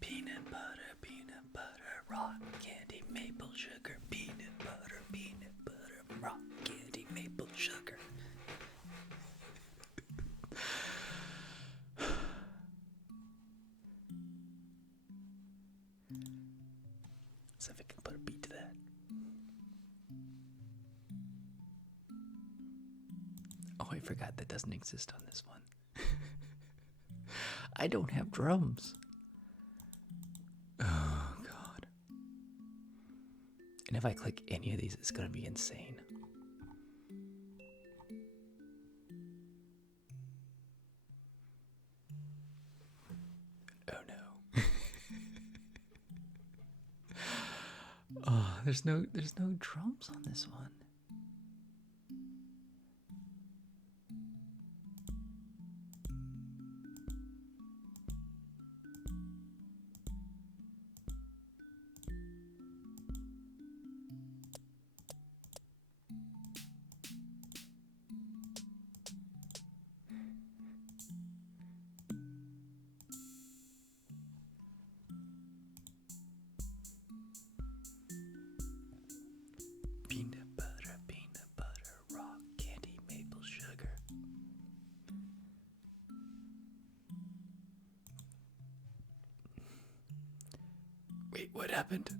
Peanut butter, rock candy, maple sugar. Peanut butter, rock candy, maple sugar. So if I can put a beat to that. Oh, I forgot that doesn't exist on this one. I don't have drums. Oh, God. And if I click any of these, it's going to be insane. Oh, no. Oh, there's no drums on this one. Peanut butter, rock candy, maple sugar. Wait, what happened?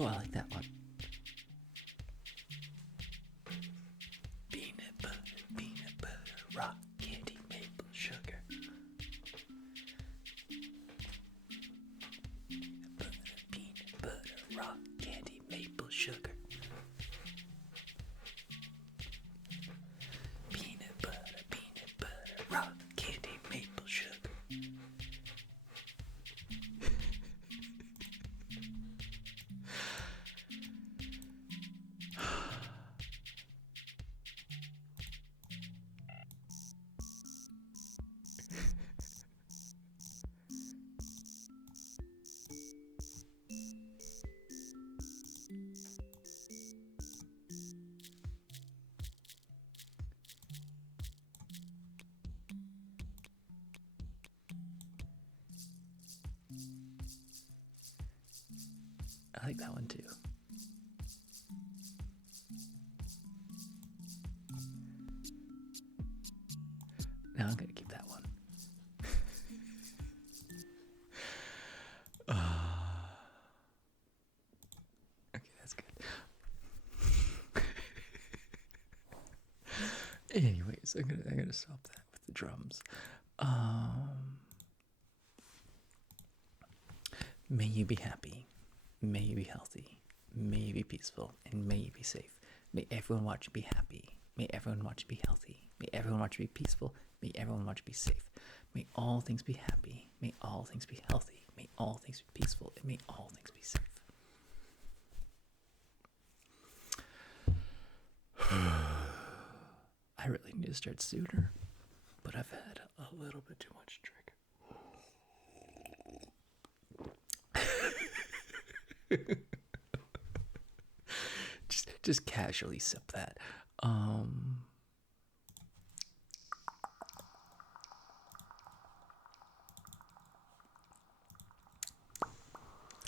Oh, I like that one. Peanut butter, rock candy, maple sugar. Peanut butter, rock candy, maple sugar. Peanut butter, rock candy, maple sugar. I like that one too. Now I'm gonna keep that one. Okay, that's good. Anyways, I'm gonna stop that with the drums. May you be happy. May you be healthy. May you be peaceful, and may you be safe. May everyone watch you be happy. May everyone watch you be healthy. May everyone watch you be peaceful. May everyone watch you be safe. May all things be happy. May all things be healthy. May all things be peaceful. And may all things be safe. I really need to start sooner, but I've had a little bit too much drink. just casually sip that. I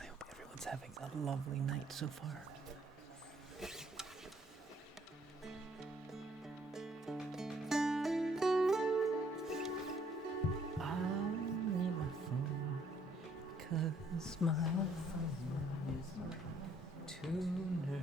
hope everyone's having a lovely night so far. I need my phone, 'cause my phone is tuner.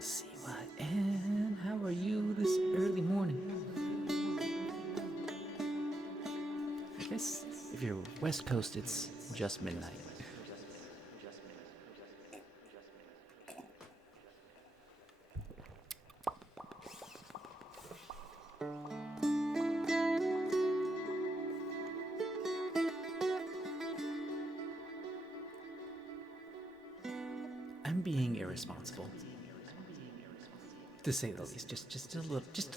CYN, how are you this early morning? I guess if you're West Coast, it's just midnight. I'm being irresponsible, to say the least. Just a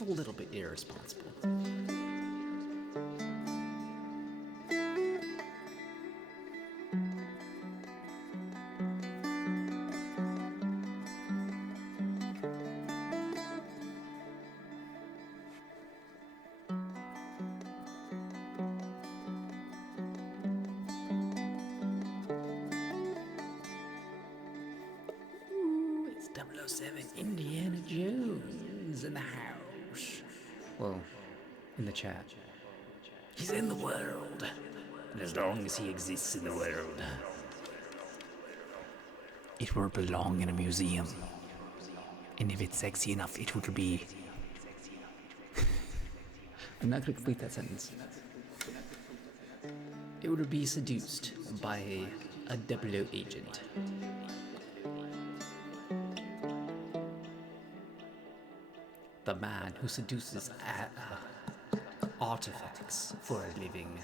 little bit irresponsible. Ooh, it's 007 Indiana Jones in the house. Well, in the chat. He's in the world. And as long as he exists in the world, it will belong in a museum. And if it's sexy enough, it will be... I'm not going to complete that sentence. It would be seduced by a 00 agent. The man who seduces artifacts for a living.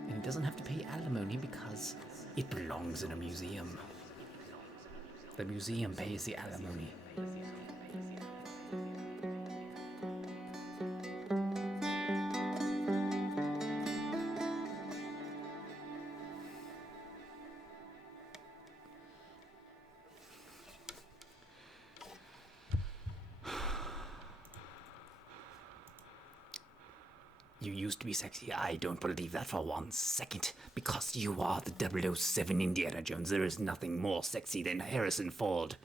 And he doesn't have to pay alimony because It belongs in a museum. The museum pays the alimony. You used to be sexy. I don't believe that for 1 second. Because you are the 007 Indiana Jones. There is nothing more sexy than Harrison Ford.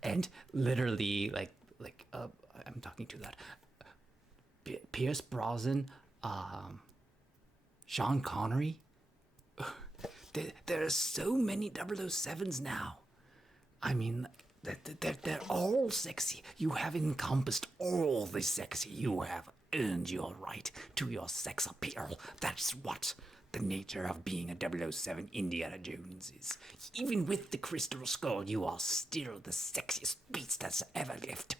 And literally, I'm talking to that. Pierce Brosnan, Sean Connery. There are so many 007s now. I mean, they're all sexy. You have encompassed all the sexy. You have earned your right to your sex appeal. That's what the nature of being a 007 Indiana Jones is. Even with the crystal skull, you are still the sexiest beast that's ever lived.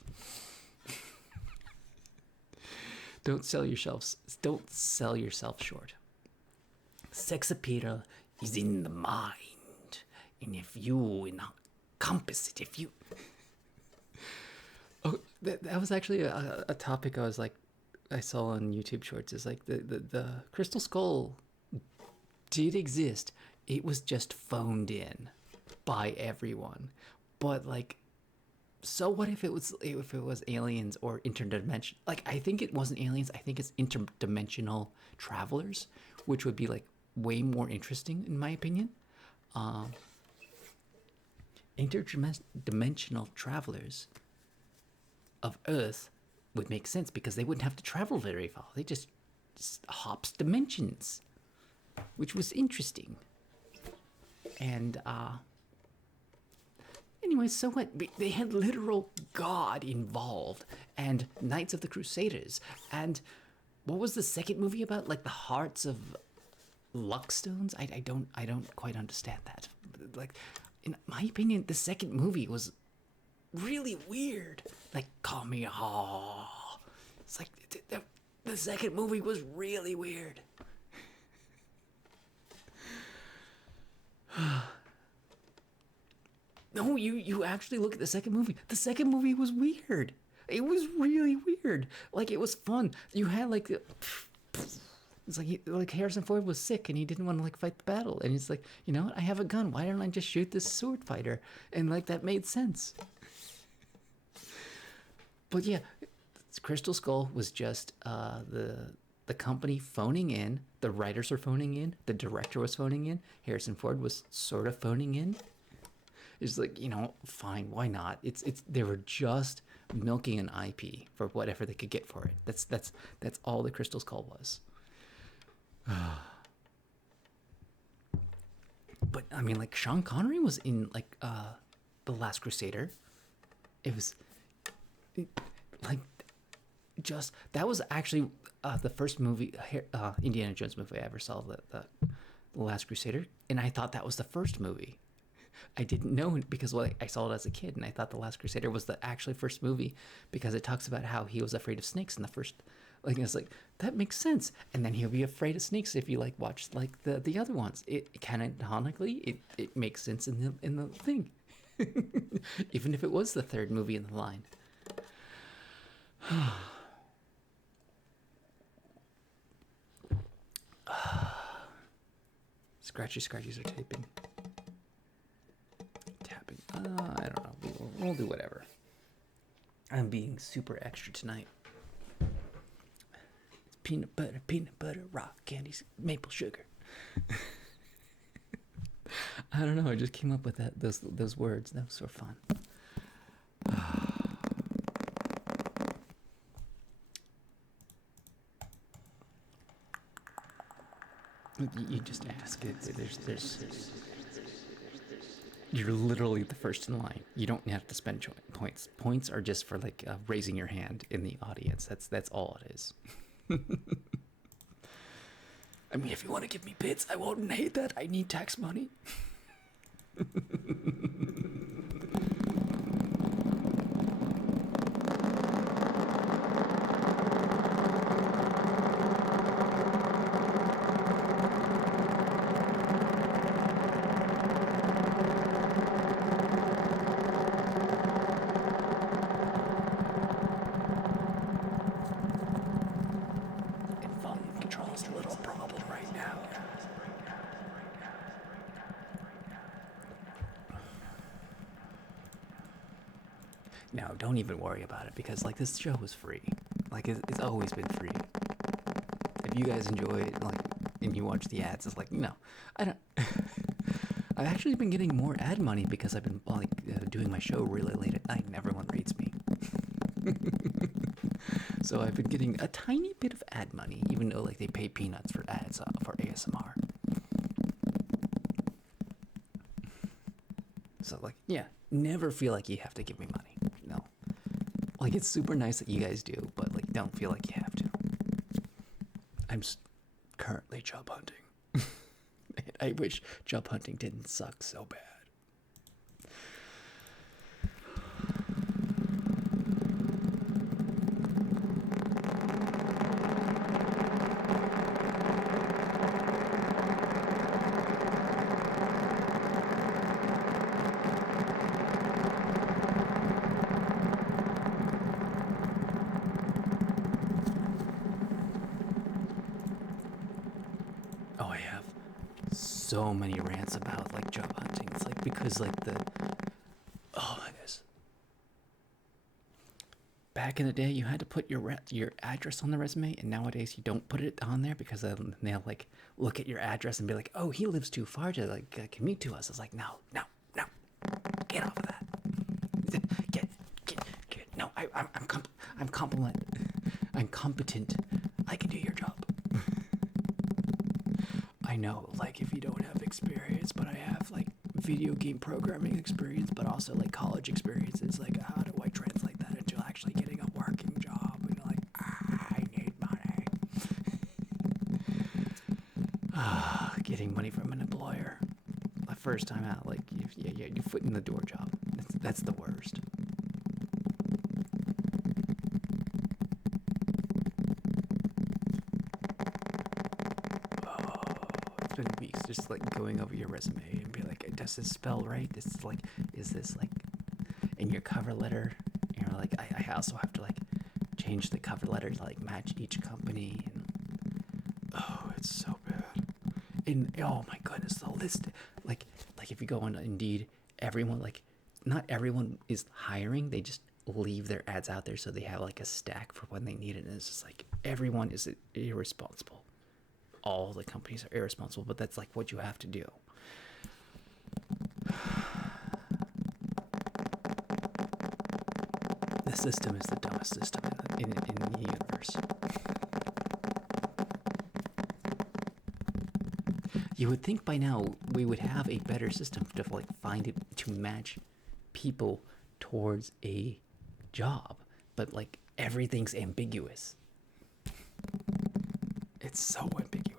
Don't sell yourself short. Sex appeal is in the mind, and if you encompass it, if you... Oh, that was actually a topic I saw on YouTube Shorts. Is like the crystal skull did exist. It was just phoned in by everyone. But so what if it was aliens or interdimensional? I think it wasn't aliens. I think it's interdimensional travelers, which would be way more interesting in my opinion. Interdimensional travelers of Earth would make sense because they wouldn't have to travel very far. They just hops dimensions, which was interesting. And anyway, so what? They had literal God involved, and Knights of the Crusaders, and what was the second movie about? The hearts of Luckstones? I don't quite understand that. In my opinion, the second movie was really weird. Call me it's the second movie was really weird. No, you actually look at the second movie. The second movie was weird. It was really weird. It was fun. You had it's like Harrison Ford was sick and he didn't want to fight the battle, and he's like, you know what? I have a gun. Why don't I just shoot this sword fighter? And that made sense. But yeah, Crystal Skull was just the company phoning in. The writers were phoning in. The director was phoning in. Harrison Ford was sort of phoning in. It's fine, why not? It's they were just milking an IP for whatever they could get for it. That's all the Crystal Skull was. But I mean, Sean Connery was in The Last Crusader. It was just that was actually the first movie Indiana Jones movie I ever saw, the Last Crusader, and I thought that was the first movie. I didn't know because I saw it as a kid, and I thought The Last Crusader was the actually first movie because it talks about how he was afraid of snakes in the first. It's that makes sense, and then he'll be afraid of snakes if you watch the other ones. It canonically it makes sense in the thing, even if it was the third movie in the line. Scratchies are tapping. I don't know. We'll do whatever. I'm being super extra tonight. It's peanut butter, rock candies, maple sugar. I don't know. I just came up with those words. That was so fun. You just ask it. There's you're literally the first in line. You don't have to spend points. Points are just for raising your hand in the audience. That's all it is. I mean, if you want to give me bits, I won't hate that. I need tax money. No, don't even worry about it because like this show is free. Like it's always been free. If you guys enjoy it, like, and you watch the ads, it's like no, I don't. I've actually been getting more ad money because I've been like doing my show really late at night and everyone reads me. So I've been getting a tiny bit of ad money, even though like they pay peanuts for ads for ASMR. So like, yeah, never feel like you have to give me money. No, like it's super nice that you guys do, but like don't feel like you have to. I'm currently job hunting. I wish job hunting didn't suck so bad. Oh, I have so many rants about like job hunting. It's like because like the oh my goodness. Back in the day, you had to put your address on the resume, and nowadays you don't put it on there because then they'll like look at your address and be like, "Oh, he lives too far to like commute to us." It's like, no, no, no, get off of that. Get. No, I'm competent. I'm competent. I can do your job. I know, like, if you don't have experience, but I have, like, video game programming experience, but also, like, college experience. It's like, how do I translate that into actually getting a working job? And you're like, I need money. Getting money from an employer. The first time out, like, you foot in the door job. That's the worst. It's been weeks just like going over your resume and be like, does this spell right? This is like, is this like in your cover letter? You know, like I also have to like change the cover letter to like match each company. And oh, it's so bad. And oh my goodness, the list. Like if you go on Indeed, everyone like not everyone is hiring. They just leave their ads out there so they have like a stack for when they need it. And it's just like everyone is irresponsible. All the companies are irresponsible, but that's like what you have to do. The system is the dumbest system in the universe. You would think by now we would have a better system to like find it to match people towards a job, but like everything's ambiguous. It's so ambiguous.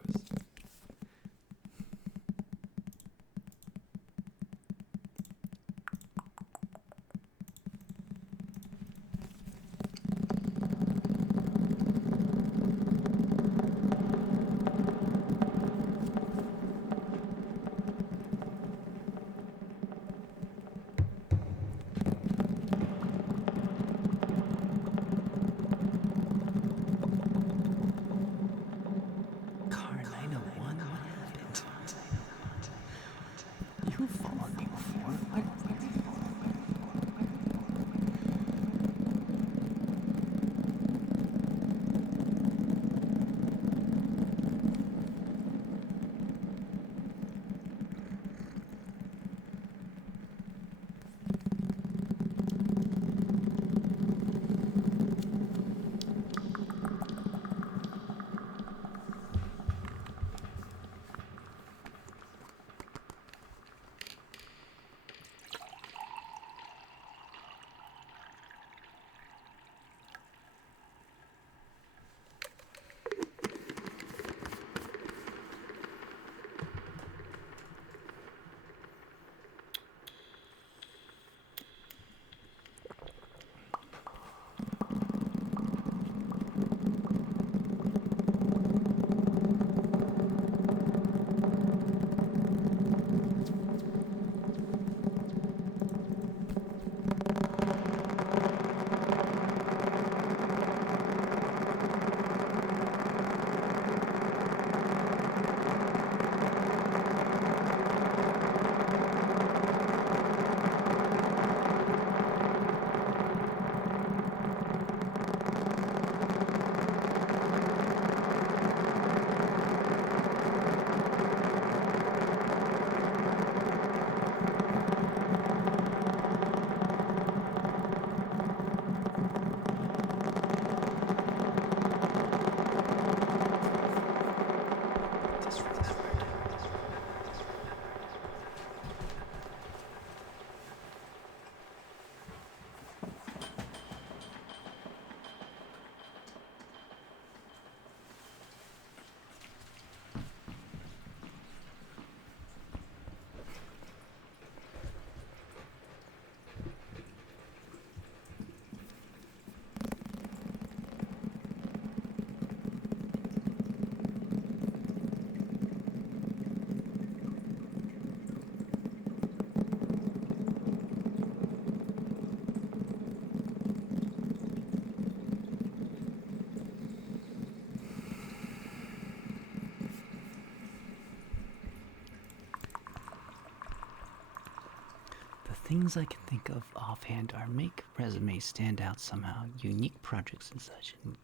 things I can think of offhand are make resumes stand out somehow, unique projects and such, and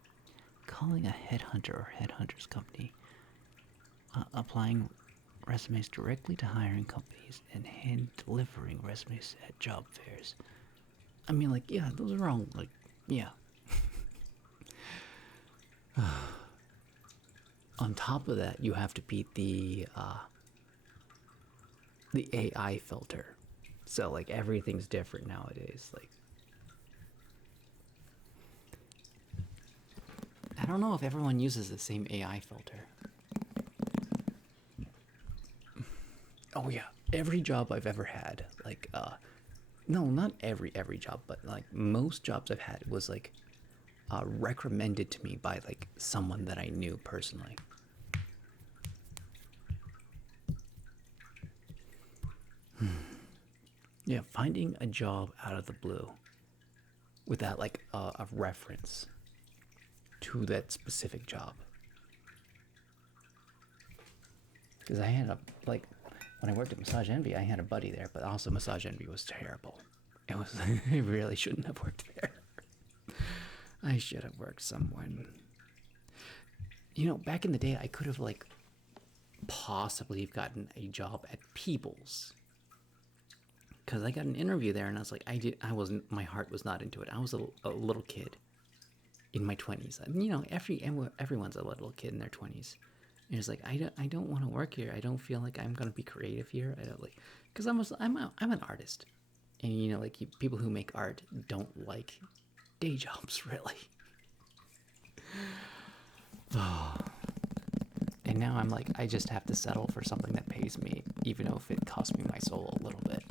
calling a headhunter or headhunters company, applying resumes directly to hiring companies, and hand delivering resumes at job fairs. I mean, like, yeah, those are all, like, yeah. On top of that, you have to beat the AI filter. So like everything's different nowadays. Like I don't know if everyone uses the same AI filter. Oh yeah, every job I've ever had, like no, not every job, but like most jobs I've had was like recommended to me by like someone that I knew personally. Yeah, finding a job out of the blue without like a reference to that specific job. Because I had a, like, when I worked at Massage Envy, I had a buddy there, but also Massage Envy was terrible. It was, I really shouldn't have worked there. I should have worked someone. You know, back in the day, I could have, like, possibly gotten a job at Peebles. Because I got an interview there, and I was like, I wasn't, my heart was not into it. I was a little kid in my 20s. And, you know, everyone's a little kid in their 20s. And it's like, I don't want to work here. I don't feel like I'm gonna be creative here. I don't like, because I'm an artist, and you know, like people who make art don't like day jobs really. And now I'm like, I just have to settle for something that pays me, even if it costs me my soul a little bit.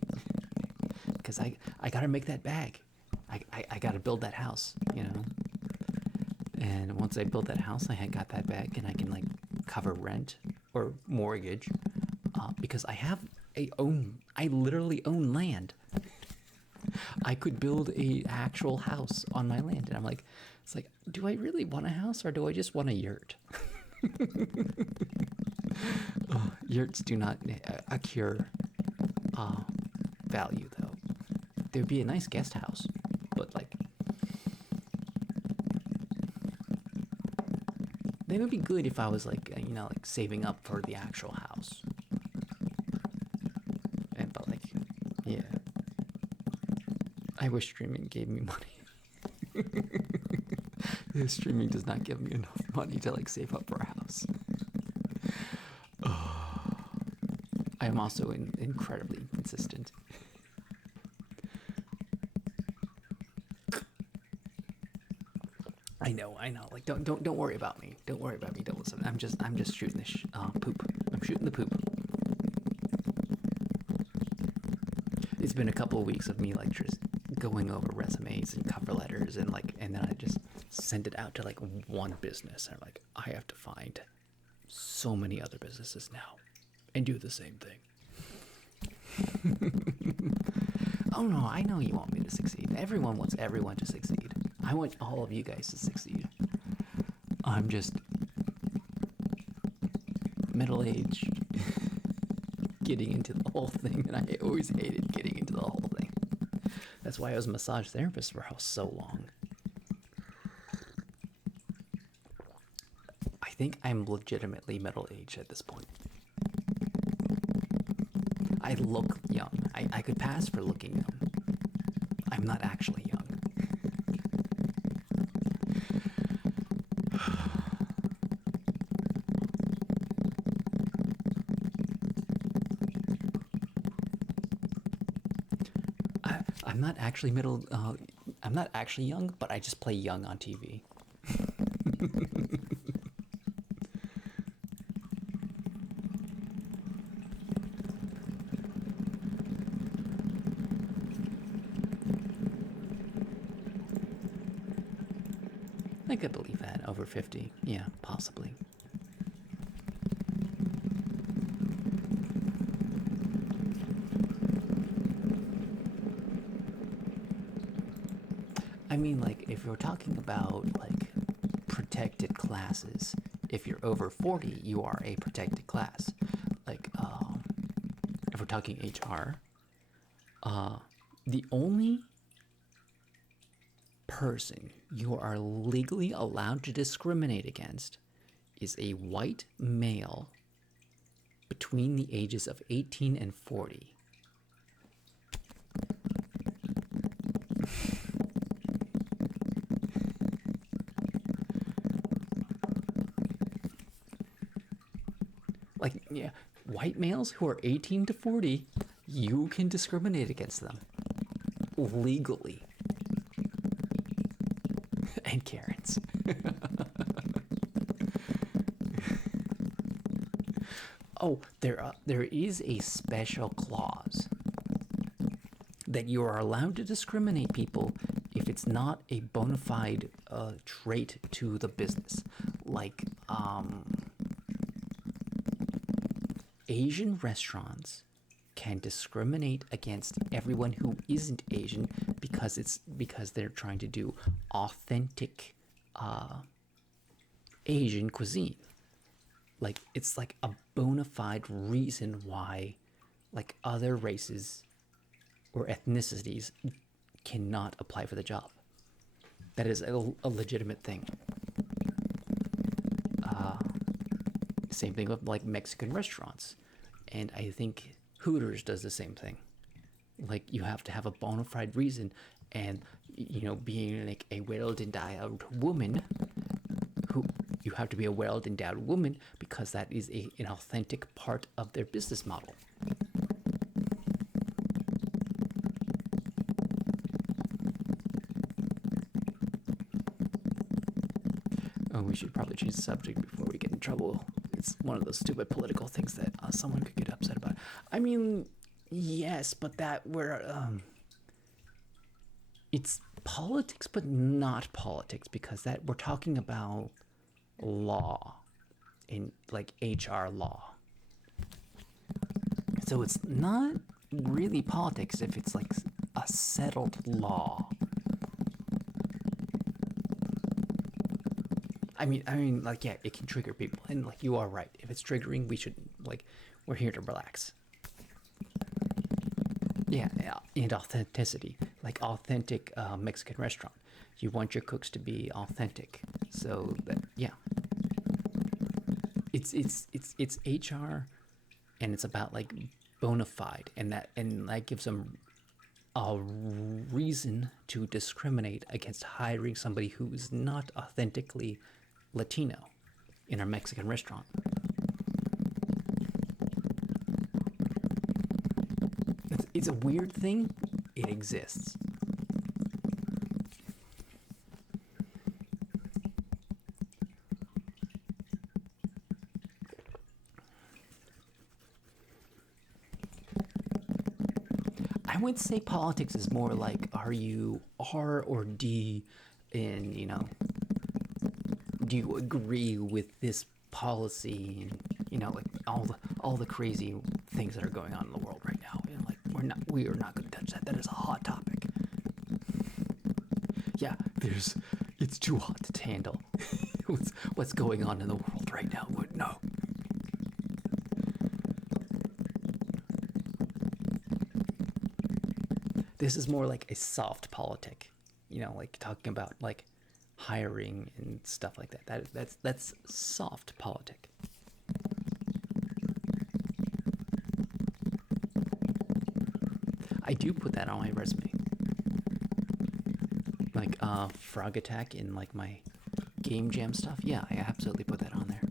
Because I gotta make that bag. I gotta build that house, you know. And once I built that house, I had got that bag, and I can like cover rent or mortgage because I literally own land. I could build a actual house on my land, and I'm like, it's like, do I really want a house or do I just want a yurt? Yurts do not accrue value though. There'd be a nice guest house, but like they would be good if I was like, you know, like saving up for the actual house. And but like, yeah, I wish streaming gave me money. Streaming does not give me enough money to like save up for a house. I am also incredibly inconsistent. I know. Like, don't worry about me. Don't worry about me. Don't listen. I'm just shooting this poop. I'm shooting the poop. It's been a couple of weeks of me like just going over resumes and cover letters and like, and then I just send it out to like one business. And I'm like, I have to find so many other businesses now and do the same thing. Oh no, I know you want me to succeed. Everyone wants everyone to succeed. I want all of you guys to succeed. I'm just middle-aged, getting into the whole thing, and I always hated getting into the whole thing. That's why I was a massage therapist for so long. I think I'm legitimately middle-aged at this point. I look young. I could pass for looking young. I'm not actually young. I'm not actually I'm not actually young, but I just play young on TV. I could believe that. Over 50. Yeah, possibly. I mean, like, if you're talking about, like, protected classes, if you're over 40, you are a protected class. Like, if we're talking HR, The only person you are legally allowed to discriminate against is a white male between the ages of 18 and 40. Like, yeah, white males who are 18 to 40, you can discriminate against them legally. And Karens. Oh, there is a special clause that you are allowed to discriminate people if it's not a bona fide trait to the business. Like, Asian restaurants can discriminate against everyone who isn't Asian because they're trying to do authentic Asian cuisine. Like, it's like a bona fide reason why, like, other races or ethnicities cannot apply for the job. That is a legitimate thing. Same thing with like Mexican restaurants, and I think Hooters does the same thing. Like, you have to have a bona fide reason, and being like a well-endowed woman, who you have to be a well-endowed woman because that is an authentic part of their business model. Oh, we should probably change the subject before we get in trouble. It's one of those stupid political things that someone could get upset about. I mean, yes, but it's politics, but not politics, because that we're talking about law, in like HR law. So it's not really politics if it's like a settled law. I mean, like, yeah, it can trigger people, and like, you are right. If it's triggering, we're here to relax. Yeah, and authenticity, like authentic Mexican restaurant. You want your cooks to be authentic, so that, yeah. It's HR, and it's about like bona fide, and that gives them a reason to discriminate against hiring somebody who is not authentically Latino in our Mexican restaurant. It's a weird thing. It exists. I would say politics is more like, are you R or D in, do you agree with this policy, and like all the crazy things that are going on in the world right now, and like we are not going to touch that. That is a hot topic. Yeah, it's too hot to handle. what's going on in the world right now? No. This is more like a soft politic, like talking about like hiring and stuff like that. That's soft politic. I do put that on my resume. Like Frog Attack in like my Game Jam stuff. Yeah, I absolutely put that on there.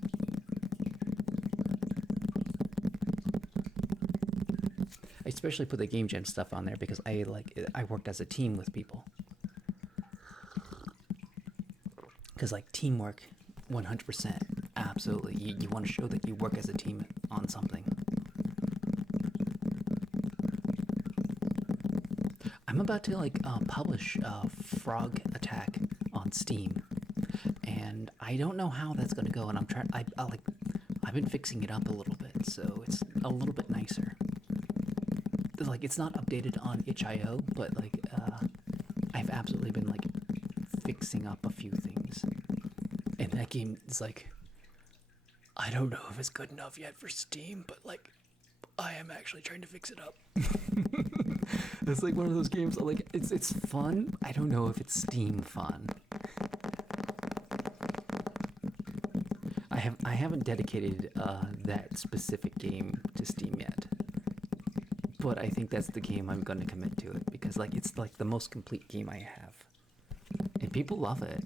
I especially put the Game Jam stuff on there because I worked as a team with people. Because like teamwork, 100%, absolutely. You want to show that you work as a team on something. I'm about to like publish Frog Attack on Steam, and I don't know how that's gonna go. And I'm trying. I've been fixing it up a little bit, so it's a little bit nicer. Like, it's not updated on itch.io, but like I've absolutely been like fixing up a few things. And that game is like, I don't know if it's good enough yet for Steam, but like, I am actually trying to fix it up. It's like one of those games. Like it's fun. I don't know if it's Steam fun. I haven't dedicated that specific game to Steam yet, but I think that's the game I'm gonna commit to it because like it's like the most complete game I have, and people love it,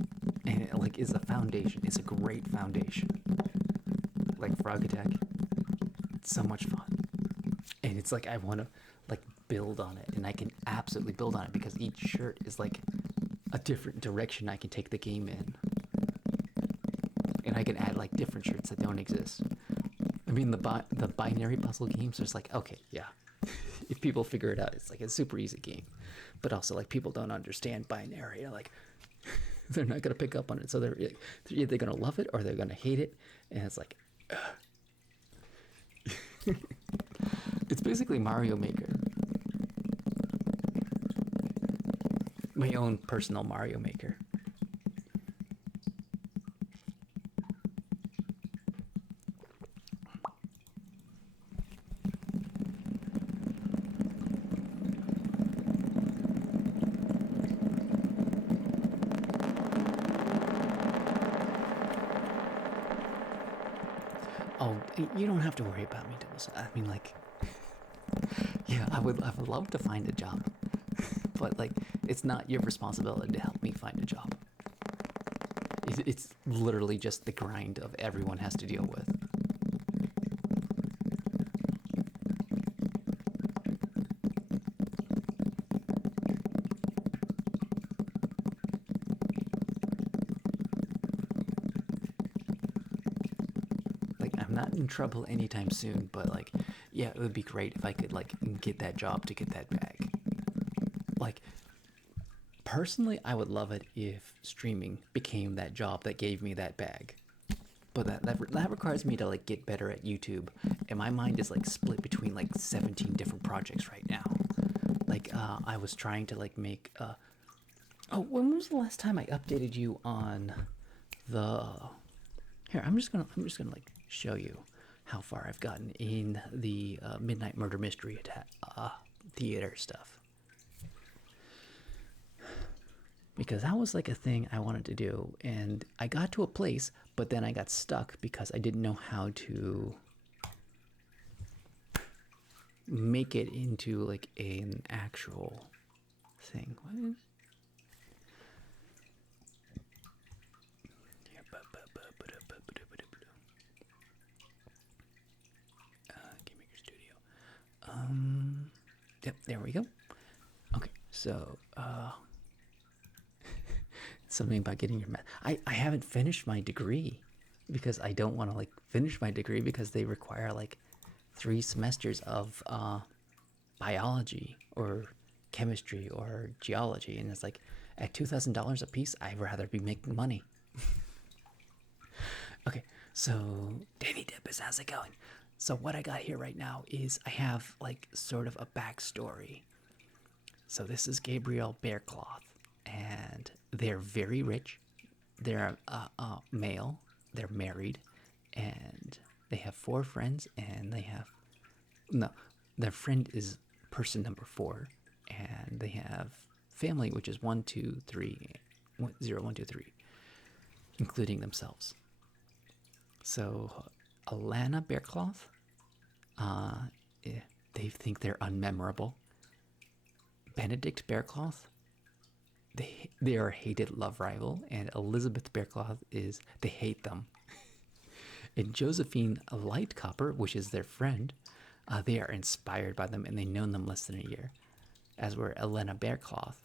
and it like is a foundation. It's a great foundation. Like Frog Attack, it's so much fun, and it's like I want to like build on it, and I can absolutely build on it because each shirt is like a different direction I can take the game in. And I can add like different shirts that don't exist. I mean, the binary puzzle games, there's like, okay, yeah. If people figure it out, it's like a super easy game. But also, like, people don't understand binary. Like, they're not going to pick up on it. So they're either going to love it or they're going to hate it. And it's like, it's basically Mario Maker. My own personal Mario Maker. Oh, you don't have to worry about me, Dibbles. I mean, like, yeah, I would love to find a job, but like, it's not your responsibility to help me find a job. It's literally just the grind of everyone has to deal with. Like, I'm not in trouble anytime soon, but like, yeah, it would be great if I could like get that job to get that bag. Like, personally, I would love it if streaming became that job that gave me that bag. But that requires me to like get better at YouTube, and my mind is like split between like 17 different projects right now. Like I was trying to like make oh, when was the last time I updated you on the here? I'm just gonna like show you how far I've gotten in the Midnight Murder Mystery theater stuff. Because that was like a thing I wanted to do, and I got to a place, but then I got stuck because I didn't know how to make it into like an actual thing. What is Game Maker Studio? Yep, there we go. Okay, so something about getting your math. I haven't finished my degree because I don't want to like finish my degree because they require like 3 semesters of biology or chemistry or geology, and it's like at $2,000 a piece, I'd rather be making money. Okay, so Danny Dippers, how's it going? So what I got here right now is I have like sort of a backstory. So this is Gabriel Bearcloth, and they're very rich. They're male. They're married, and they have 4 friends. And they have no, their friend is person number 4, and they have family, which is 1, 2, 3, 0, 1, 2, 3, including themselves. So Alana Bearcloth, they think they're unmemorable. Benedict Bearcloth, they are a hated love rival, and Elizabeth Bearcloth they hate them. And Josephine Lightcopper, which is their friend, they are inspired by them, and they've known them less than a year. As were Elena Bearcloth,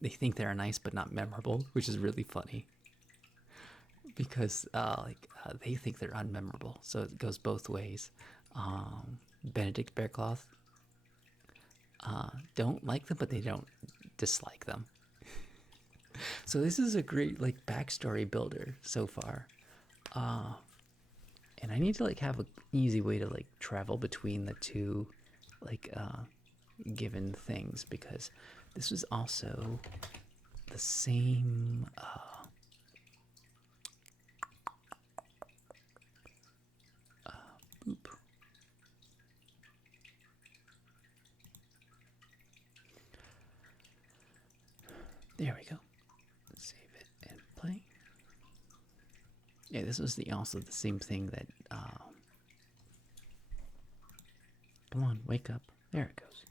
they think they're nice but not memorable, which is really funny. Because they think they're unmemorable, so it goes both ways. Benedict Bearcloth don't like them, but they don't dislike them. So this is a great like backstory builder so far, and I need to like have an easy way to like travel between the two, like given things, because this was also the same. Boop. There we go. Save it and play. Yeah, this was also the same thing that. Come on, wake up. There it goes.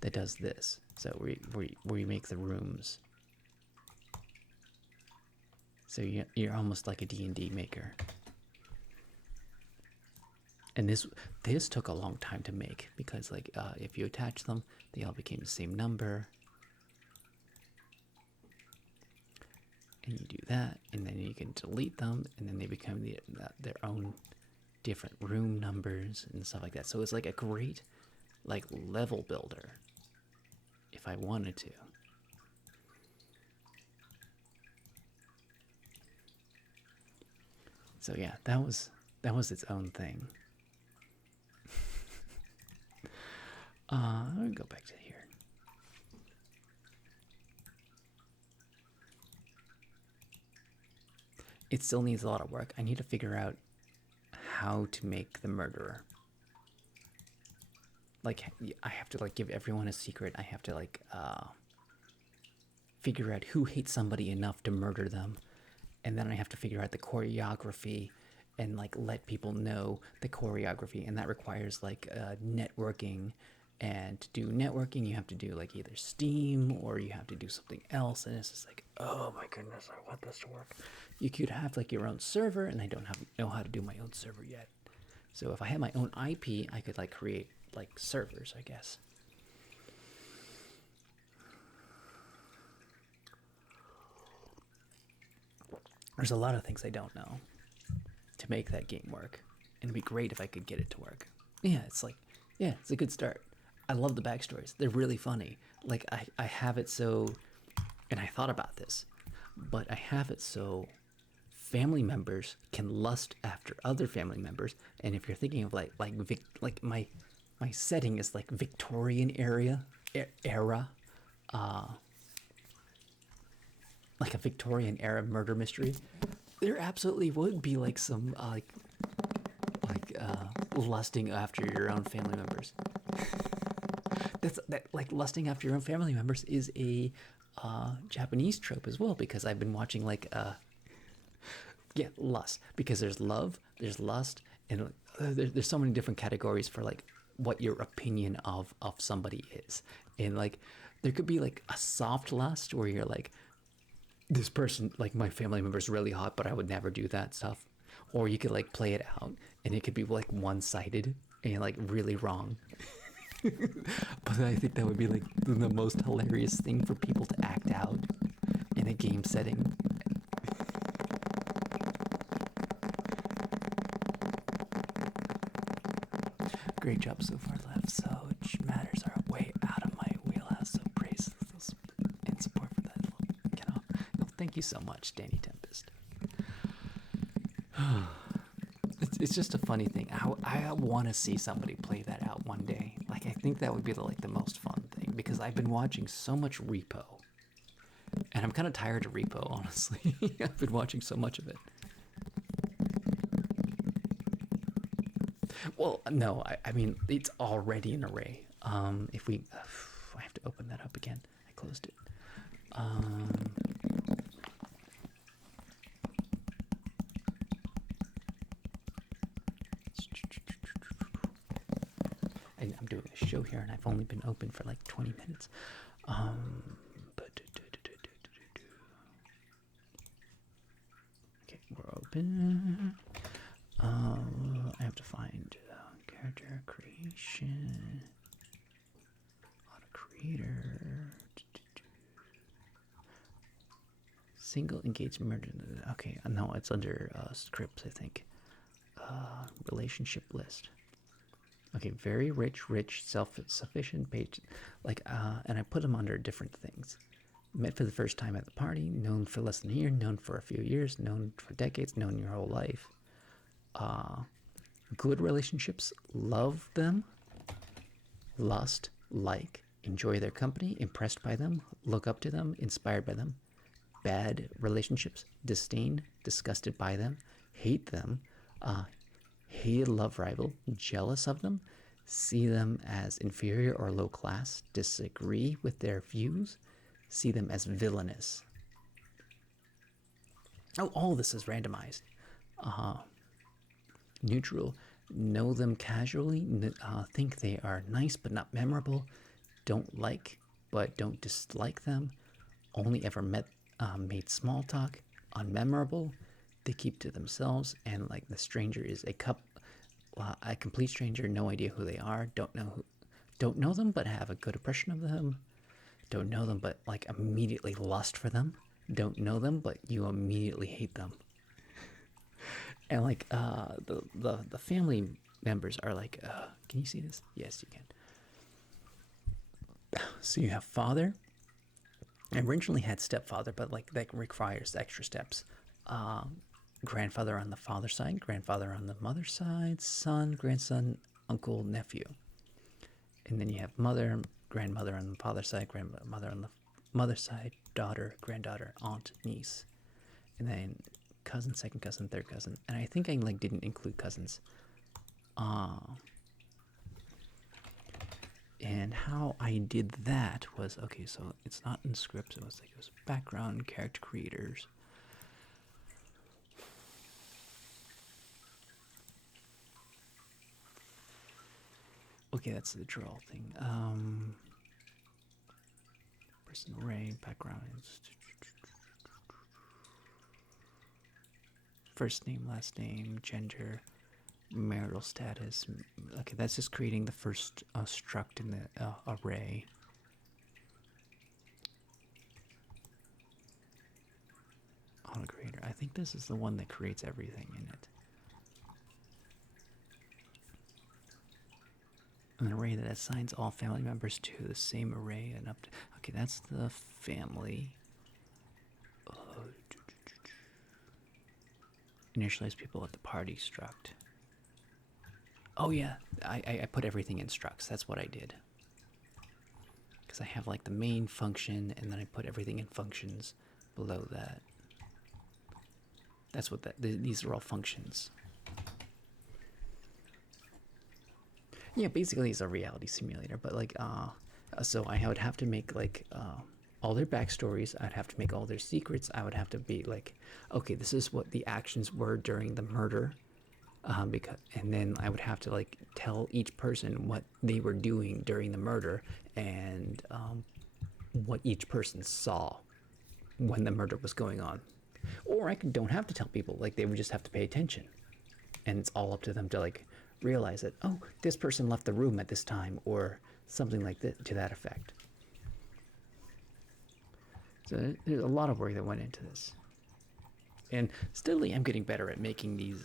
That does this. So we make the rooms. So you're almost like a D&D maker. And this took a long time to make because like if you attach them, they all became the same number. And you do that, and then you can delete them, and then they become their own different room numbers and stuff like that. So it's like a great like level builder if I wanted to. So yeah, that was its own thing. I'll go back to here. It still needs a lot of work. I need to figure out how to make the murderer. Like, I have to like give everyone a secret. I have to like figure out who hates somebody enough to murder them, and then I have to figure out the choreography and like let people know the choreography, and that requires like networking. And to do networking, you have to do like either Steam or you have to do something else, and it's just like, oh my goodness, I want this to work. You could have like your own server, and I don't know how to do my own server yet. So if I had my own IP, I could like create like servers, I guess. There's a lot of things I don't know to make that game work, and it'd be great if I could get it to work. Yeah, it's a good start. I love the backstories. They're really funny. Like, I have it so, and I thought about this, but I have it so family members can lust after other family members. And if you're thinking of like my setting is like Victorian era, like a Victorian era murder mystery, there absolutely would be like some lusting after your own family members. That like lusting after your own family members is a Japanese trope as well, because I've been watching like lust, because there's love, there's lust, and there's so many different categories for like what your opinion of somebody is. And like there could be like a soft lust where you're like, this person, like my family member is really hot, but I would never do that stuff. Or you could like play it out, and it could be like one-sided and like really wrong. But I think that would be like the most hilarious thing for people to act out in a game setting. Great job so far, left. So matters are way out of my wheelhouse. So praise those and support for that. Get off. No, thank you so much, Danny Tempest. It's just a funny thing. I want to see somebody play that out one day. Like, I think that would be the most fun thing, because I've been watching so much Repo, and I'm kind of tired of Repo, honestly. I've been watching so much of it. Well, no, I mean, it's already an array. If we, I have to open that up again. I closed it. I'm doing a show here, and I've only been open for like 20 minutes. Okay, we're open. I have to find character creation, auto creator, single engagement murder. Okay, no, it's under scripts, I think. Relationship list. Okay, very rich, self-sufficient page, like, and I put them under different things. Met for the first time at the party, known for less than a year, known for a few years, known for decades, known your whole life. Good relationships, love them, lust, like, enjoy their company, impressed by them, look up to them, inspired by them. Bad relationships, disdain, disgusted by them, hate them, hated love rival, jealous of them, see them as inferior or low class, disagree with their views, see them as villainous. Oh, all this is randomized. Neutral, know them casually, think they are nice but not memorable, don't like but don't dislike them, only ever made small talk, unmemorable, they keep to themselves, and like the stranger is a complete stranger, no idea who they are, don't know them but have a good impression of them, don't know them but like immediately lust for them, don't know them but you immediately hate them. And like the family members are like, can you see this? Yes, you can. So you have father. I originally had stepfather, but like that requires extra steps. Grandfather on the father's side, grandfather on the mother's side, son, grandson, uncle, nephew. And then you have mother, grandmother on the father's side, grandmother on the mother's side, daughter, granddaughter, aunt, niece. And then cousin, second cousin, third cousin. And I think I like didn't include cousins. And how I did that was, okay, so it's not in scripts, it was background, character creators. Okay, that's the draw thing. Person array, background. First name, last name, gender, marital status. Okay, that's just creating the first struct in the array. Auto creator. I think this is the one that creates everything in it. An array that assigns all family members to the same array and up to, okay, that's the family. Initialize people at the party struct. Oh yeah, I put everything in structs. That's what I did. Because I have like the main function, and then I put everything in functions below that. That's what these are all functions. Yeah, basically it's a reality simulator, but like, so I would have to make like all their backstories. I'd have to make all their secrets. I would have to be like, okay, this is what the actions were during the murder, and then I would have to like tell each person what they were doing during the murder and what each person saw when the murder was going on. Or don't have to tell people, like they would just have to pay attention, and it's all up to them to like realize that, oh, this person left the room at this time, or something like that to that effect. So there's a lot of work that went into this, and steadily I'm getting better at making these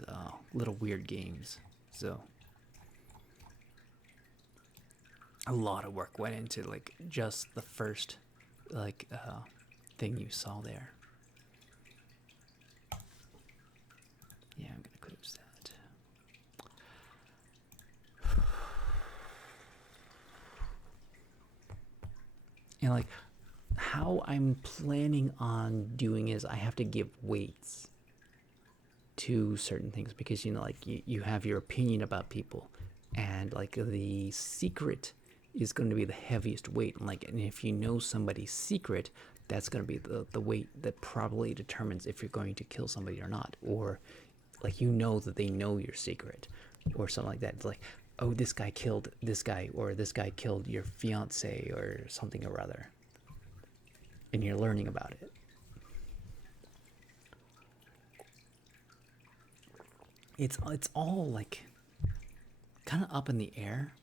little weird games. So a lot of work went into like just the first like thing you saw there. Yeah, I'm gonna close that. And like how I'm planning on doing is I have to give weights to certain things, because you know, like you have your opinion about people, and like the secret is going to be the heaviest weight, and if you know somebody's secret, that's going to be the weight that probably determines if you're going to kill somebody or not, or like you know that they know your secret or something like that. It's like, oh, this guy killed this guy, or this guy killed your fiance or something or other, and you're learning about it. It's all like kind of up in the air,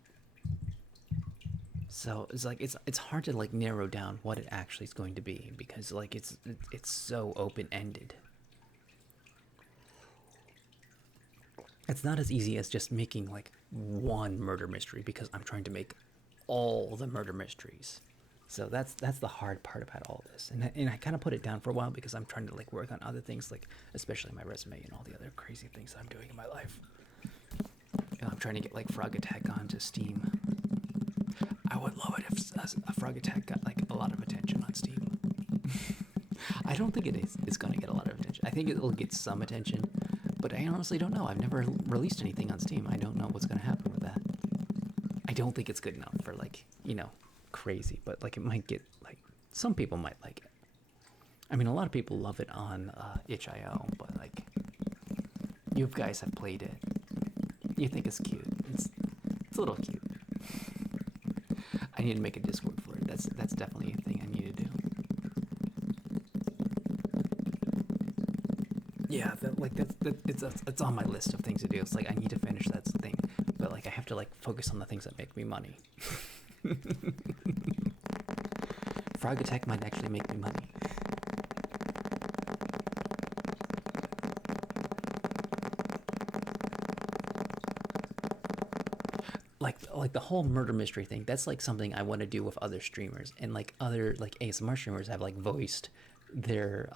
so it's like it's hard to like narrow down what it actually is going to be, because like it's so open-ended. It's not as easy as just making like one murder mystery, because I'm trying to make all the murder mysteries. So that's the hard part about all this, and I kind of put it down for a while because I'm trying to like work on other things, like especially my resume and all the other crazy things I'm doing in my life. I'm trying to get like Frog Attack onto Steam. I would love it if a Frog Attack got like a lot of attention on Steam. I don't think it's going to get a lot of attention. I think it'll get some attention, but I honestly don't know. I've never released anything on Steam. I don't know what's going to happen with that. I don't think it's good enough for like, you know, crazy, but like it might get like Some people might like it. I mean, a lot of people love it on itch.io, but like, you guys have played it. You think it's cute. It's a little cute. I need to make a Discord for it. That's definitely a thing I need to do. Yeah, it's on my list of things to do. It's like I need to finish that thing, but like I have to like focus on the things that make me money. Frog Attack might actually make me money. Like the whole murder mystery thing, that's like something I want to do with other streamers, and like other like ASMR streamers have like voiced their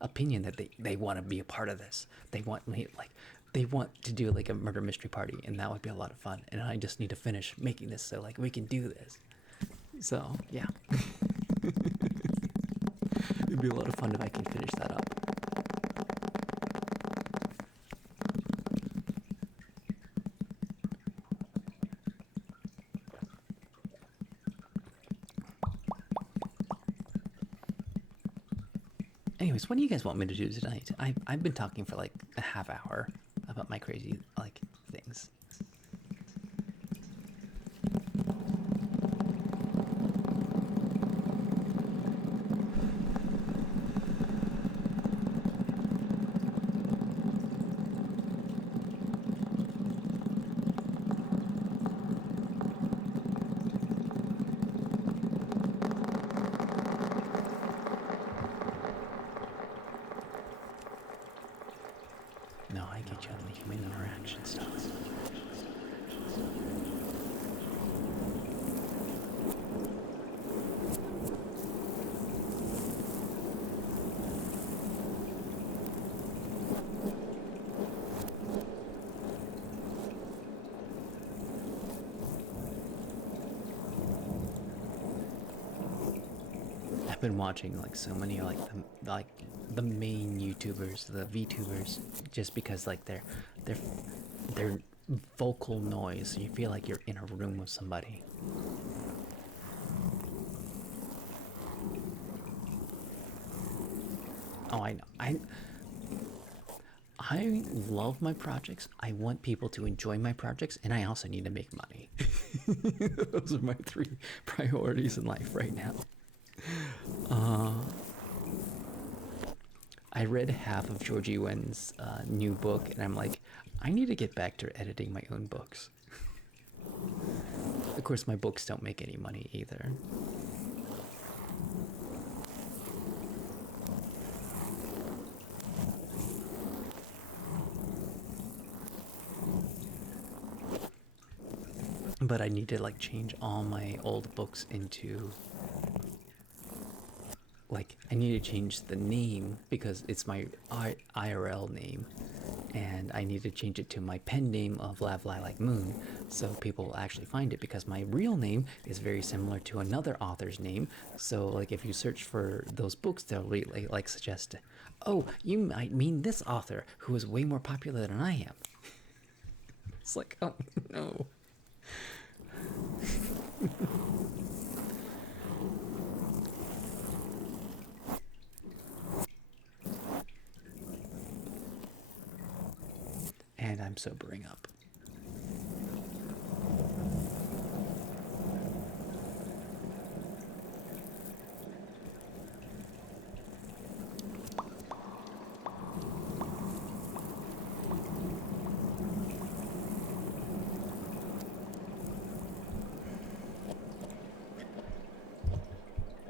opinion that they want to be a part of this. They want me like they want to do like a murder mystery party, and that would be a lot of fun. And I just need to finish making this so like we can do this. So yeah. It'd be a lot of fun if I can finish that up. Anyways, what do you guys want me to do tonight? I've been talking for like a half hour about my crazy like things. No, I get you on the human interaction stuff. I've been watching like so many like the main YouTubers, the VTubers, just because like their vocal noise, you feel like you're in a room with somebody. Oh, I know. I love my projects. I want people to enjoy my projects, and I also need to make money. Those are my three priorities in life right now. I read half of Georgie Wen's new book, and I'm like, I need to get back to editing my own books. Of course, my books don't make any money either. But I need to like change all my old books into like I need to change the name because it's my IRL name, and I need to change it to my pen name of Lav Lilac Moon, so people will actually find it, because my real name is very similar to another author's name. So like if you search for those books, they'll really like suggest, oh, you might mean this author who is way more popular than I am. It's like, oh no. And I'm sobering up.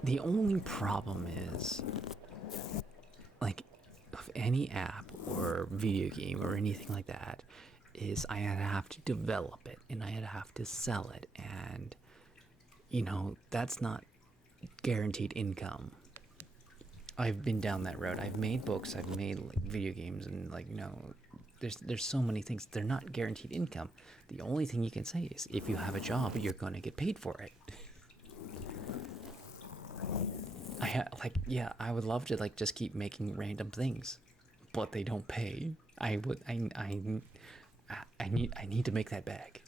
The only problem is, like, of any app or video game or anything like that, is I have to develop it and I have to sell it, and you know that's not guaranteed income. I've been down that road. I've made books, I've made like video games, and like, you know, there's so many things. They're not guaranteed income. The only thing you can say is if you have a job, you're going to get paid for it. Yeah, I would love to like just keep making random things, but they don't pay. I need to make that bag.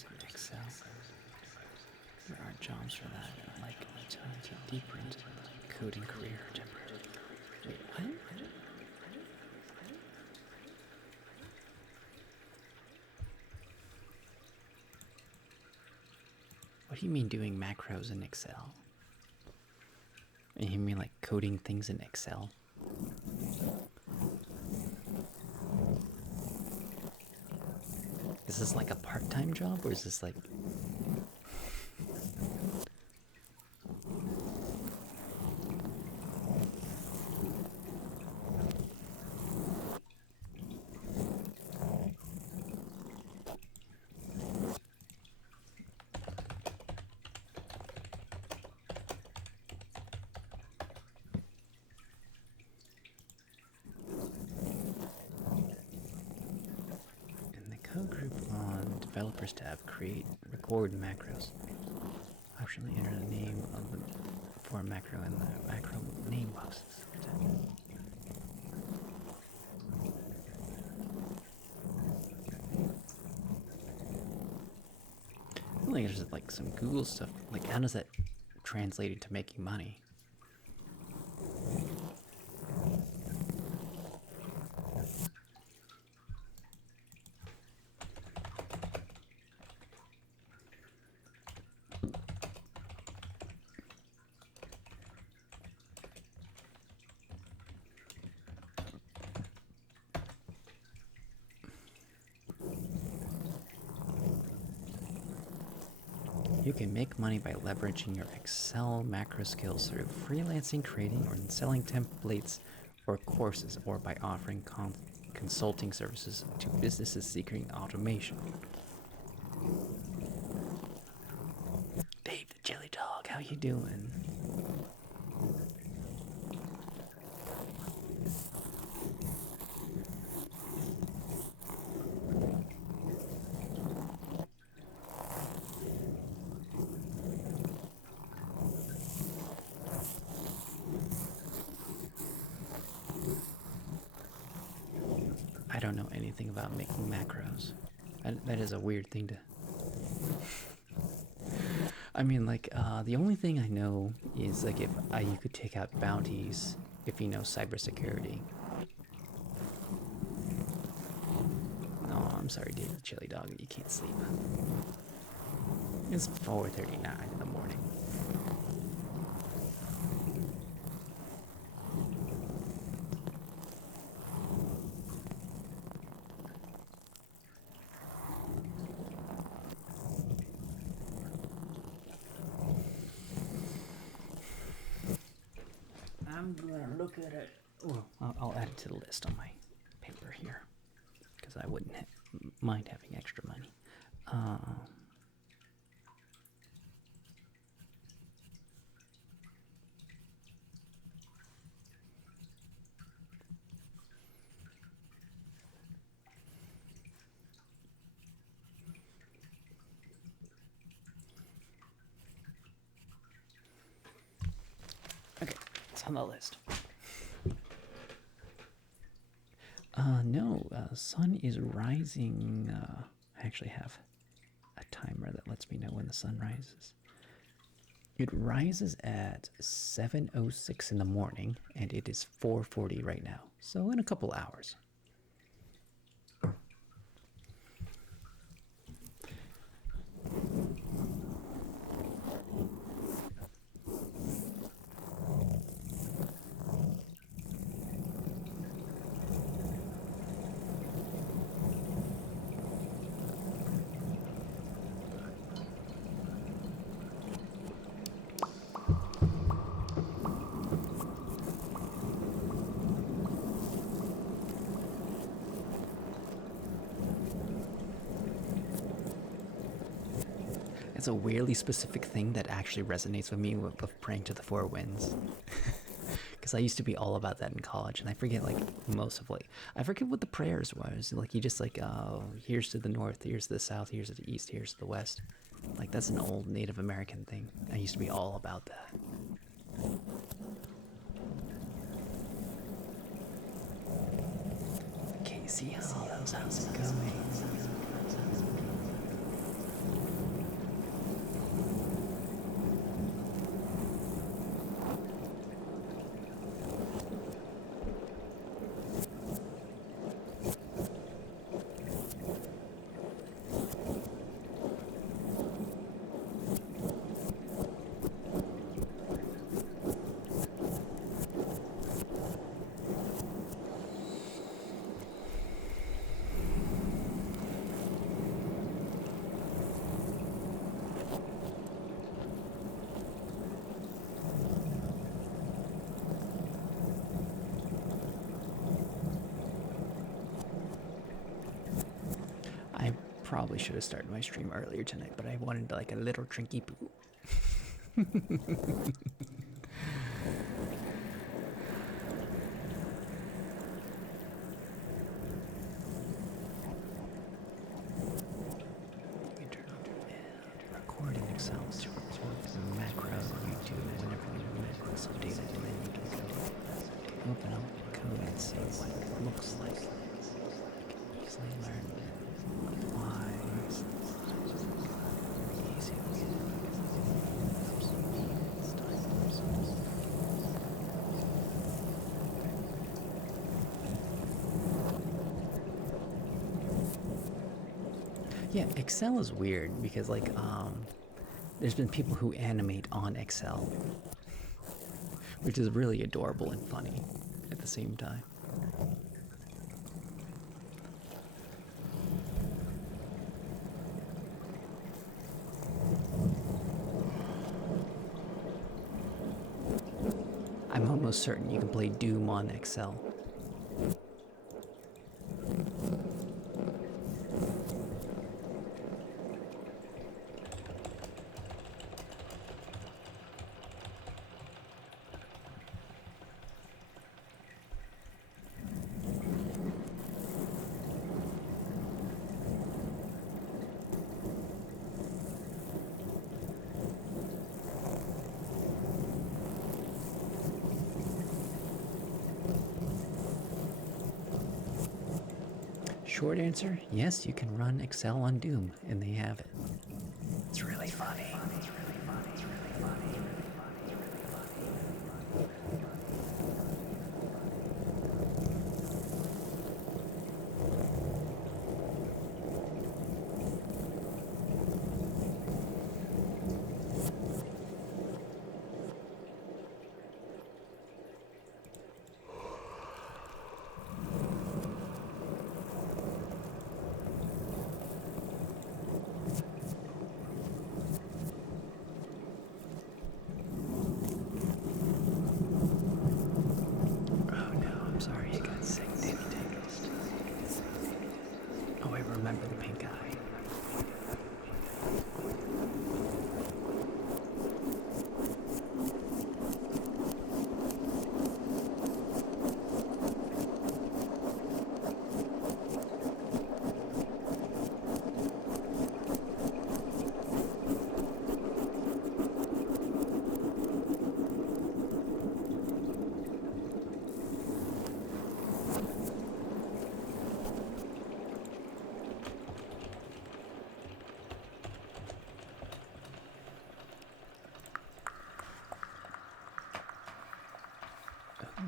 macros in Excel. There aren't jobs for that. Like, until you get deeper into the coding career. Wait, what? What do you mean doing macros in Excel? You mean like coding things in Excel? Is this like a part-time job, or is this like... In the code group on Developers tab, create, record macros. Optionally enter the name of the for a macro in the macro name boxes. I feel like there's like some Google stuff. Like, how does that translate into making money? You can make money by leveraging your Excel macro skills through freelancing, creating, or selling templates or courses, or by offering consulting services to businesses seeking automation. Dave the Jelly Dog, how you doing? I don't know anything about making macros. That is a weird thing to... I mean, like, the only thing I know is, like, if you could take out bounties if you know cybersecurity. No, I'm sorry, David Chili Dog, you can't sleep. It's 4:39 in the morning. I'm gonna look at it. Well, I'll add it to the list on my paper here, because I wouldn't mind having extra money. Okay, it's on the list. No, sun is rising. I actually have a timer that lets me know when the sun rises. It rises at 7:06 in the morning, and it is 4:40 right now. So in a couple hours. It's a weirdly specific thing that actually resonates with me with praying to the four winds. Because I used to be all about that in college, and I forget like most of I forget what the prayers was. Like you just like, oh, here's to the north, here's to the south, here's to the east, here's to the west. Like that's an old Native American thing. I used to be all about that. Casey Hollows, how's it going? probably should have started my stream earlier tonight, but I wanted like a little drinky poo. You turn on record in Excel, macro, YouTube, whenever you macro, some data, and then you can open up code and see what it looks like. Easily learn, apply, easy. Yeah, Excel is weird because like there's been people who animate on Excel, which is really adorable and funny at the same time. I'm almost certain you can play Doom on Excel. Short answer, yes, you can run Excel on Doom, and they have it. It's really funny. Sorry, you got sick, Danny Dangles. Oh, I remember the pink eye.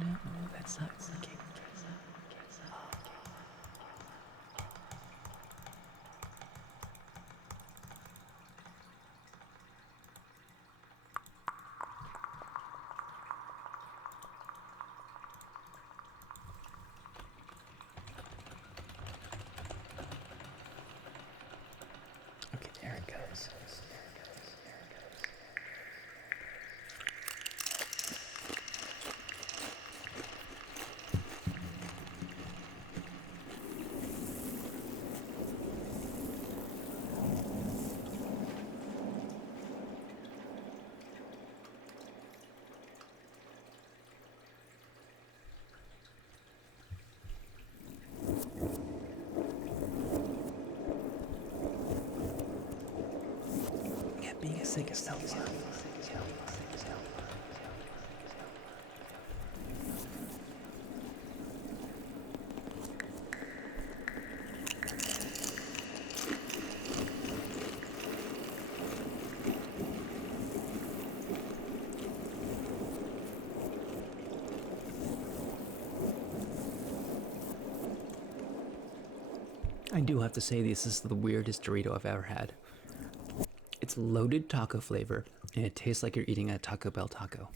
No, that's not working. Okay, there it goes. Being a sick is so fun. I do have to say this is the weirdest Dorito I've ever had. It's loaded taco flavor, and it tastes like you're eating a Taco Bell taco.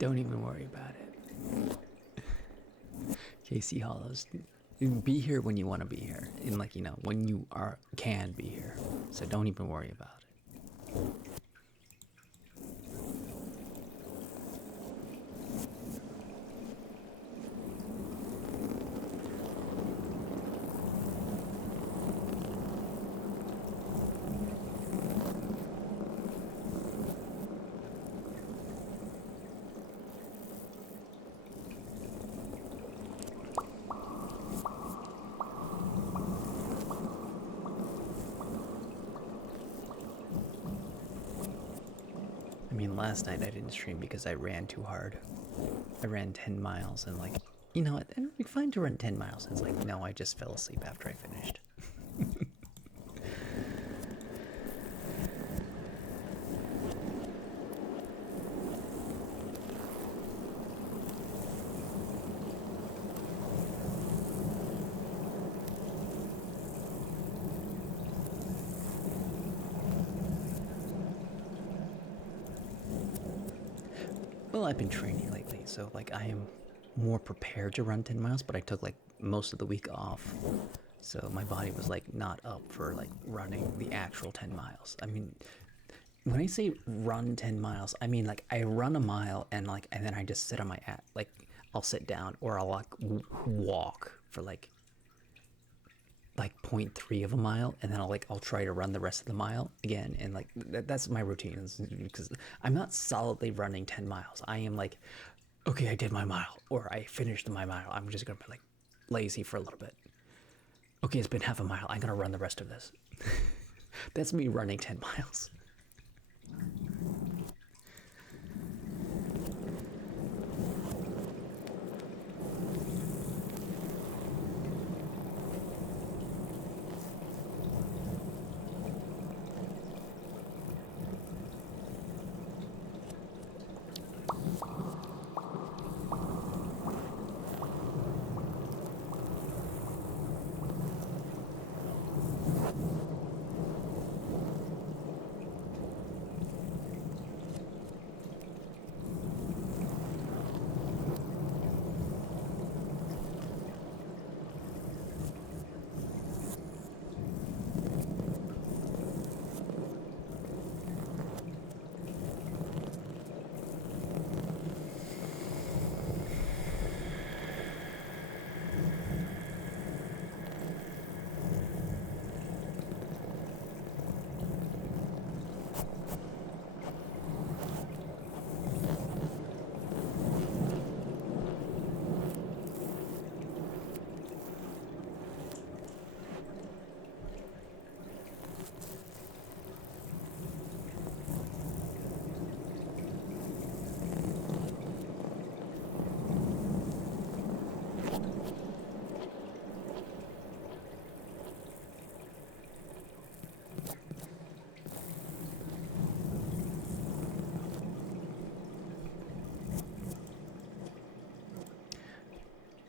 Don't even worry about it. Casey Hollows. Be here when you want to be here. And like, when you can be here. So don't even worry about it. I mean, last night I didn't stream because I ran too hard. I ran 10 miles and like, it'd be fine to run 10 miles. It's like, no, I just fell asleep after I finished. Well, I've been training lately, so like I am more prepared to run 10 miles, but I took like most of the week off. So my body was like not up for like running the actual 10 miles. I mean, when I say run 10 miles, I mean like I run a mile and then I just sit on my like I'll sit down or I'll like walk for like 0.3 of a mile, and then I'll try to run the rest of the mile again, and like that's my routine, because I'm not solidly running 10 miles. I am like, okay, I did my mile, or I finished my mile. I'm just gonna be like lazy for a little bit. Okay, it's been half a mile. I'm gonna run the rest of this. That's me running 10 miles.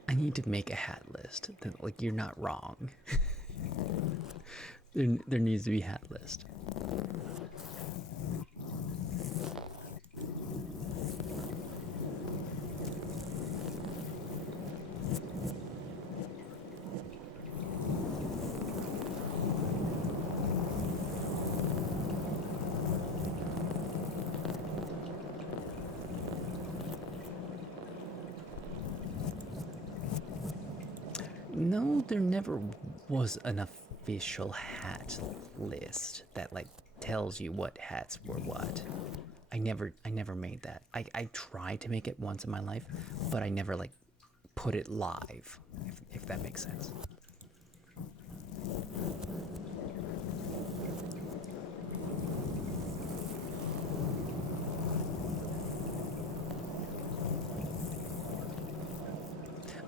I need to make a hat list. Like, you're not wrong. there needs to be a hat list. No, there never was an official hat list that like tells you what hats were what. I never made that. I tried to make it once in my life, but I never like put it live, if that makes sense.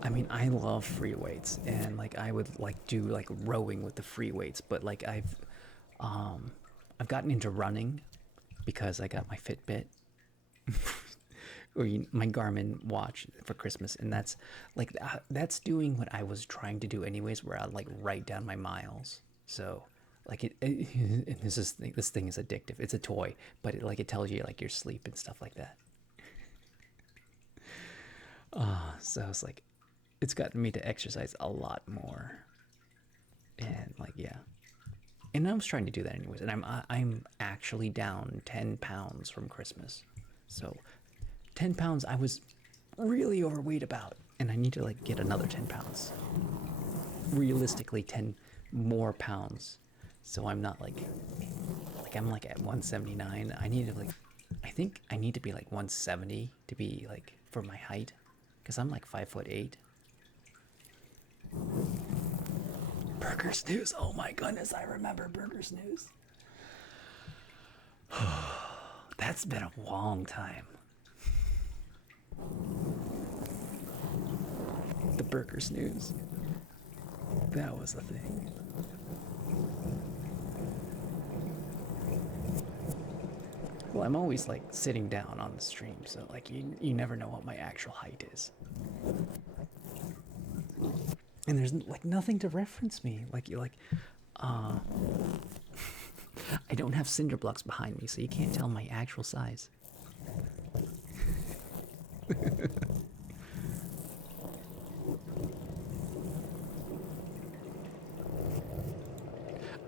I mean, I love free weights, and like I would like do like rowing with the free weights, but like I've gotten into running because I got my Fitbit or my Garmin watch for Christmas, and that's like that's doing what I was trying to do anyways, where I like write down my miles. So like and this thing is addictive. It's a toy, but it tells you like your sleep and stuff like that. So it's like, it's gotten me to exercise a lot more. And like, yeah. And I was trying to do that anyways. And I'm actually down 10 pounds from Christmas. So 10 pounds I was really overweight about. And I need to like get another 10 pounds. Realistically, 10 more pounds. So I'm not like I'm like at 179. I need to like, I think I need to be like 170 to be like for my height. Because I'm like 5'8". Burger Snooze. Oh my goodness, I remember Burger Snooze. That's been a long time. The Burger Snooze. That was the thing. Well, I'm always like sitting down on the stream, so like you never know what my actual height is. And there's like nothing to reference me. Like you're like, I don't have cinder blocks behind me, so you can't tell my actual size.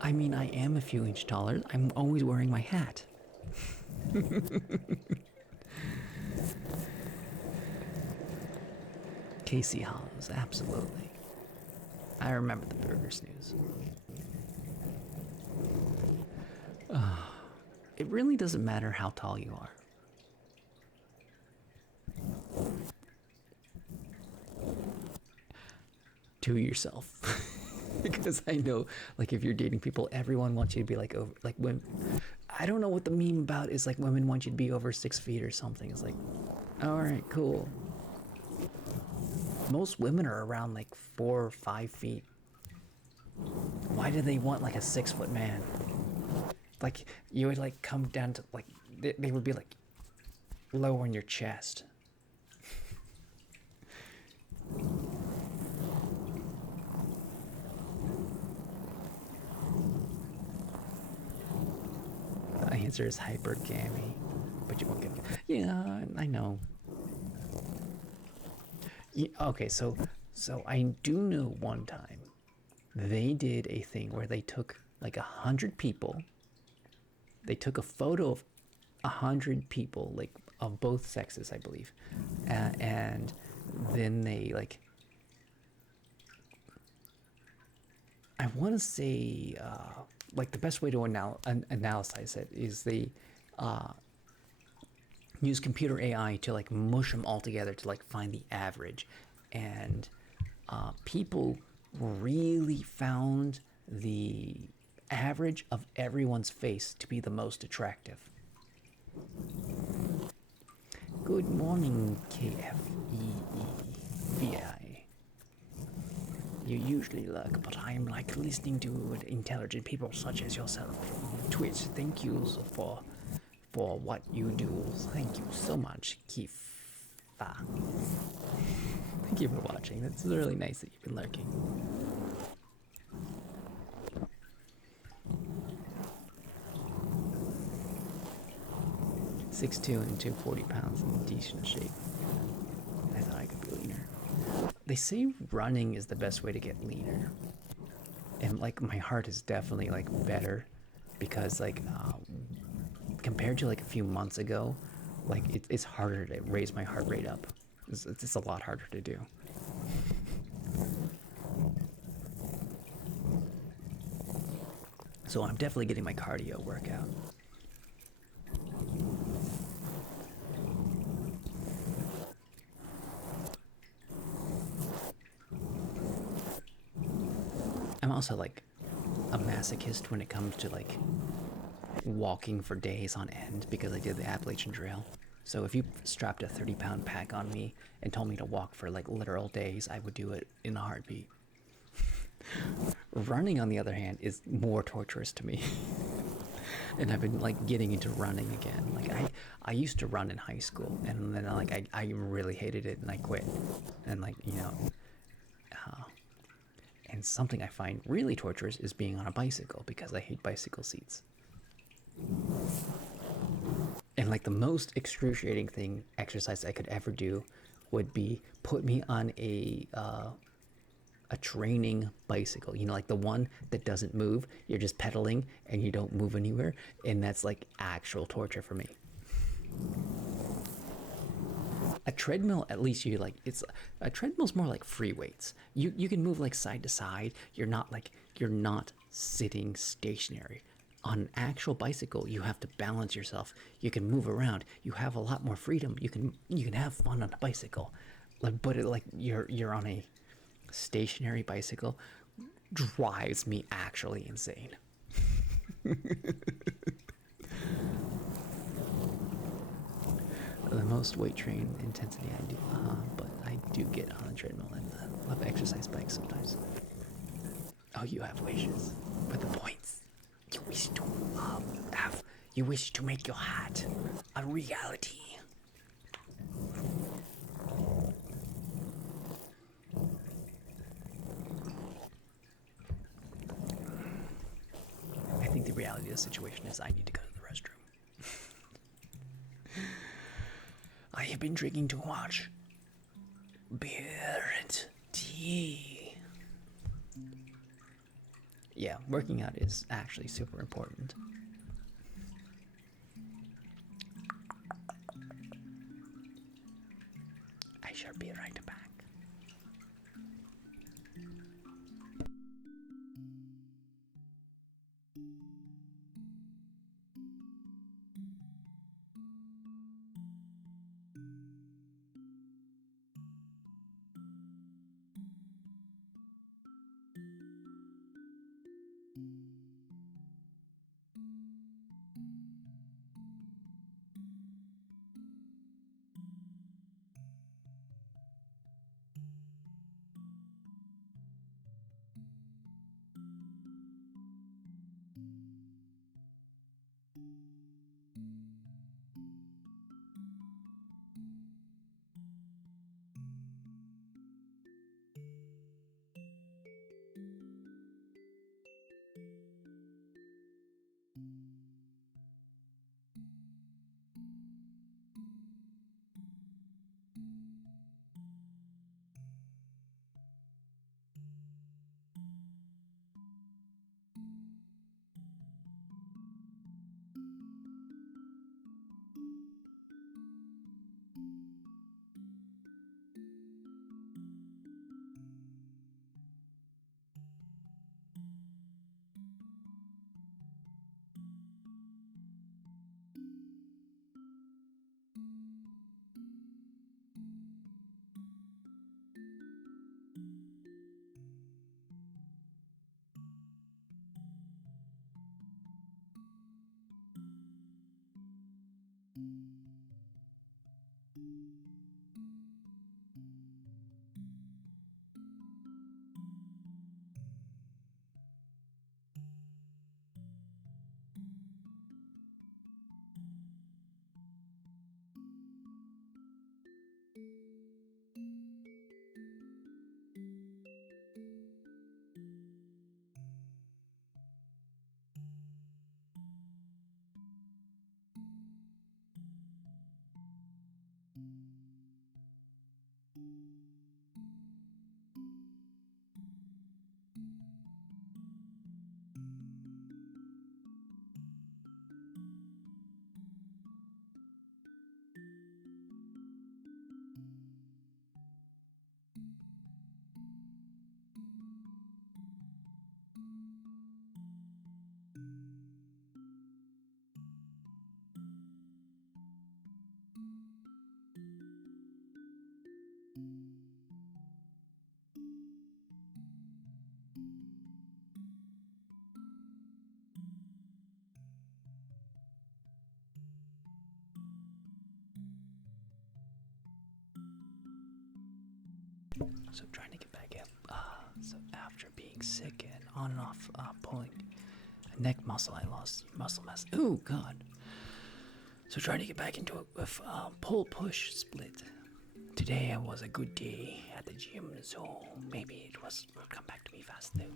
I mean, I am a few inches taller. I'm always wearing my hat. Casey Hollows, absolutely. I remember the Burger Snooze. It really doesn't matter how tall you are. To yourself. Because I know, like, if you're dating people, everyone wants you to be like over, like women. I don't know what the meme about is. Like, women want you to be over 6 feet or something. It's like, all right, cool. Most women are around like 4 or 5 feet. Why do they want like a 6-foot man? Like, you would like come down to like, they would be like low on your chest. The answer is hypergamy, but you won't get. Yeah, I know. Yeah, okay, so I do know one time they did a thing where they took like 100 people. They took a photo of 100 people, like of both sexes, I believe, and then they like. I want to say, like the best way to analyze it is they use computer AI to like mush them all together to like find the average, and people really found the average of everyone's face to be the most attractive. Good morning, KFEEVI. You usually lurk, but I'm like listening to intelligent people such as yourself on Twitch. Thank you for what you do. Thank you so much, Kifa. Thank you for watching. That's really nice that you've been lurking. "6'2" and 240 pounds in decent shape. I thought I could be leaner. They say running is the best way to get leaner. And like my heart is definitely like better because like compared to like a few months ago, like it's harder to raise my heart rate up. It's a lot harder to do. So I'm definitely getting my cardio workout. I'm also like a masochist when it comes to like walking for days on end because I did the Appalachian Trail. So if you strapped a 30-pound pack on me and told me to walk for like literal days, I would do it in a heartbeat. Running, on the other hand, is more torturous to me. And I've been like getting into running again. Like I used to run in high school, and then like I really hated it and I quit. And like, you know, and something I find really torturous is being on a bicycle because I hate bicycle seats. And like the most excruciating exercise I could ever do would be put me on a training bicycle, you know, like the one that doesn't move. You're just pedaling and you don't move anywhere, and that's like actual torture for me. A treadmill, at least you like, it's a treadmill's more like free weights. You can move like side to side. You're not sitting stationary. On an actual bicycle, you have to balance yourself. You can move around. You have a lot more freedom. You can have fun on a bicycle. Like, but it, like you're on a stationary bicycle drives me actually insane. The most weight train intensity I do, but I do get on a treadmill and love exercise bikes sometimes. Oh, you have wishes for the points. You wish to have. You wish to make your heart a reality. I think the reality of the situation is I need to go to the restroom. I have been drinking too much beer and tea. Yeah, working out is actually super important. I shall be right back. So trying to get back up. So after being sick and on and off pulling a neck muscle, I lost muscle mass. Oh God. So trying to get back into it with pull push split. Today was a good day at the gym, so maybe it will come back to me fast though.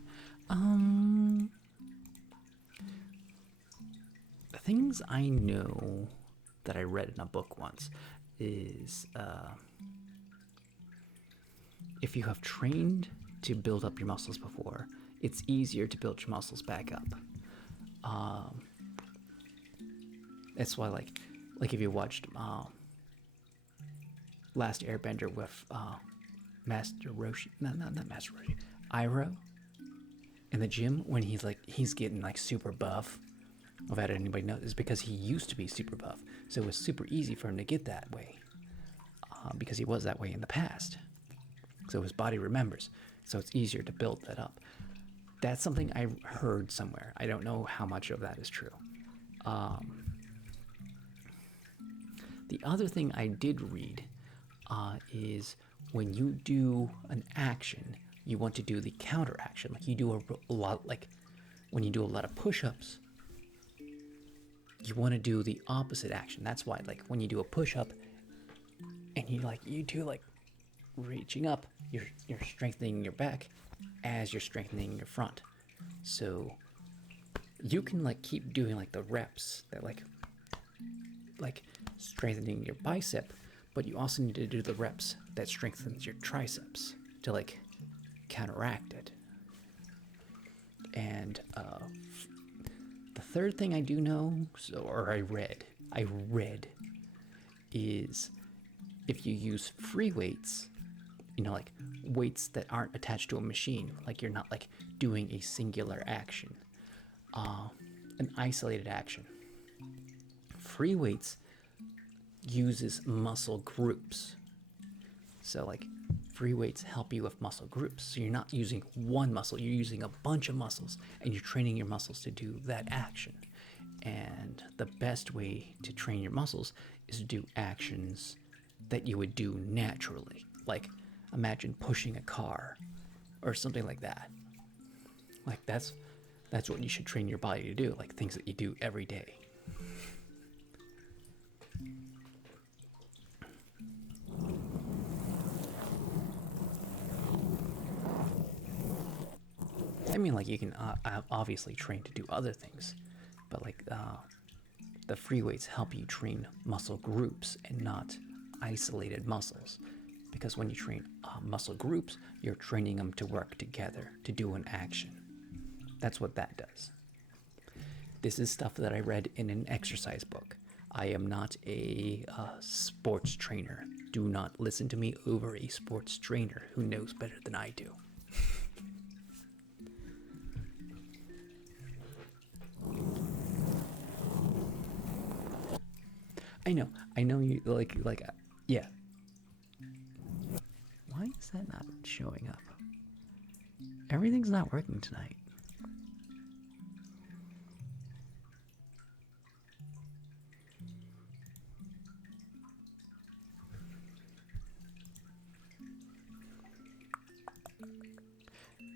The things I know that I read in a book once is if you have trained to build up your muscles before, it's easier to build your muscles back up. That's why, like if you watched Last Airbender with Master Roshi, not Master Roshi, Iroh, in the gym when he's getting like super buff, without anybody knows, is because he used to be super buff, so it was super easy for him to get that way, because he was that way in the past. So his body remembers, so it's easier to build that up. That's something I heard somewhere. I don't know how much of that is true. The other thing I did read is when you do an action, you want to do the counter action. Like you do a lot, like when you do a lot of push-ups, you want to do the opposite action. That's why, like when you do a push-up and you do like reaching up, you're strengthening your back as you're strengthening your front. So you can like keep doing like the reps that like strengthening your bicep, but you also need to do the reps that strengthens your triceps to like counteract it. And the third thing I do know, I read, is if you use free weights, like weights that aren't attached to a machine, like you're not like doing a singular action, an isolated action. Free weights uses muscle groups. So like free weights help you with muscle groups. So you're not using one muscle, you're using a bunch of muscles, and you're training your muscles to do that action. And the best way to train your muscles is to do actions that you would do naturally. Like imagine pushing a car or something like that. Like that's what you should train your body to do, like things that you do every day. I mean, like you can obviously train to do other things, but like the free weights help you train muscle groups and not isolated muscles. Because when you train muscle groups, you're training them to work together to do an action. That's what that does. This is stuff that I read in an exercise book. I am not a sports trainer. Do not listen to me over a sports trainer who knows better than I do. I know you yeah. Why is that not showing up? Everything's not working tonight.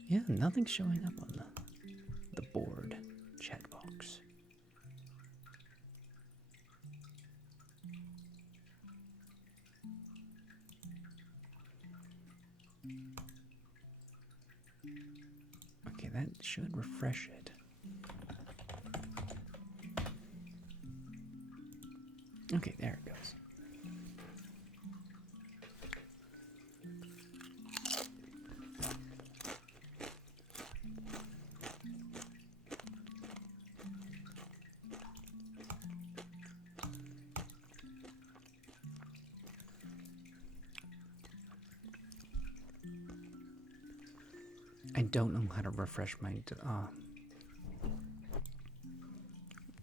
Yeah, nothing's showing up on the board chat box. Okay, that should refresh it. Okay, there it goes. I don't know how to refresh my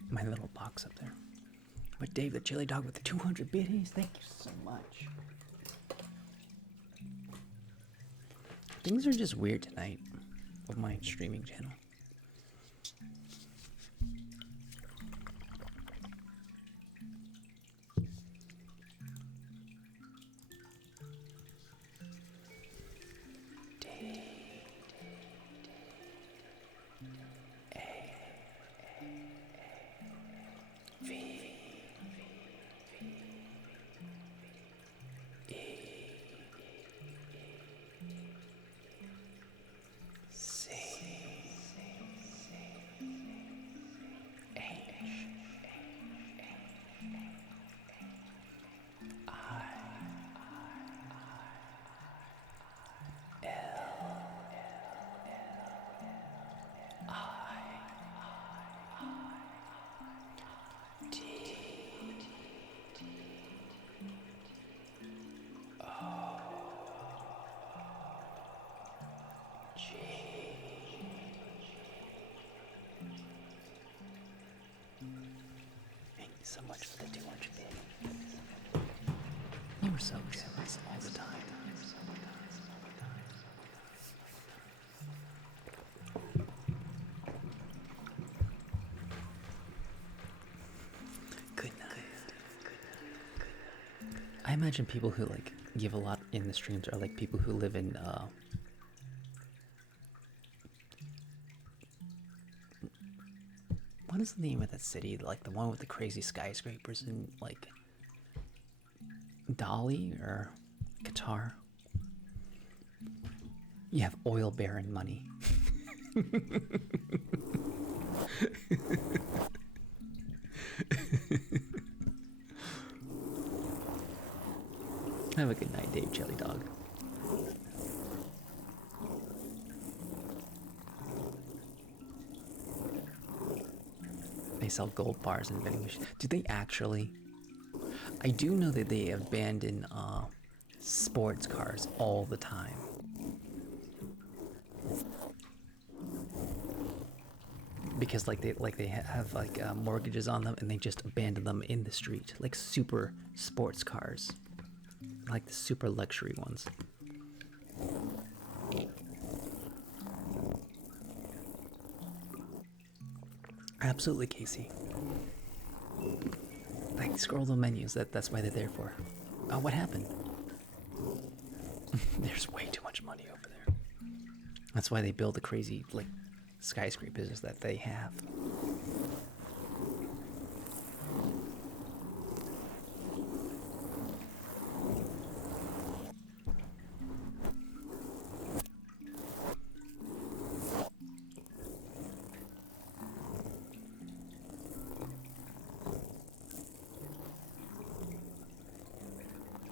my little box up there. But Dave the Chili Dog with the 200 biddies, thank you so much. Things are just weird tonight with my streaming channel. so good all the time. Good night. I imagine people who like give a lot in the streams are like people who live in what is the name of that city? Like the one with the crazy skyscrapers in like Dali or Qatar? You have oil baron money. Have a good night, Dave Chili Dog. They sell gold bars and vending machines. Do they actually? I do know that they abandon sports cars all the time. Because they have like mortgages on them and they just abandon them in the street, like super sports cars, like the super luxury ones. Absolutely, Casey. Like scroll the menus. That's why they're there for. Oh, what happened? There's way too much money over there. That's why they build the crazy like skyscrapers that they have.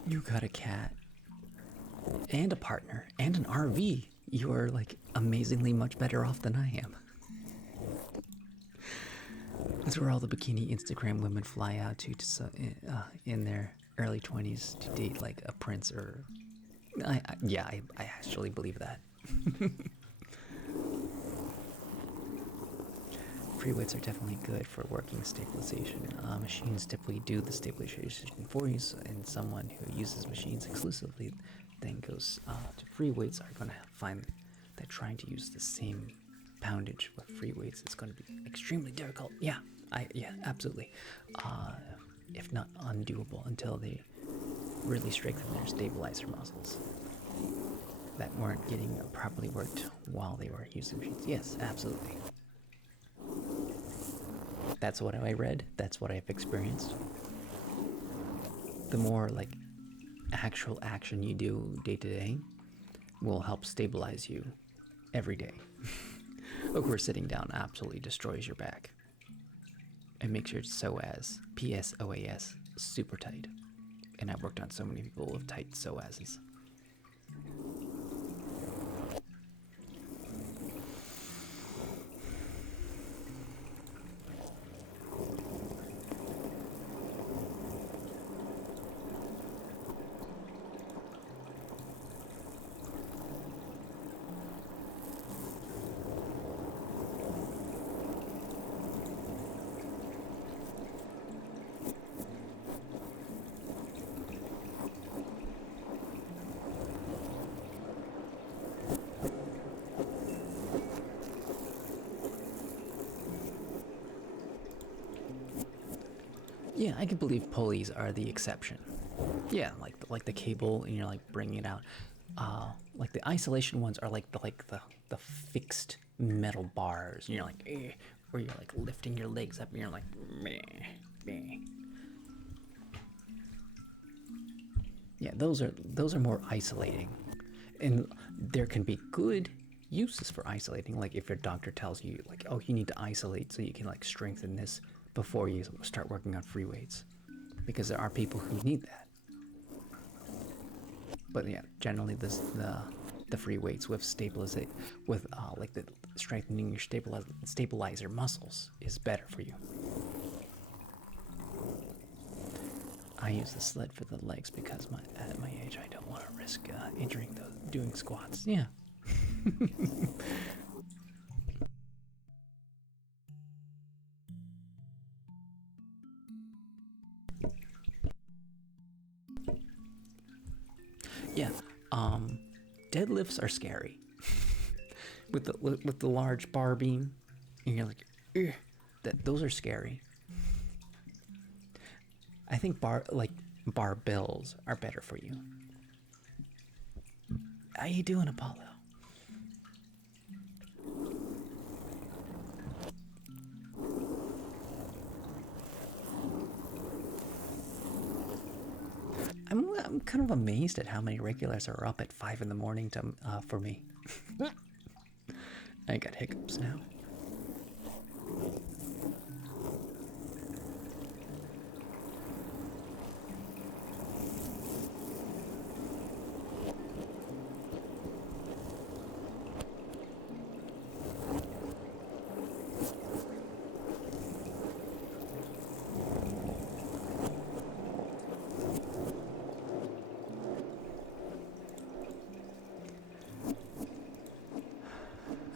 You got a cat and a partner and an RV. You are like amazingly much better off than I am. That's where all the bikini Instagram women fly out to in their early 20s to date like a prince or. I actually believe that. Free weights are definitely good for working stabilization. Machines typically do the stabilization for you, and someone who uses machines exclusively then goes to free weights are going to find that trying to use the same poundage with free weights is going to be extremely difficult. Yeah, absolutely. If not undoable until they really strengthen their stabilizer muscles that weren't getting properly worked while they were using machines. Yes, absolutely. That's what I read. That's what I've experienced. The more like actual action you do day to day will help stabilize you every day. Of course, sitting down absolutely destroys your back. It makes your psoas, PSOAS, super tight. And I've worked on so many people with tight psoases. Yeah, I can believe pulleys are the exception. Yeah, like the cable, and you're like bringing it out. Like the isolation ones are like the fixed metal bars. And you're like, where you're like lifting your legs up, and you're like, meh, meh. Yeah, those are more isolating, and there can be good uses for isolating. Like if your doctor tells you like, oh, you need to isolate so you can like strengthen this before you start working on free weights, because there are people who need that. But yeah, generally the free weights with like the strengthening your stabilizer muscles is better for you. I use the sled for the legs because at my age I don't want to risk injuring those doing squats. Yeah. Yeah. Deadlifts are scary. with the large bar beam, and you're like, ugh, those are scary. I think barbells are better for you. How you doing, Apollo? I'm kind of amazed at how many regulars are up at 5 in the morning for me. I got hiccups now.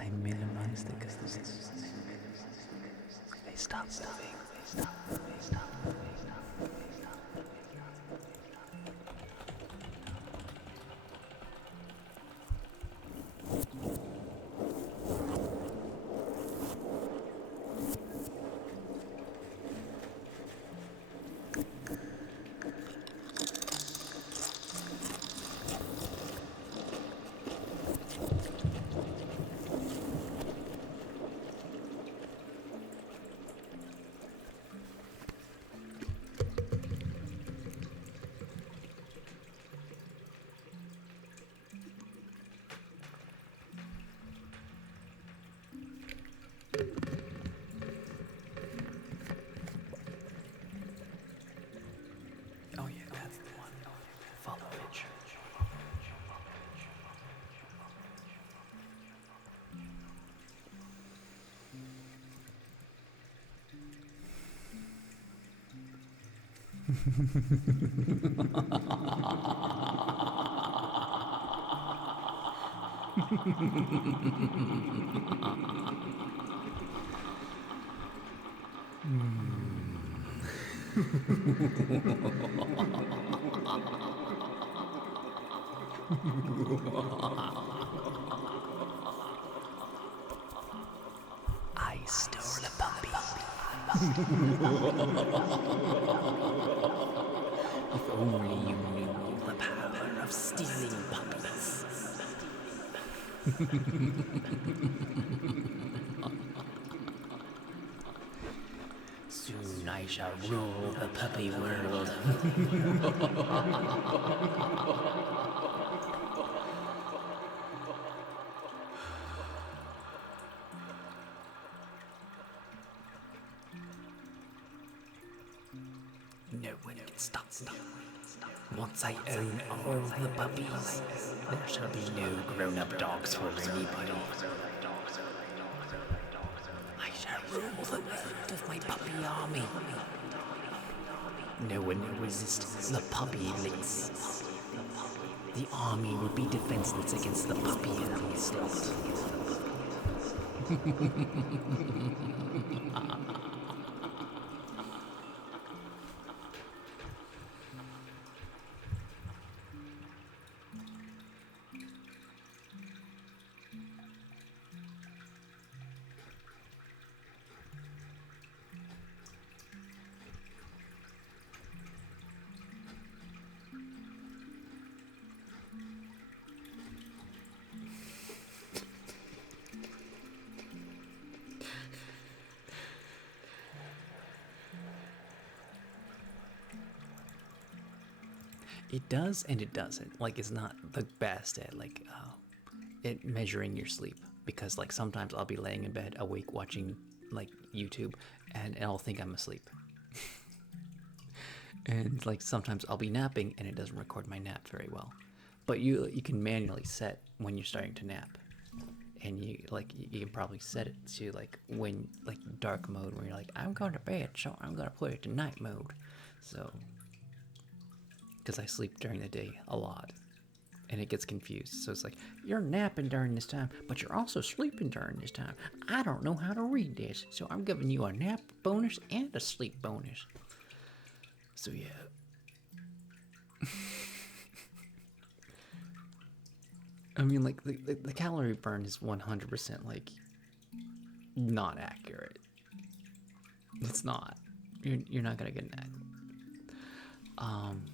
I minimize the ghosts. They stop moving. They stop moving. They stop moving. Oh yeah, that's the one. Follow picture. I stole a puppy. If only you knew the power of stealing puppies. Soon I shall rule the puppy world. No one can stop me. Once I own all the puppies, there shall be no grown-up dogs for anybody. I shall rule the world of my puppy army. No one will resist the puppy licks. The army will be defenseless against the puppy onslaught. It does and it doesn't. Like, it's not the best at it measuring your sleep, because like sometimes I'll be laying in bed awake watching like YouTube and I'll think I'm asleep. And like sometimes I'll be napping and it doesn't record my nap very well. But you can manually set when you're starting to nap. And you can probably set it to like when like dark mode where you're like, I'm going to bed, so I'm gonna put it to night mode. So because I sleep during the day a lot and it gets confused. So it's like, you're napping during this time, but you're also sleeping during this time. I don't know how to read this, so I'm giving you a nap bonus and a sleep bonus. So yeah. I mean, like the calorie burn is 100% like not accurate. It's not. You're not gonna get um.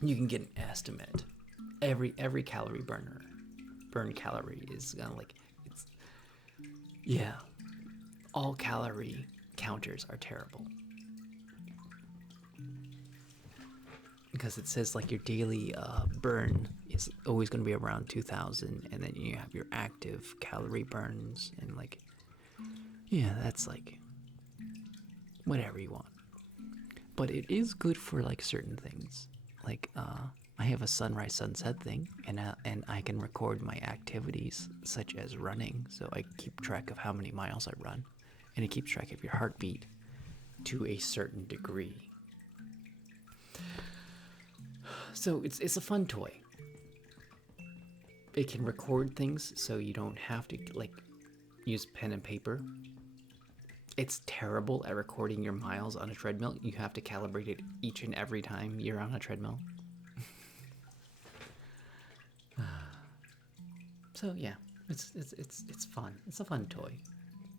You can get an estimate. Every calorie burn calorie is gonna like it's yeah. All calorie counters are terrible because it says like your daily burn is always going to be around 2000, and then you have your active calorie burns, and like yeah, that's like whatever you want. But it is good for like certain things. Like I have a sunrise sunset thing, and I can record my activities such as running, so I keep track of how many miles I run, and it keeps track of your heartbeat to a certain degree. So it's a fun toy. It can record things, so you don't have to like use pen and paper. It's terrible at recording your miles on a treadmill. You have to calibrate it each and every time you're on a treadmill. So yeah, it's fun. It's a fun toy,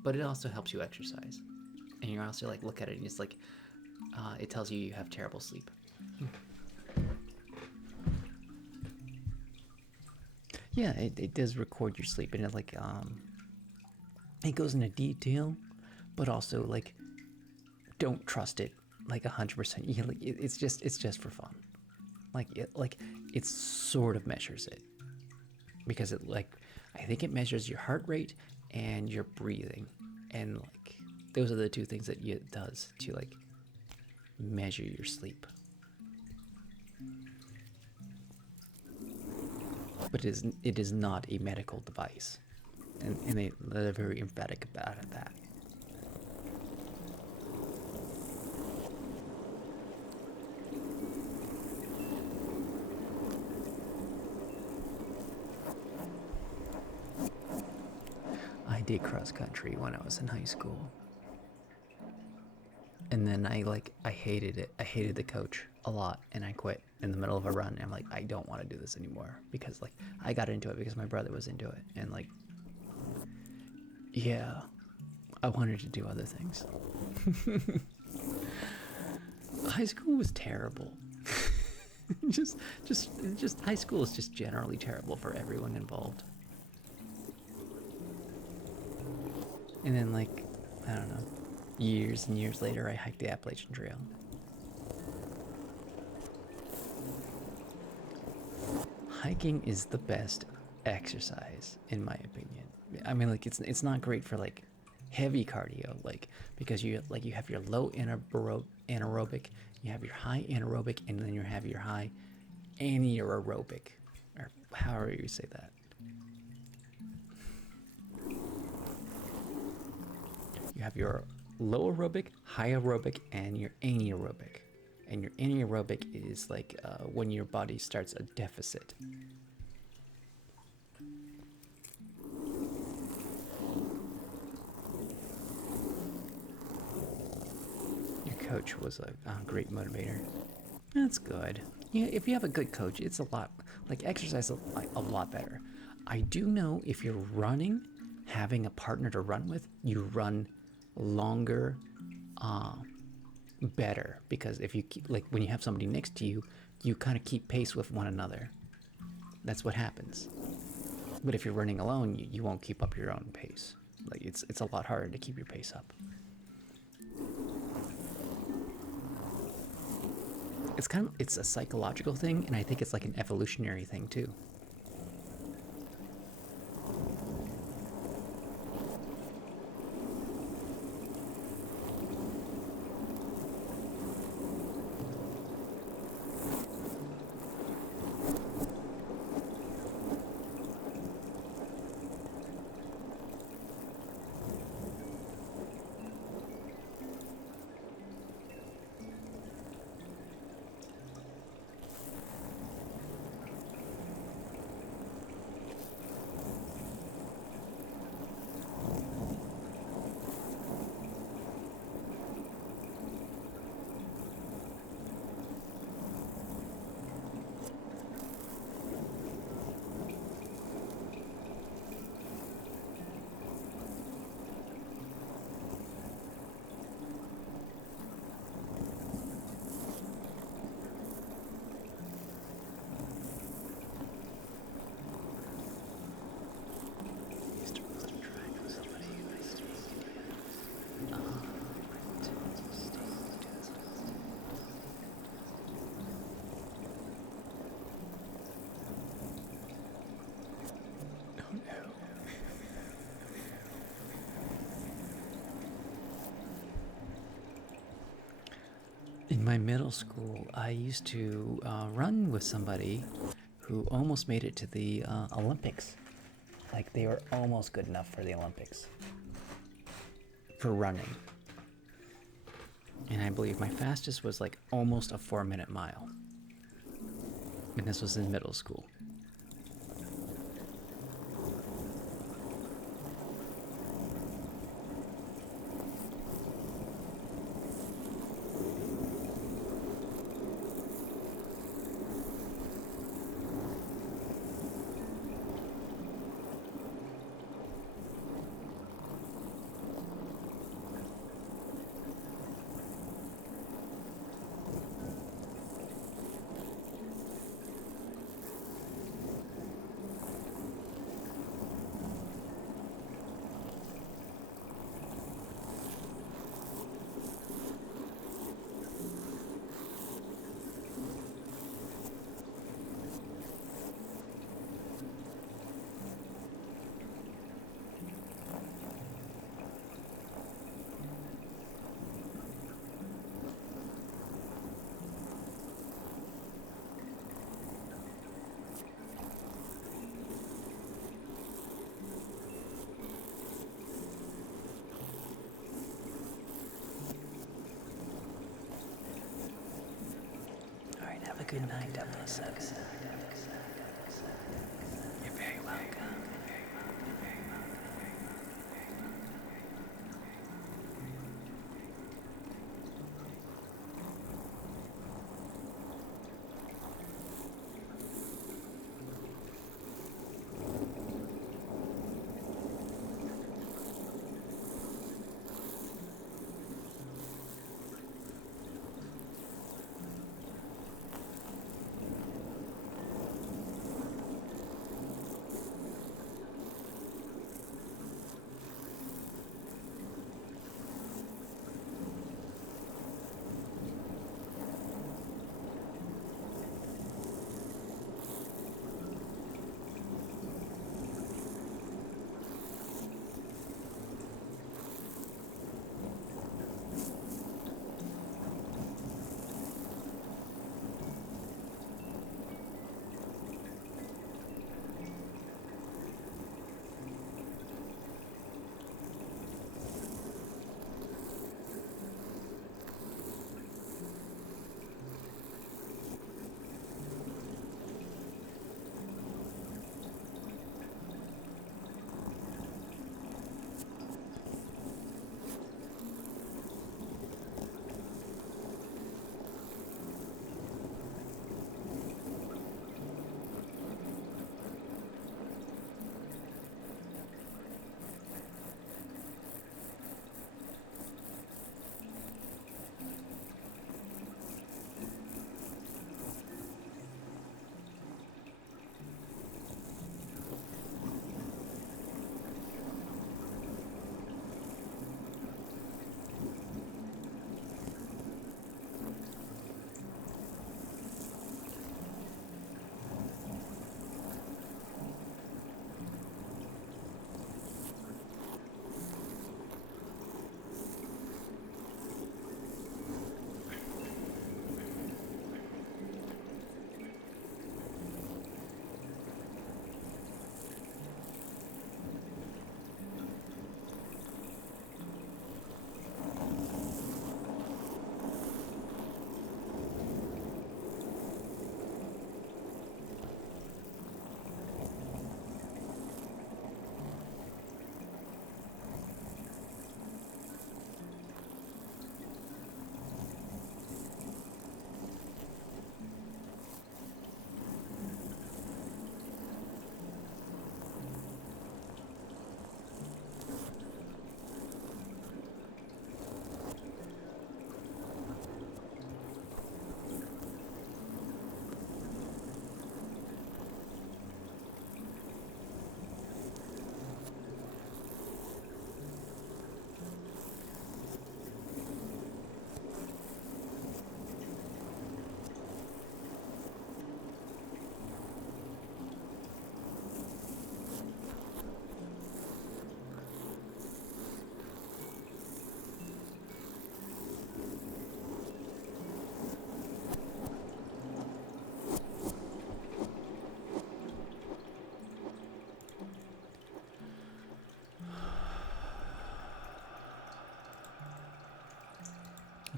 but it also helps you exercise. And you also like look at it and it's like, it tells you have terrible sleep. Yeah, it does record your sleep, and it like it goes into detail, but also like don't trust it like 100%. Yeah, like it's just for fun. It sort of measures it because it like I think it measures your heart rate and your breathing, and like those are the two things that it does to like measure your sleep. But it is not a medical device, and they're very emphatic about that. I did cross country when I was in high school. And then I hated it. I hated the coach a lot, and I quit in the middle of a run. And I'm like, I don't want to do this anymore because like I got into it because my brother was into it, and like yeah, I wanted to do other things. High school was terrible. just just high school is just generally terrible for everyone involved. And then like I don't know, years and years later I hiked the Appalachian Trail. Hiking is the best exercise in my opinion. I mean like it's not great for like heavy cardio, like because you have your low anaerobic, you have your high anaerobic, and then you have your high anaerobic, or however you say that. You have your low aerobic, high aerobic, and your anaerobic. And your anaerobic is like when your body starts a deficit. Your coach was a great motivator. That's good. Yeah, if you have a good coach, it's a lot like exercise a lot better. I do know if you're running, having a partner to run with, you run longer, better, because if you keep like when you have somebody next to you, you kind of keep pace with one another. That's what happens. But if you're running alone, you won't keep up your own pace. Like it's a lot harder to keep your pace up. It's a psychological thing, and I think it's like an evolutionary thing too. my middle school, I used to run with somebody who almost made it to the Olympics. Like, they were almost good enough for the Olympics for running. And I believe my fastest was like almost a 4-minute mile. And this was in middle school. Have a good night, 007. You're very welcome.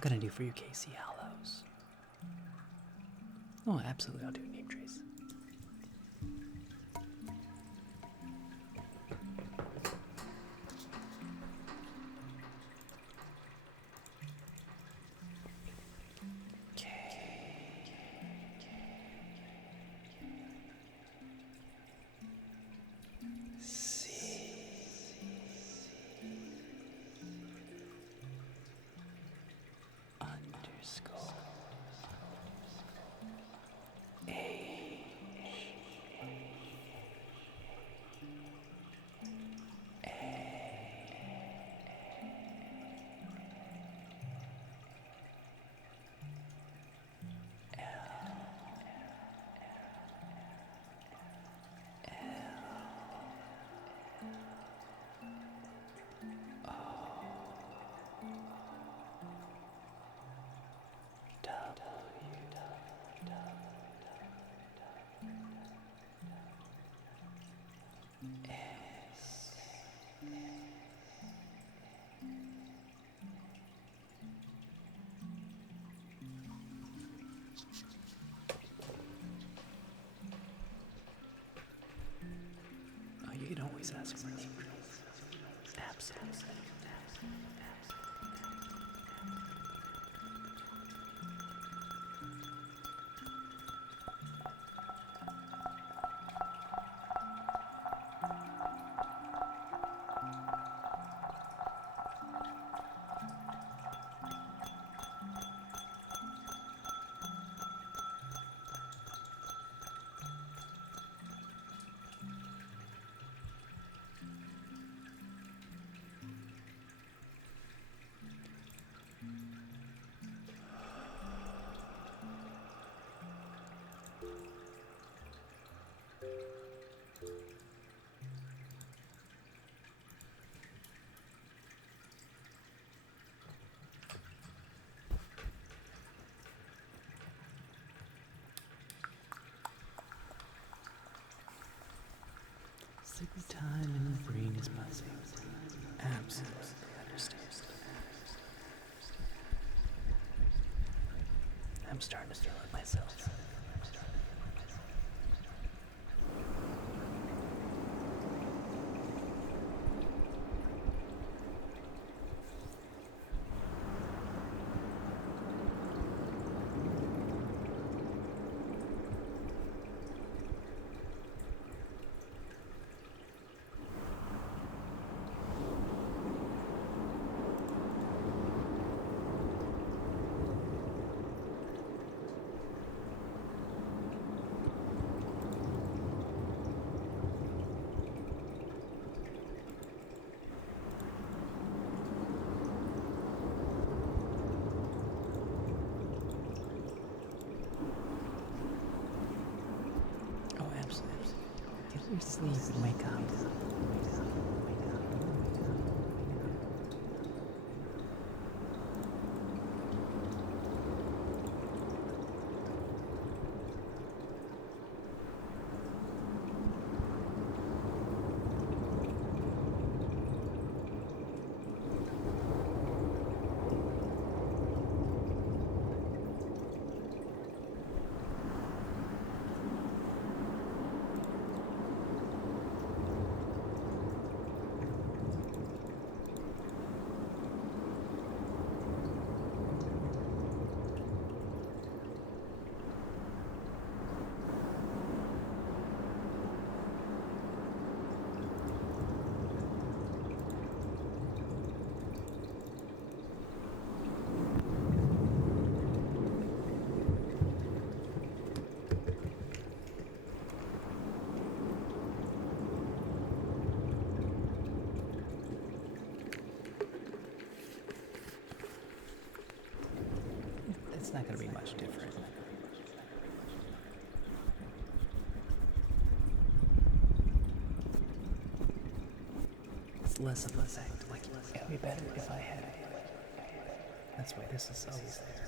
gonna do for you, Casey Hallows. Oh, absolutely, I'll do a name trace. Underscore Oh, you can always ask for name trace. Absolutely. Sleepy time and the brain is buzzing. Absolutely understand. I'm starting to feel it myself. Oh, absolutely. Get your sleep and wake up. It's not going to be much different. It's less of an effect. Like, it would be better if I had it. That's why this is always there.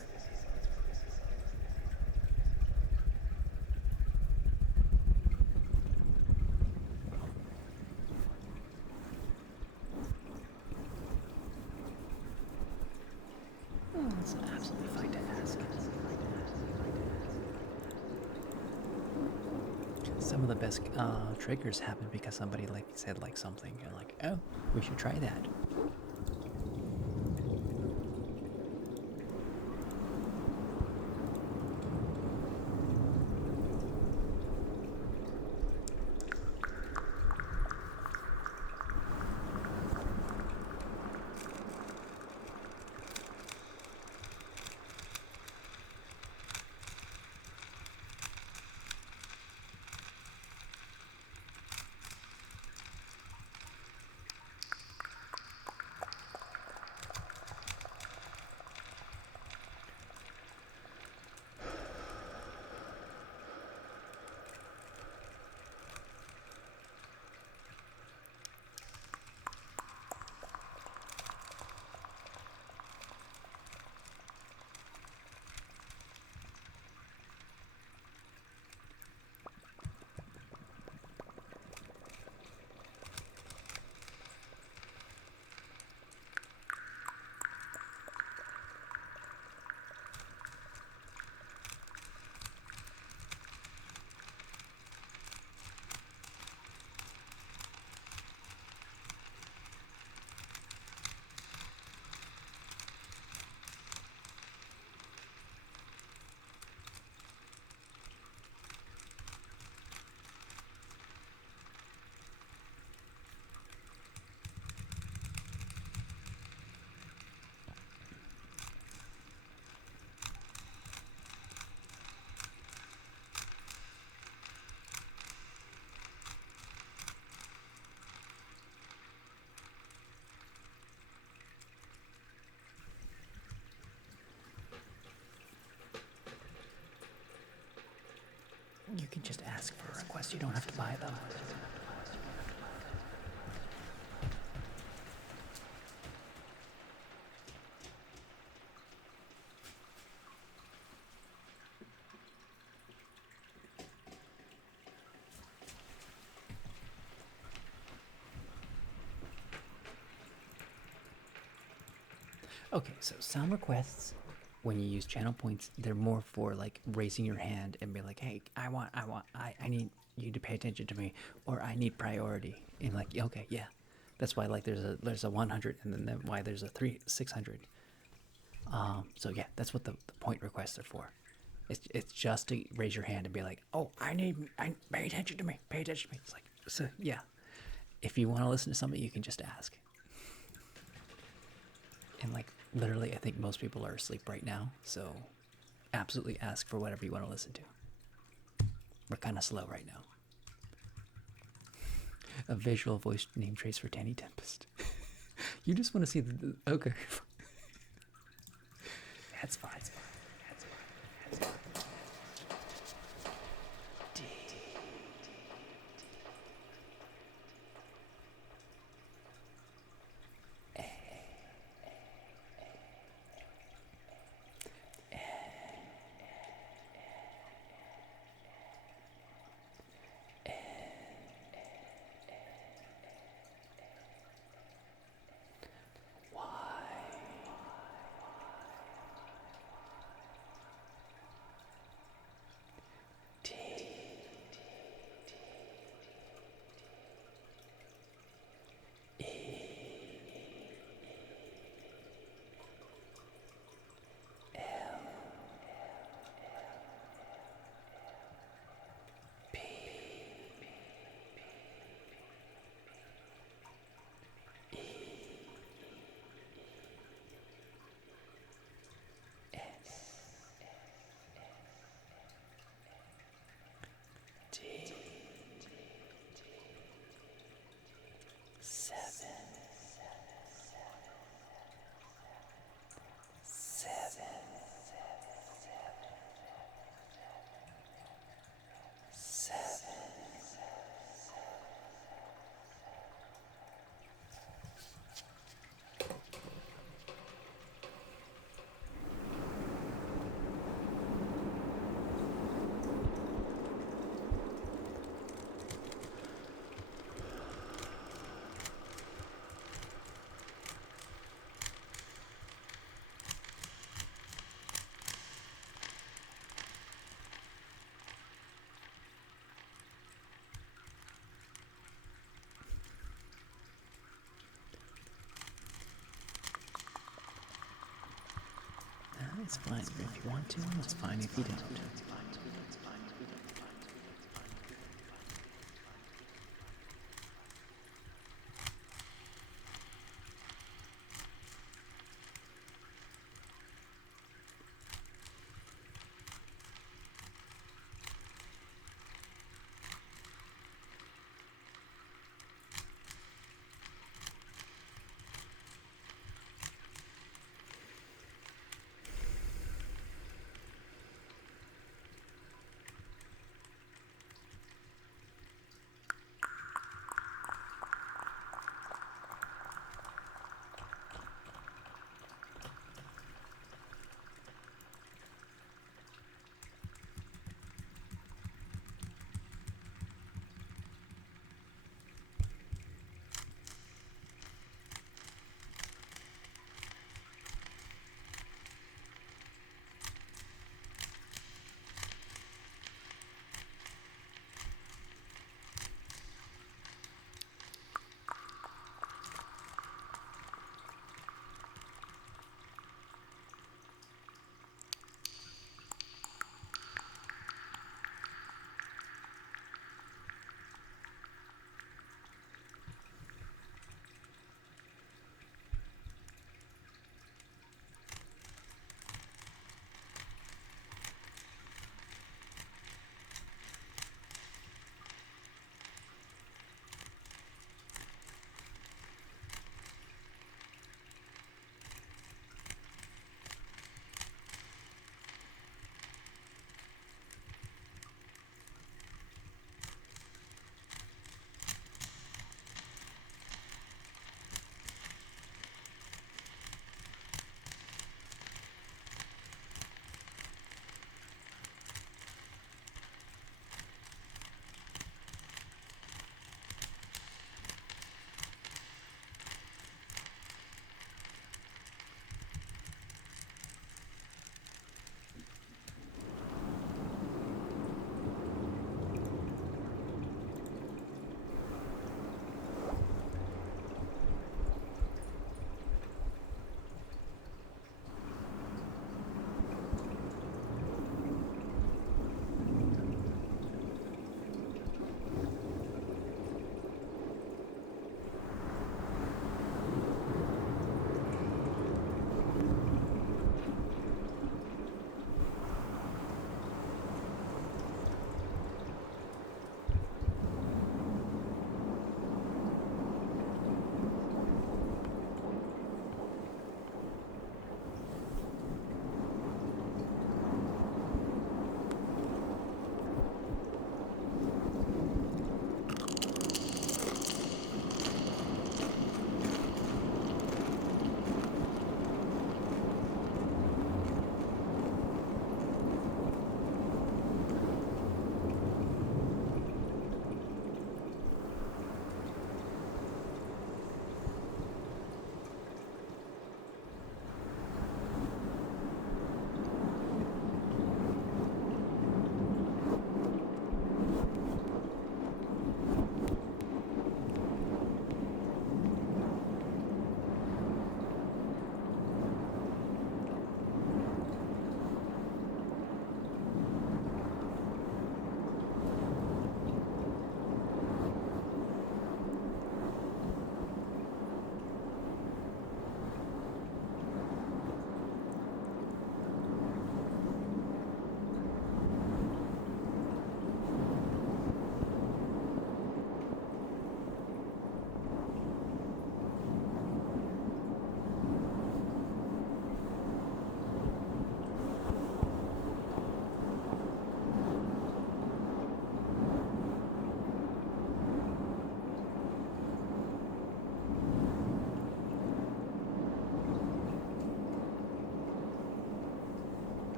Oh, it's absolutely fine to ask. Some of the best triggers happen because somebody like said like something. You're like, oh, we should try that. You can just ask for a request. You don't have to buy them. Okay, so sound requests, when you use channel points, they're more for like raising your hand and be like, hey, I need you to pay attention to me, or I need priority. And like, okay, yeah, that's why like there's a 100, and then why there's a 600. So yeah, that's what the point requests are for. It's just to raise your hand and be like, oh, I pay attention to me, pay attention to me. It's like, so yeah, if you want to listen to something, you can just ask. And like literally, I think most people are asleep right now, so absolutely ask for whatever you want to listen to. We're kind of slow right now. A visual voice name trace for Danny Tempest. You just want to see the okay. That's fine. That's fine. That's fine. That's fine. It's fine if you want to, it's fine if you don't.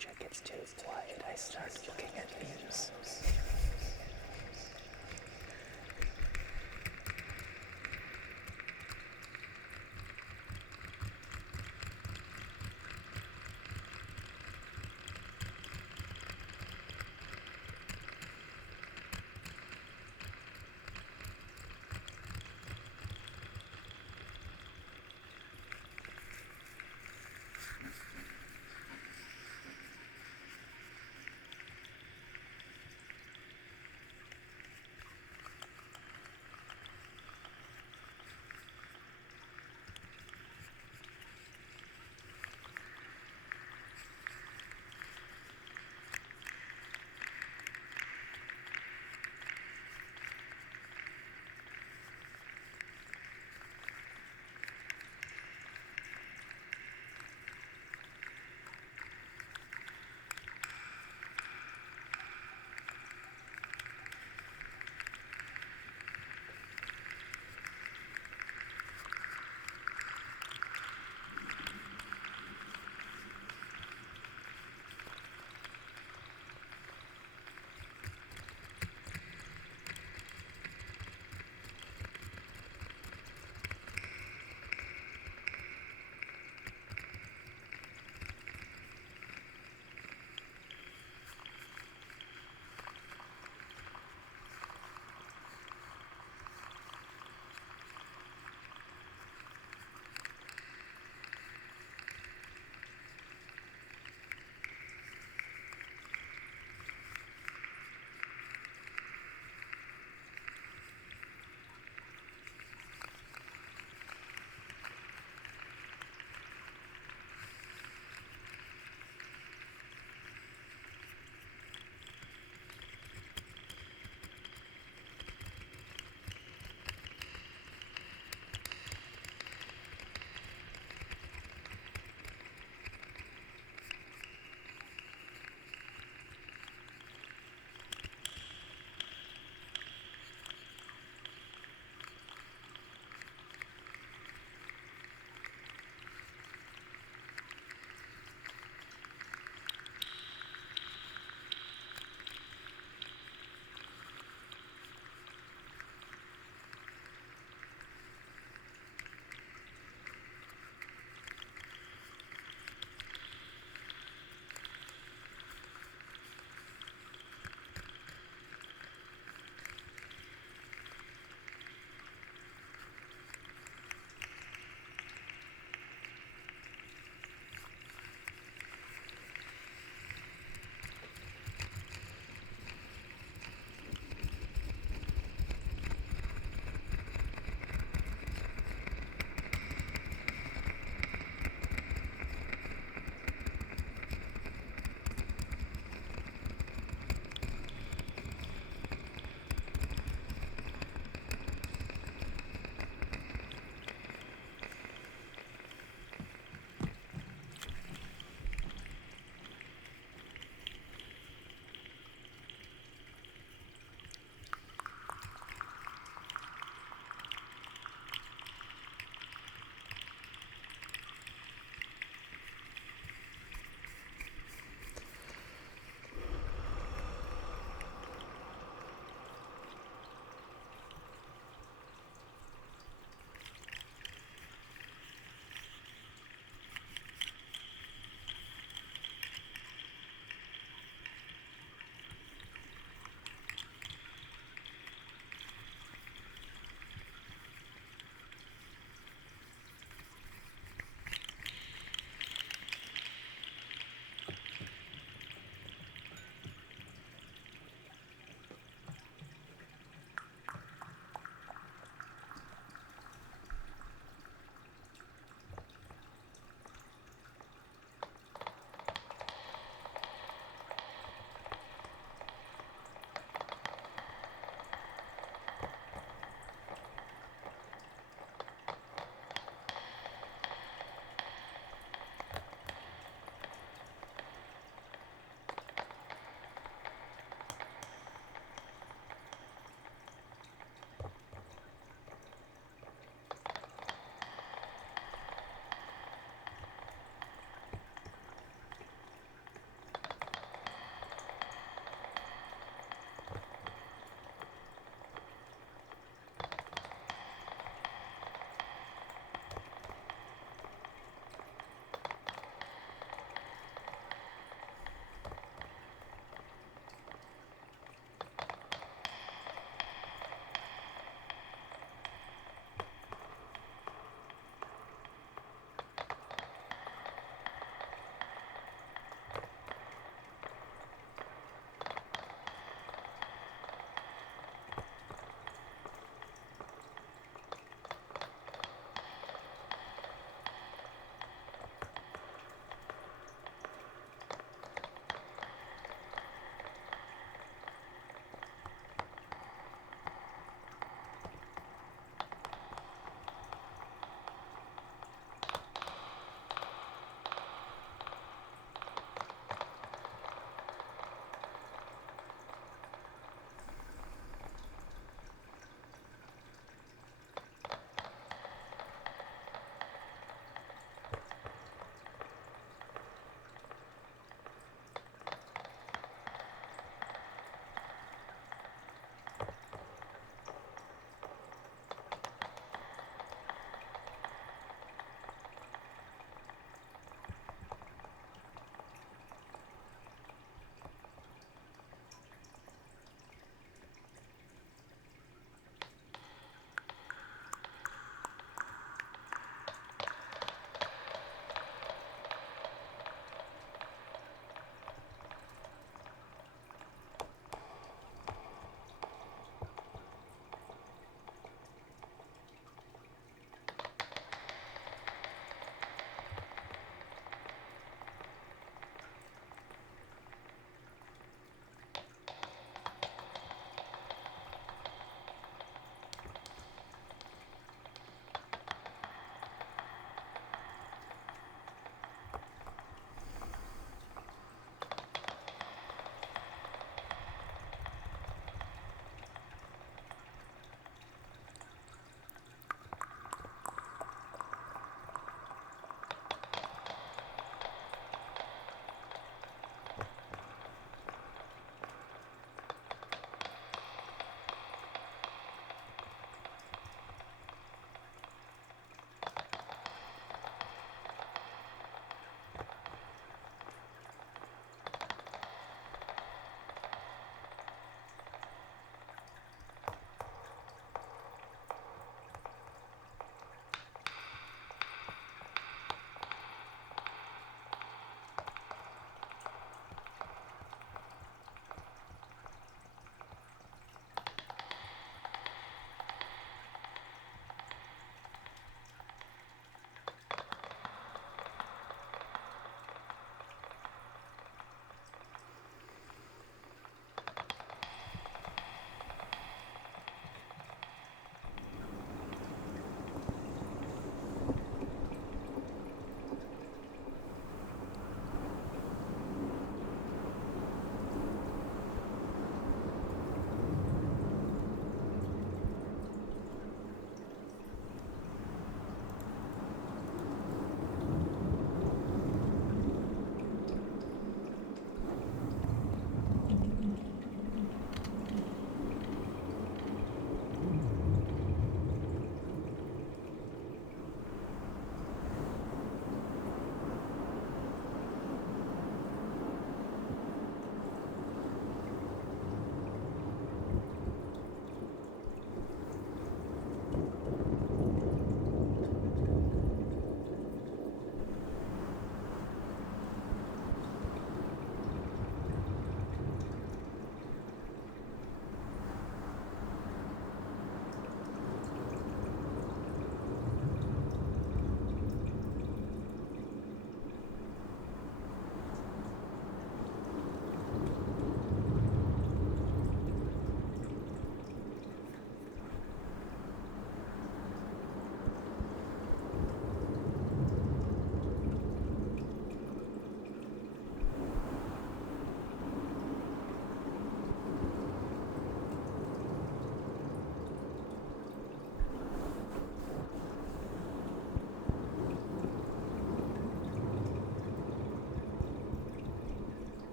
chat gets too quiet, I start looking at memes.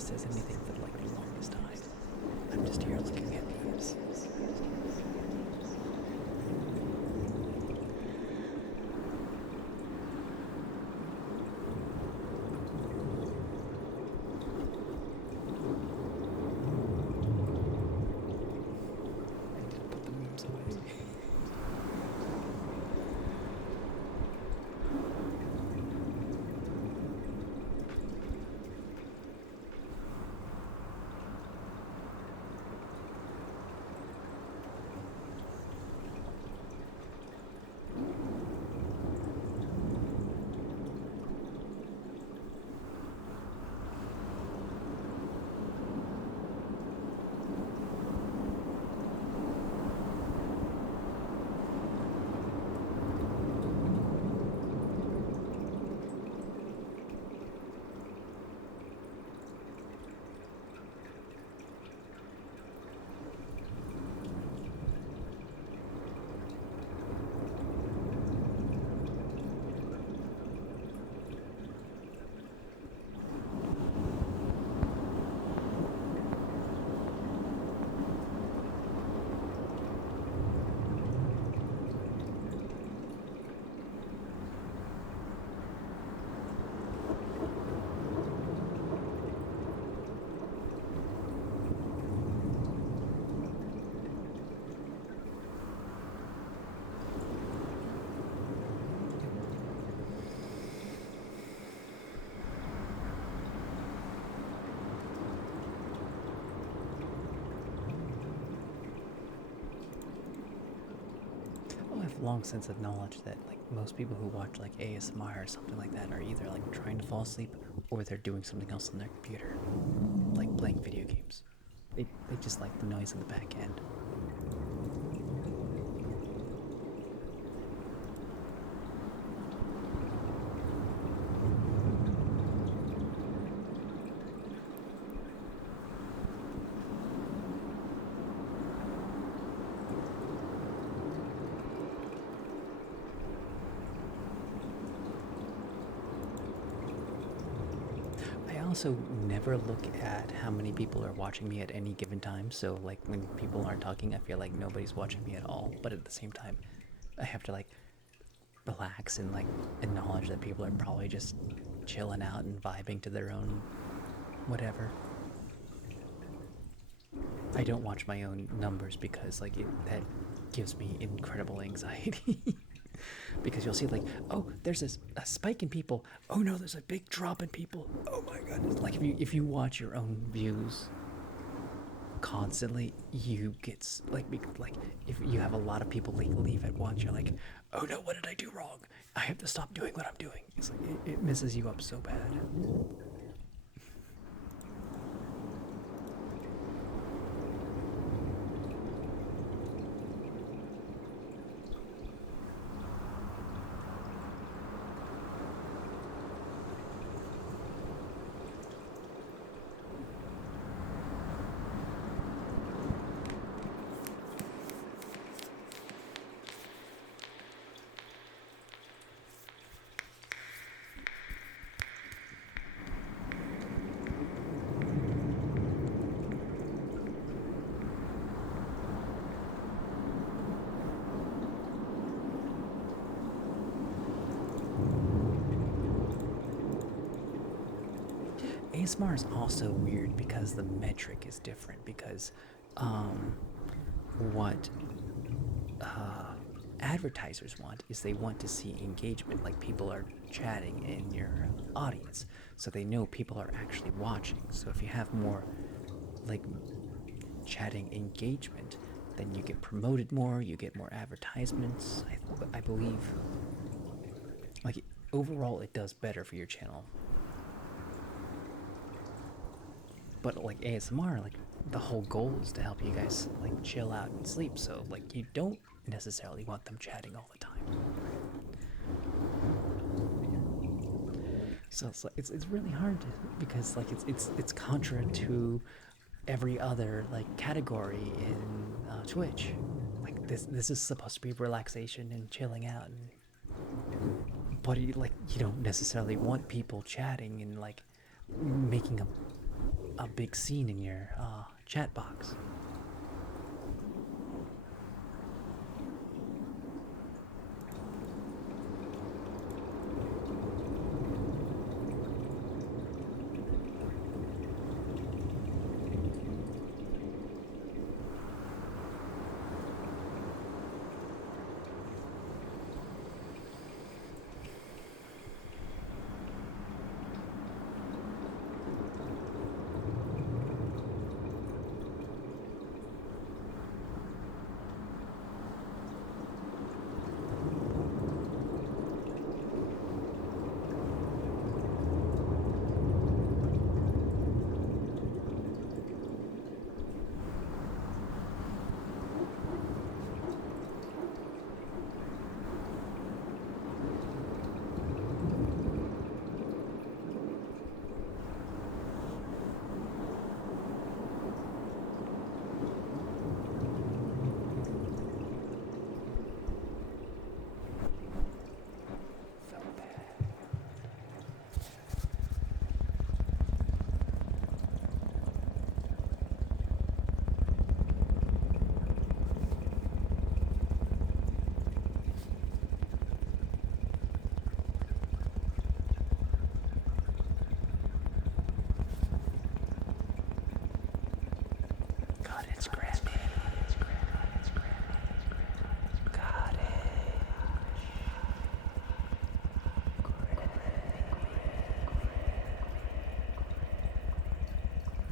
says anything for like the longest time. I'm just here looking at memes. I need to put the memes away. Oh, I've long since acknowledged that like most people who watch like ASMR or something like that are either like trying to fall asleep or they're doing something else on their computer, like playing video games. They just like the noise in the back end. I also never look at how many people are watching me at any given time. So like when people aren't talking, I feel like nobody's watching me at all. But at the same time, I have to like relax and like acknowledge that people are probably just chilling out and vibing to their own whatever. I don't watch my own numbers because like that gives me incredible anxiety. Because you'll see like, oh, there's a spike in people. Oh no, there's a big drop in people. Oh my goodness! Like if you watch your own views constantly, you get like if you have a lot of people leave at once, you're like, oh no, what did I do wrong? I have to stop doing what I'm doing. It's like it messes you up so bad. ASMR is also weird because the metric is different because what advertisers want is they want to see engagement, like people are chatting in your audience, so they know people are actually watching. So if you have more like chatting engagement, then you get promoted more, you get more advertisements. I believe like overall it does better for your channel. But like ASMR, like the whole goal is to help you guys like chill out and sleep. So like you don't necessarily want them chatting all the time. So it's really hard to, because like it's contra to every other like category in Twitch. Like this is supposed to be relaxation and chilling out, but you don't necessarily want people chatting and like making a big scene in your chat box. God, it's Grammy. God,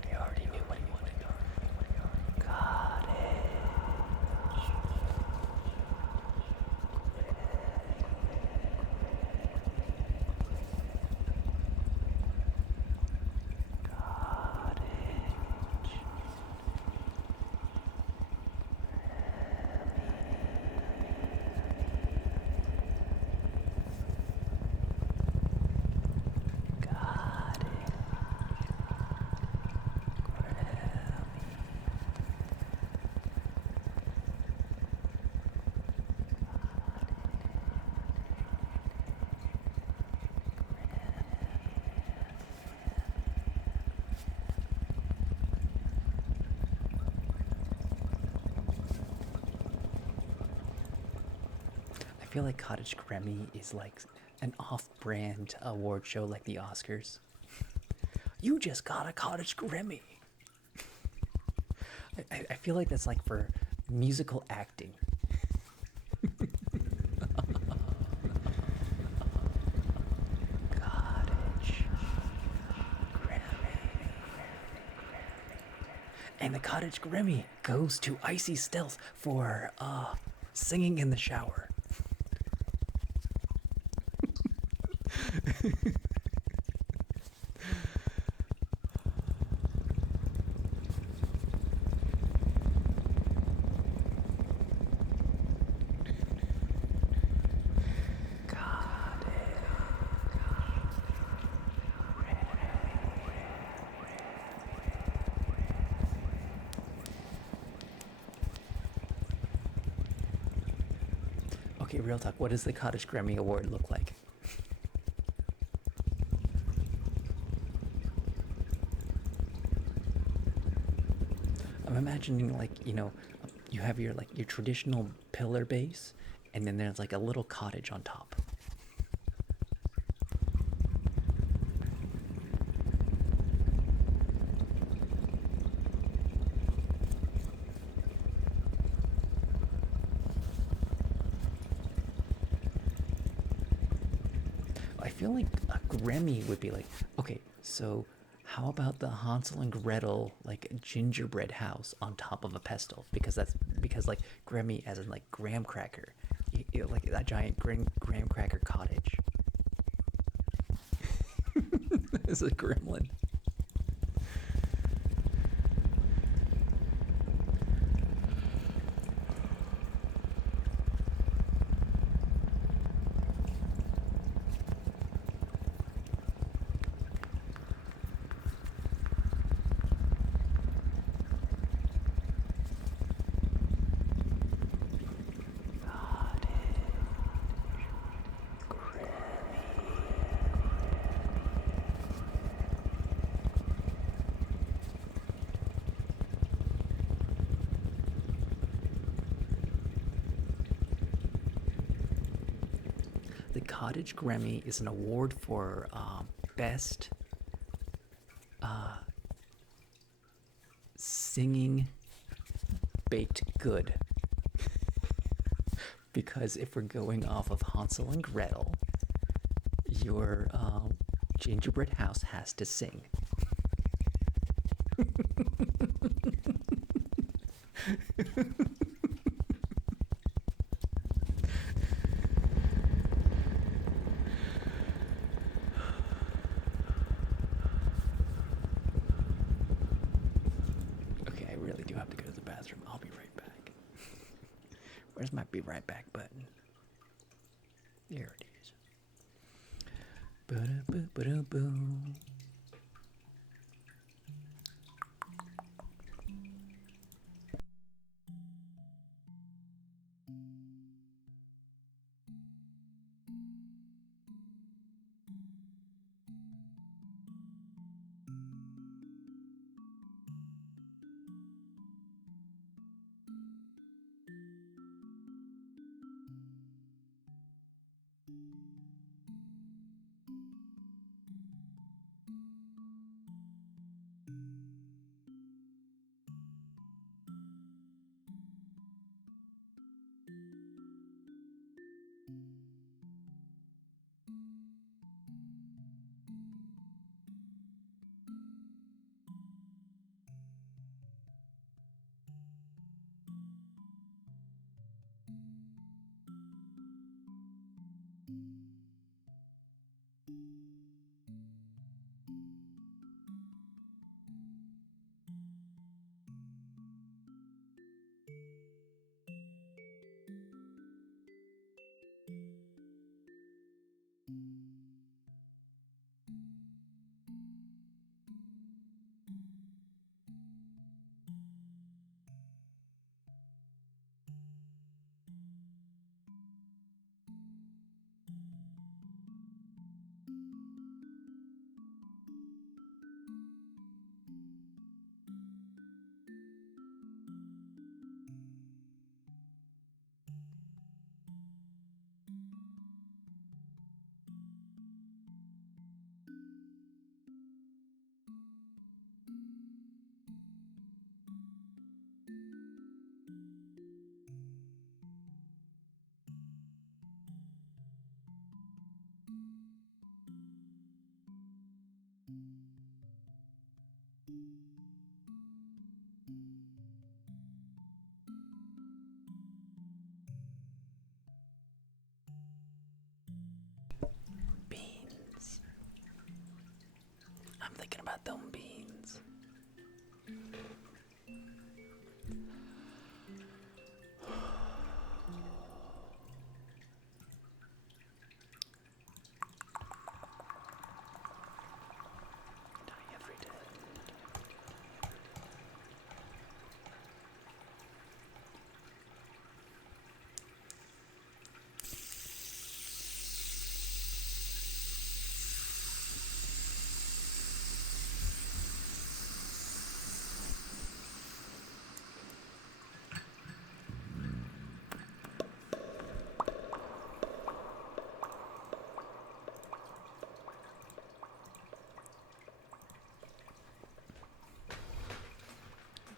he already knew what he wanted. God, I feel like Cottage Grammy is like an off-brand award show like the Oscars. You just got a Cottage Grammy. I feel like that's like for musical acting. Cottage Grammy. And the Cottage Grammy goes to Icy Stealth for singing in the shower. Okay, real talk. What does the Cottage Grammy Award look like? I'm imagining like, you know, you have your like your traditional pillar base, and then there's like a little cottage on top. I feel like a Grammy would be like, okay, so how about the Hansel and Gretel like gingerbread house on top of a pestle? Because that's because like Grammy as in like graham cracker, like that giant graham cracker cottage. It's a gremlin. Cottage Grammy is an award for best singing baked good. Because if we're going off of Hansel and Gretel, your gingerbread house has to sing. Okay, I really do have to go to the bathroom. I'll be right back. Where's my be right back button? There it is. Ba-da-boo-ba-da-boo. Beans. I'm thinking about them beans. Die every day.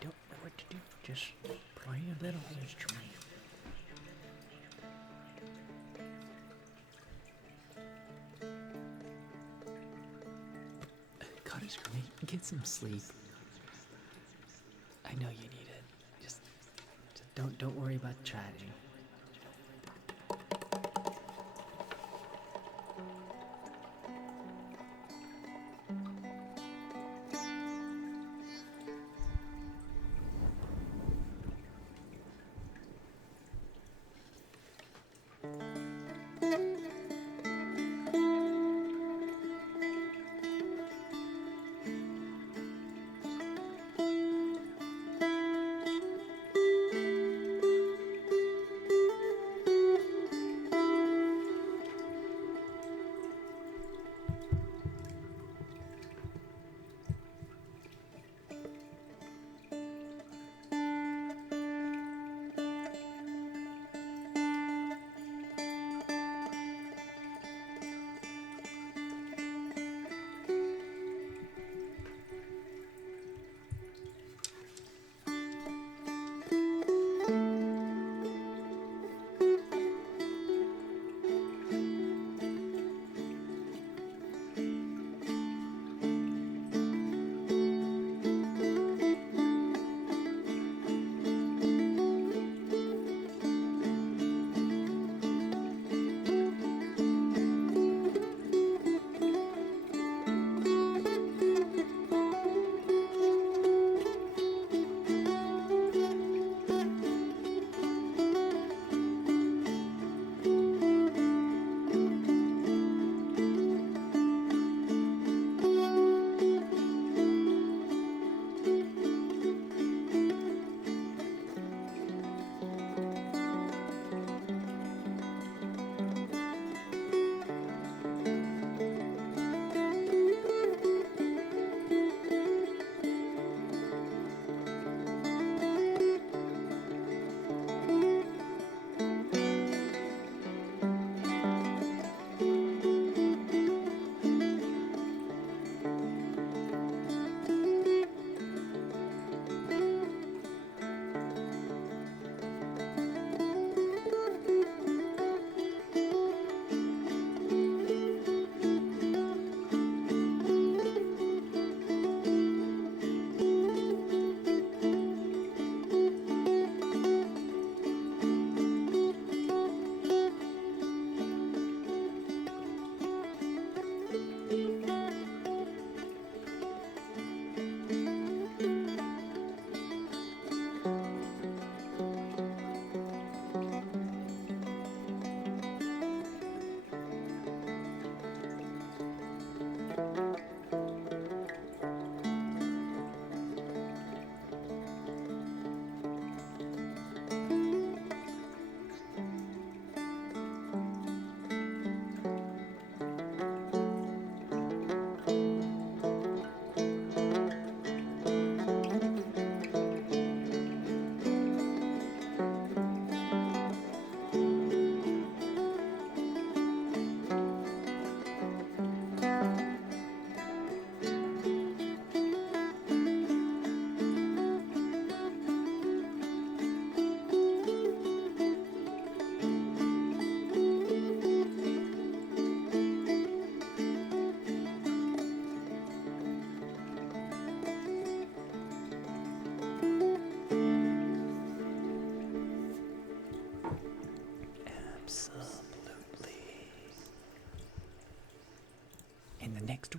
Don't know what to do. Just play a little instrument. Cottage Grammy, get some sleep. I know you need it. Just don't worry about chatting.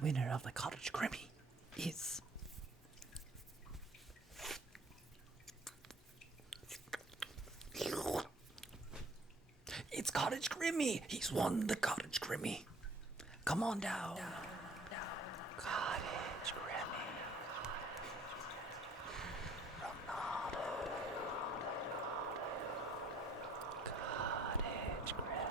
winner of the Cottage Grimmy is it's Cottage Grimmy. He's won the Cottage Grimmy. Come on down. Cottage Grimmy. Cottage Grimmy.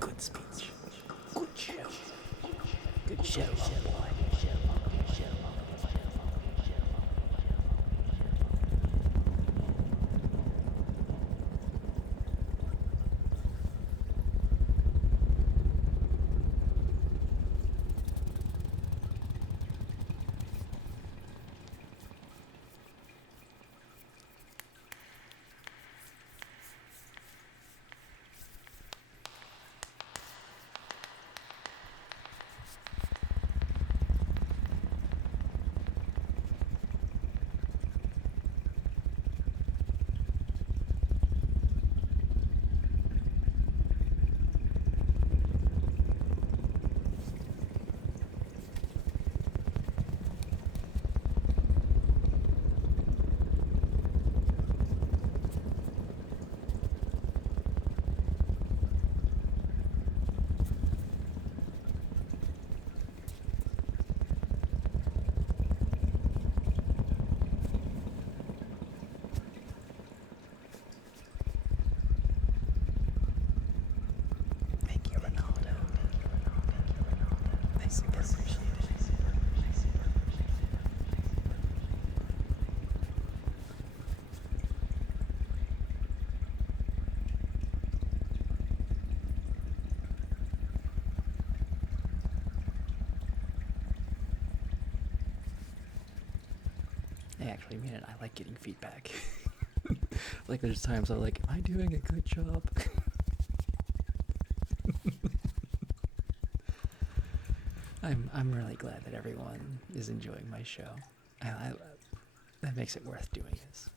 Good speech. Good show. Good show, boy. Thank you, Ronaldo. I super appreciate it. I actually mean it. I like getting feedback. Like there's times I'm like, am I doing a good job? I'm really glad that everyone is enjoying my show. That makes it worth doing this.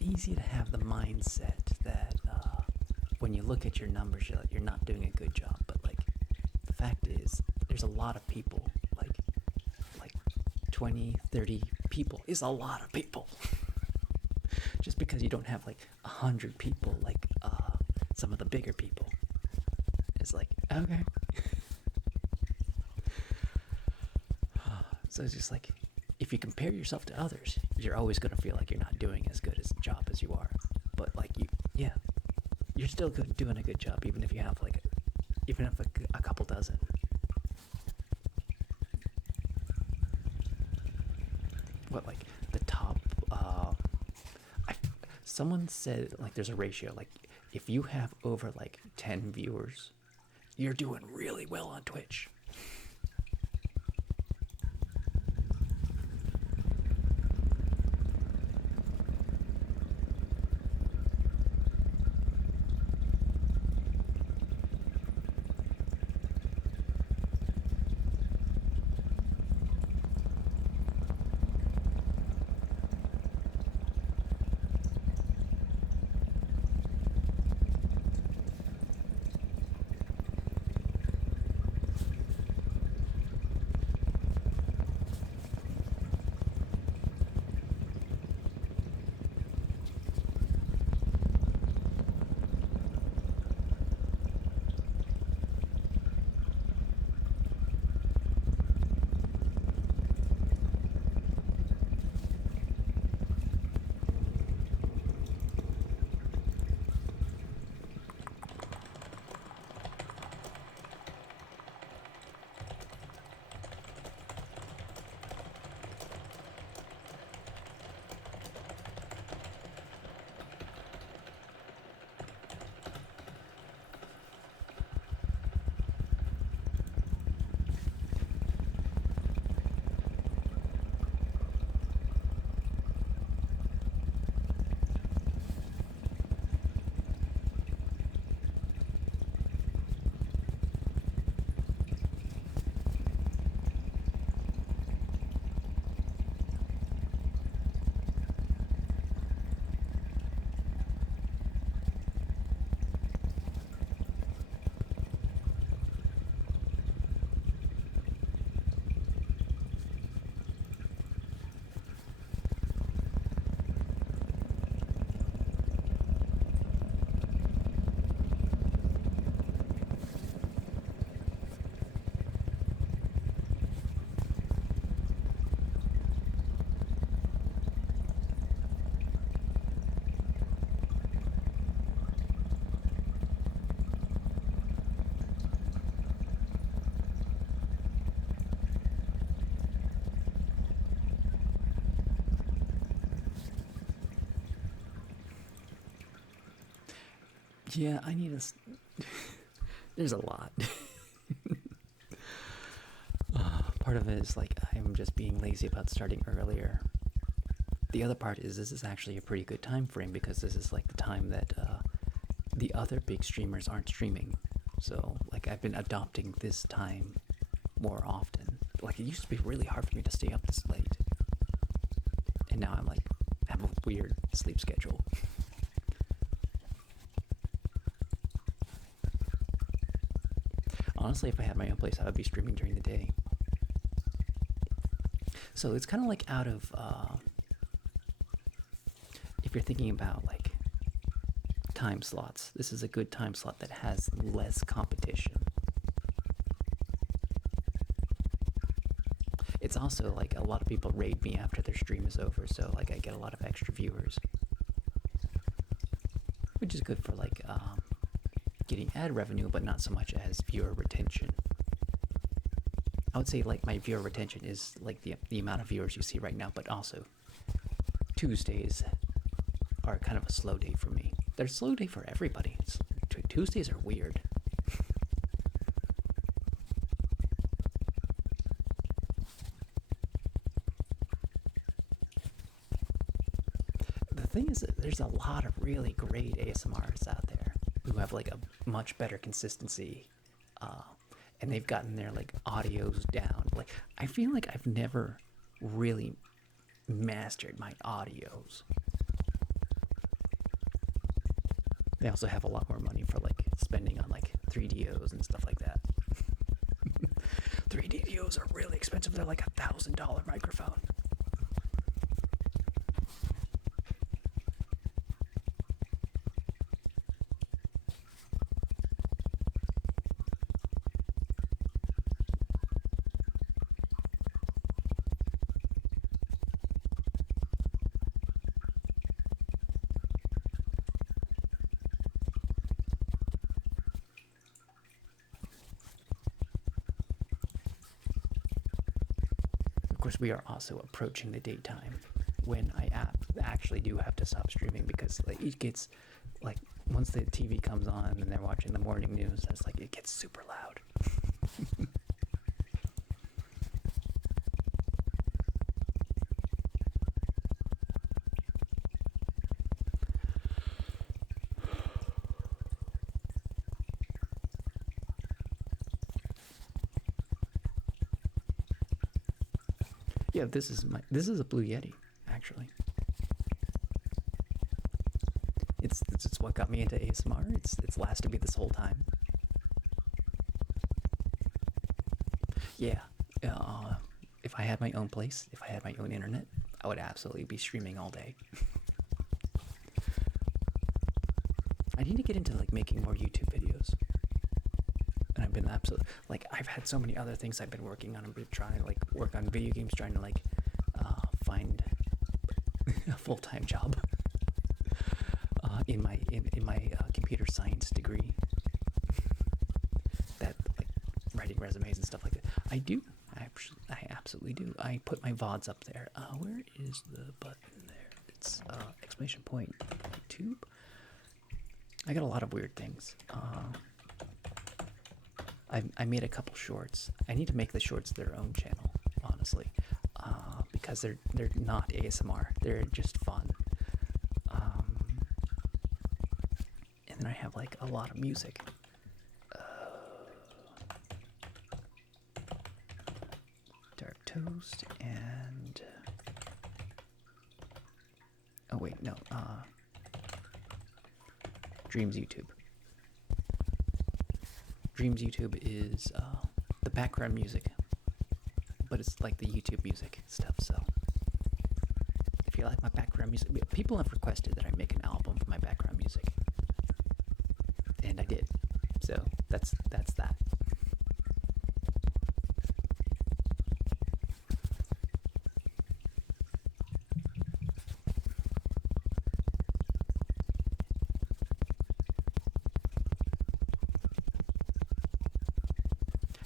Easy to have the mindset that when you look at your numbers, you're not doing a good job. But like, the fact is, there's a lot of people. Like 20, 30 people is a lot of people. Just because you don't have like 100 people, like some of the bigger people, it's like okay. So it's just like, if you compare yourself to others, you're always going to feel like you're not doing as good as a job as you are. But like you're still doing a good job, even if you have even if a couple dozen. What, like the top? Someone said like there's a ratio. Like if you have over like 10 viewers, you're doing really well on Twitch. Yeah, I need there's a lot. Part of it is like I'm just being lazy about starting earlier. The other part is this is actually a pretty good time frame because this is like the time that the other big streamers aren't streaming. So like I've been adopting this time more often. Like it used to be really hard for me to stay up this late. And now I'm like have a weird sleep schedule. Honestly, if I had my own place, I would be streaming during the day. So it's kind of like out of if you're thinking about like time slots, this is a good time slot that has less competition. It's also like a lot of people raid me after their stream is over, so like I get a lot of extra viewers, which is good for like getting ad revenue, but not so much as viewer retention. I would say like my viewer retention is like the amount of viewers you see right now, but also Tuesdays are kind of a slow day for me. They're a slow day for everybody. Tuesdays are weird. The thing is that there's a lot of really great ASMRs out there who have like a much better consistency, and they've gotten their like audios down. Like I feel like I've never really mastered my audios. They also have a lot more money for like spending on like 3DOs and stuff like that. 3DOs are really expensive. They're like $1,000 microphone. Of course, we are also approaching the daytime when I actually do have to stop streaming because like, it gets like once the TV comes on and they're watching the morning news, it's like it gets super loud. Yeah, this is a Blue Yeti, actually. It's what got me into ASMR. It's lasted me this whole time. Yeah, if I had my own place, if I had my own internet, I would absolutely be streaming all day. I need to get into like making more YouTube videos. And I've been absolutely like I've had so many other things I've been working on. I've been trying to like work on video games, trying to like find a full-time job in my computer science degree. That like writing resumes and stuff like that. I do. I absolutely do. I put my VODs up there. Where is the button there? It's exclamation point YouTube. I got a lot of weird things. I made a couple shorts. I need to make the shorts their own channel, honestly, because they're not ASMR. They're just fun. And then I have like a lot of music. Dark Toast and oh wait, no. Dreams YouTube. Dreams YouTube is the background music, but it's like the YouTube music stuff. So if you like my background music, people have requested that I make an album for my background music, and I did. So that's that.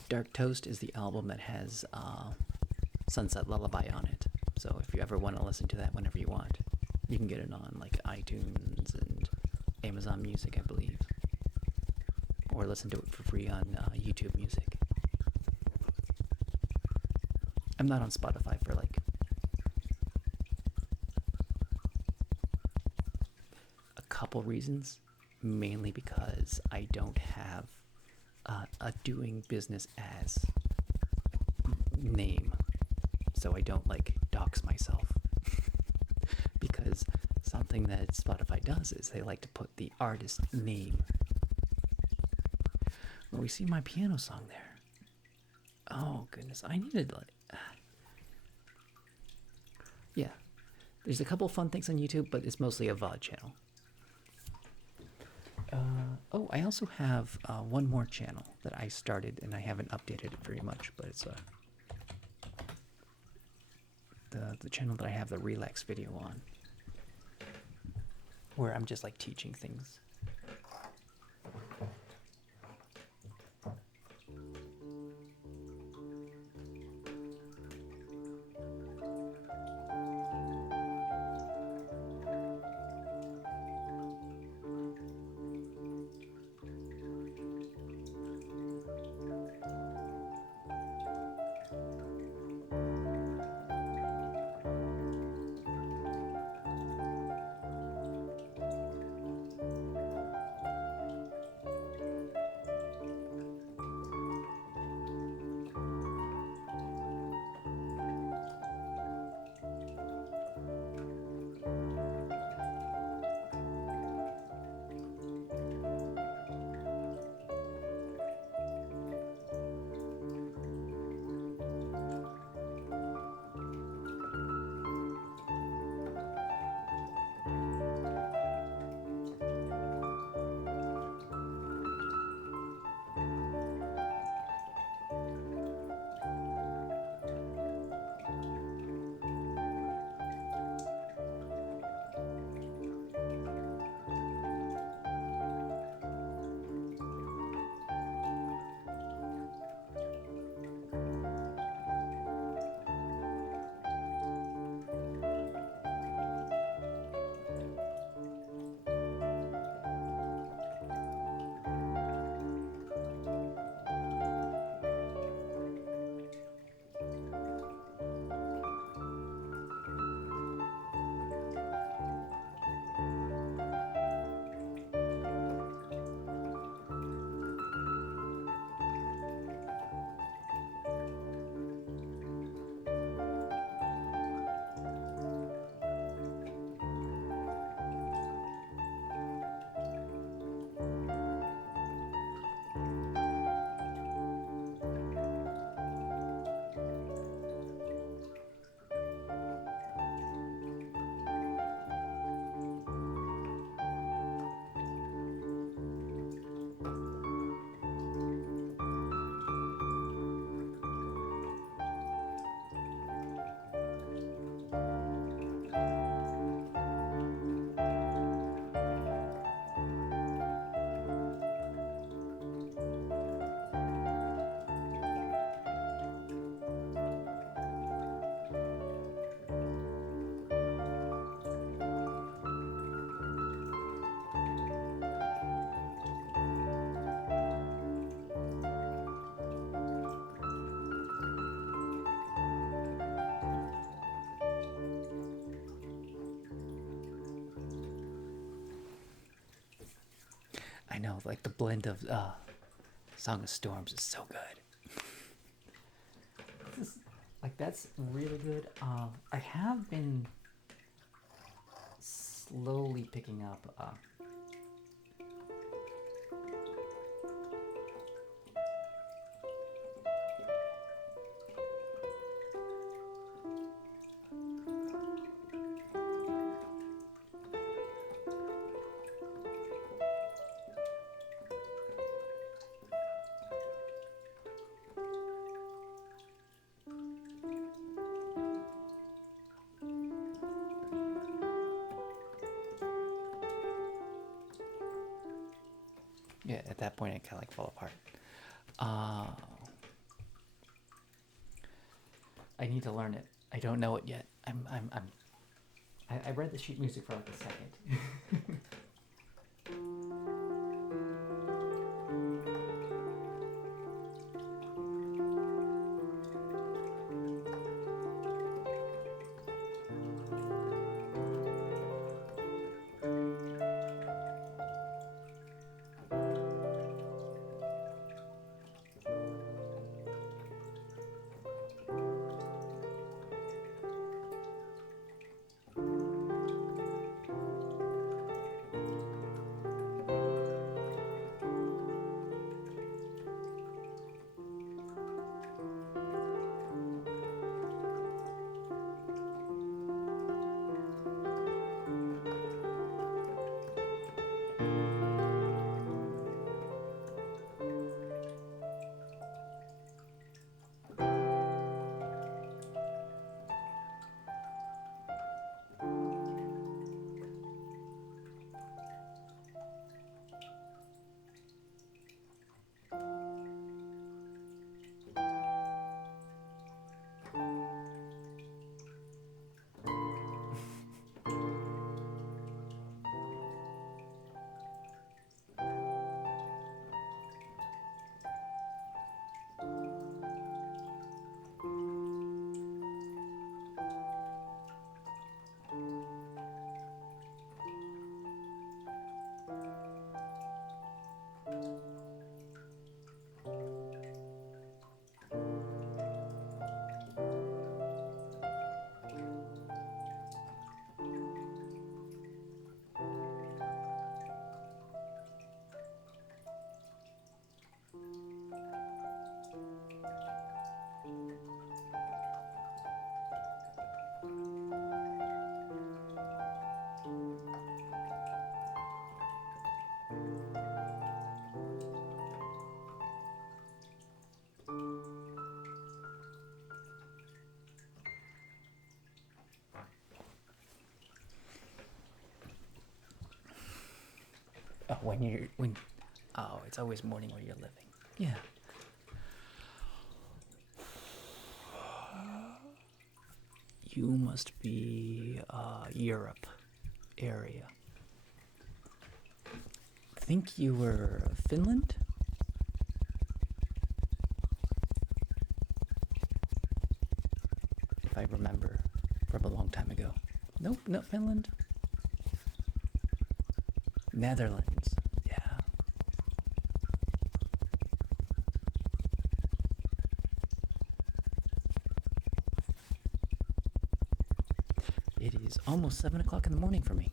Dark Toast is the album that has Sunset Lullaby on it. So if you ever want to listen to that whenever you want, you can get it on like iTunes and Amazon Music, I believe. or listen to it for free on YouTube Music. I'm not on Spotify for like a couple reasons, mainly because I don't have a doing business as name, so I don't like dox myself. Because something that Spotify does is they like to put the artist name. Well, we see my piano song there. Oh goodness, I needed like yeah. There's a couple fun things on YouTube, but it's mostly a VOD channel. Oh, I also have one more channel that I started, and I haven't updated it very much, but it's the channel that I have the relax video on, where I'm just like teaching things. I know, like the blend of Song of Storms is so good. Like that's really good. I have been slowly picking up yeah, at that point it kind of like fall apart. I need to learn it. I don't know it yet. I read the sheet music for like a second. Oh, oh, it's always morning where you're living. Yeah. You must be Europe area. I think you were Finland? If I remember from a long time ago. Nope, not Finland. Netherlands. Yeah. It is almost 7 o'clock in the morning for me.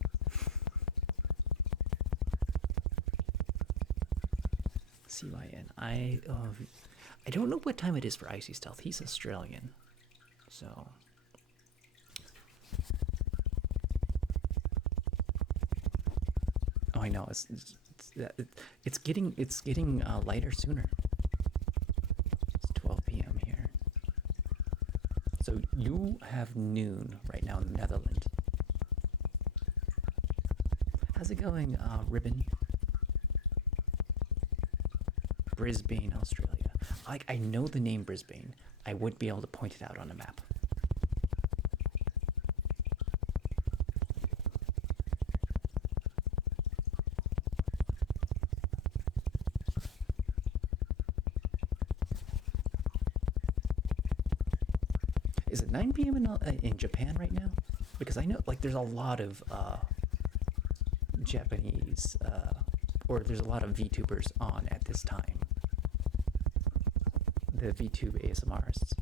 CYN. I don't know what time it is for Icy Stealth. He's Australian. So. Oh, I know. It's getting lighter sooner. It's 12 p.m. here. So you have noon right now in the Netherlands. How's it going, Ribbon? Brisbane, Australia. I know the name Brisbane. I would be able to point it out on a map. Is it 9 p.m. in Japan right now? Because I know, like, there's a lot of Japanese, or there's a lot of VTubers on at this time. The VTube ASMRists.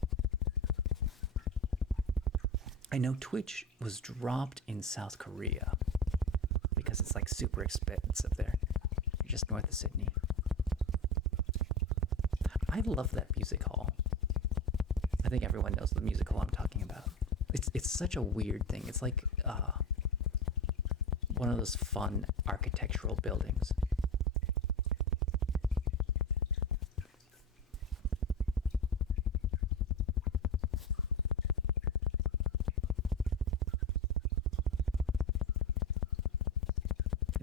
I know Twitch was dropped in South Korea because it's like super expensive there, just north of Sydney. I love that music hall. I think everyone knows the music hall I'm talking about. It's such a weird thing. It's like one of those fun architectural buildings.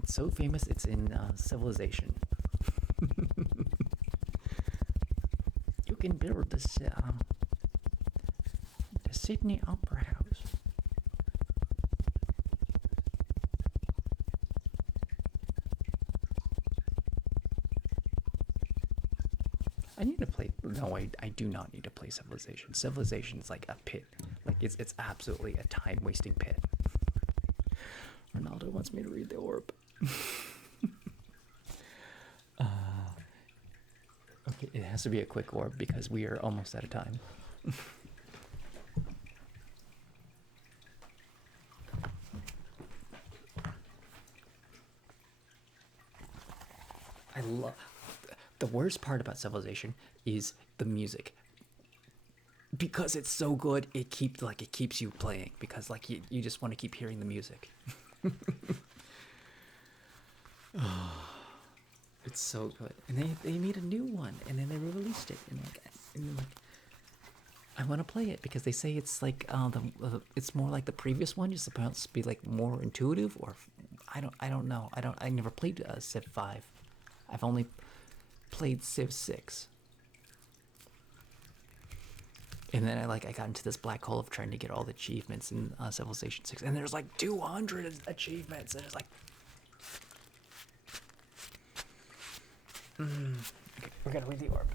It's so famous, it's in Civilization. You can build this, the Sydney Opera House. I need to play. No, I do not need to play Civilization. Civilization is like a pit. Like it's absolutely a time wasting pit. Ronaldo wants me to read the orb. Okay, it has to be a quick orb because we are almost out of time. I love the worst part about Civilization is the music. Because it's so good, it keeps you playing because like you just want to keep hearing the music. Oh, it's so good. And they made a new one and then they released it and I want to play it because they say it's like it's more like the previous one. You're supposed to be like more intuitive, or I don't know. I never played Civ 5. I've only played Civ 6. And then I got into this black hole of trying to get all the achievements in Civilization 6, and there's like 200 achievements, and it's like, okay, we're gonna read the orb.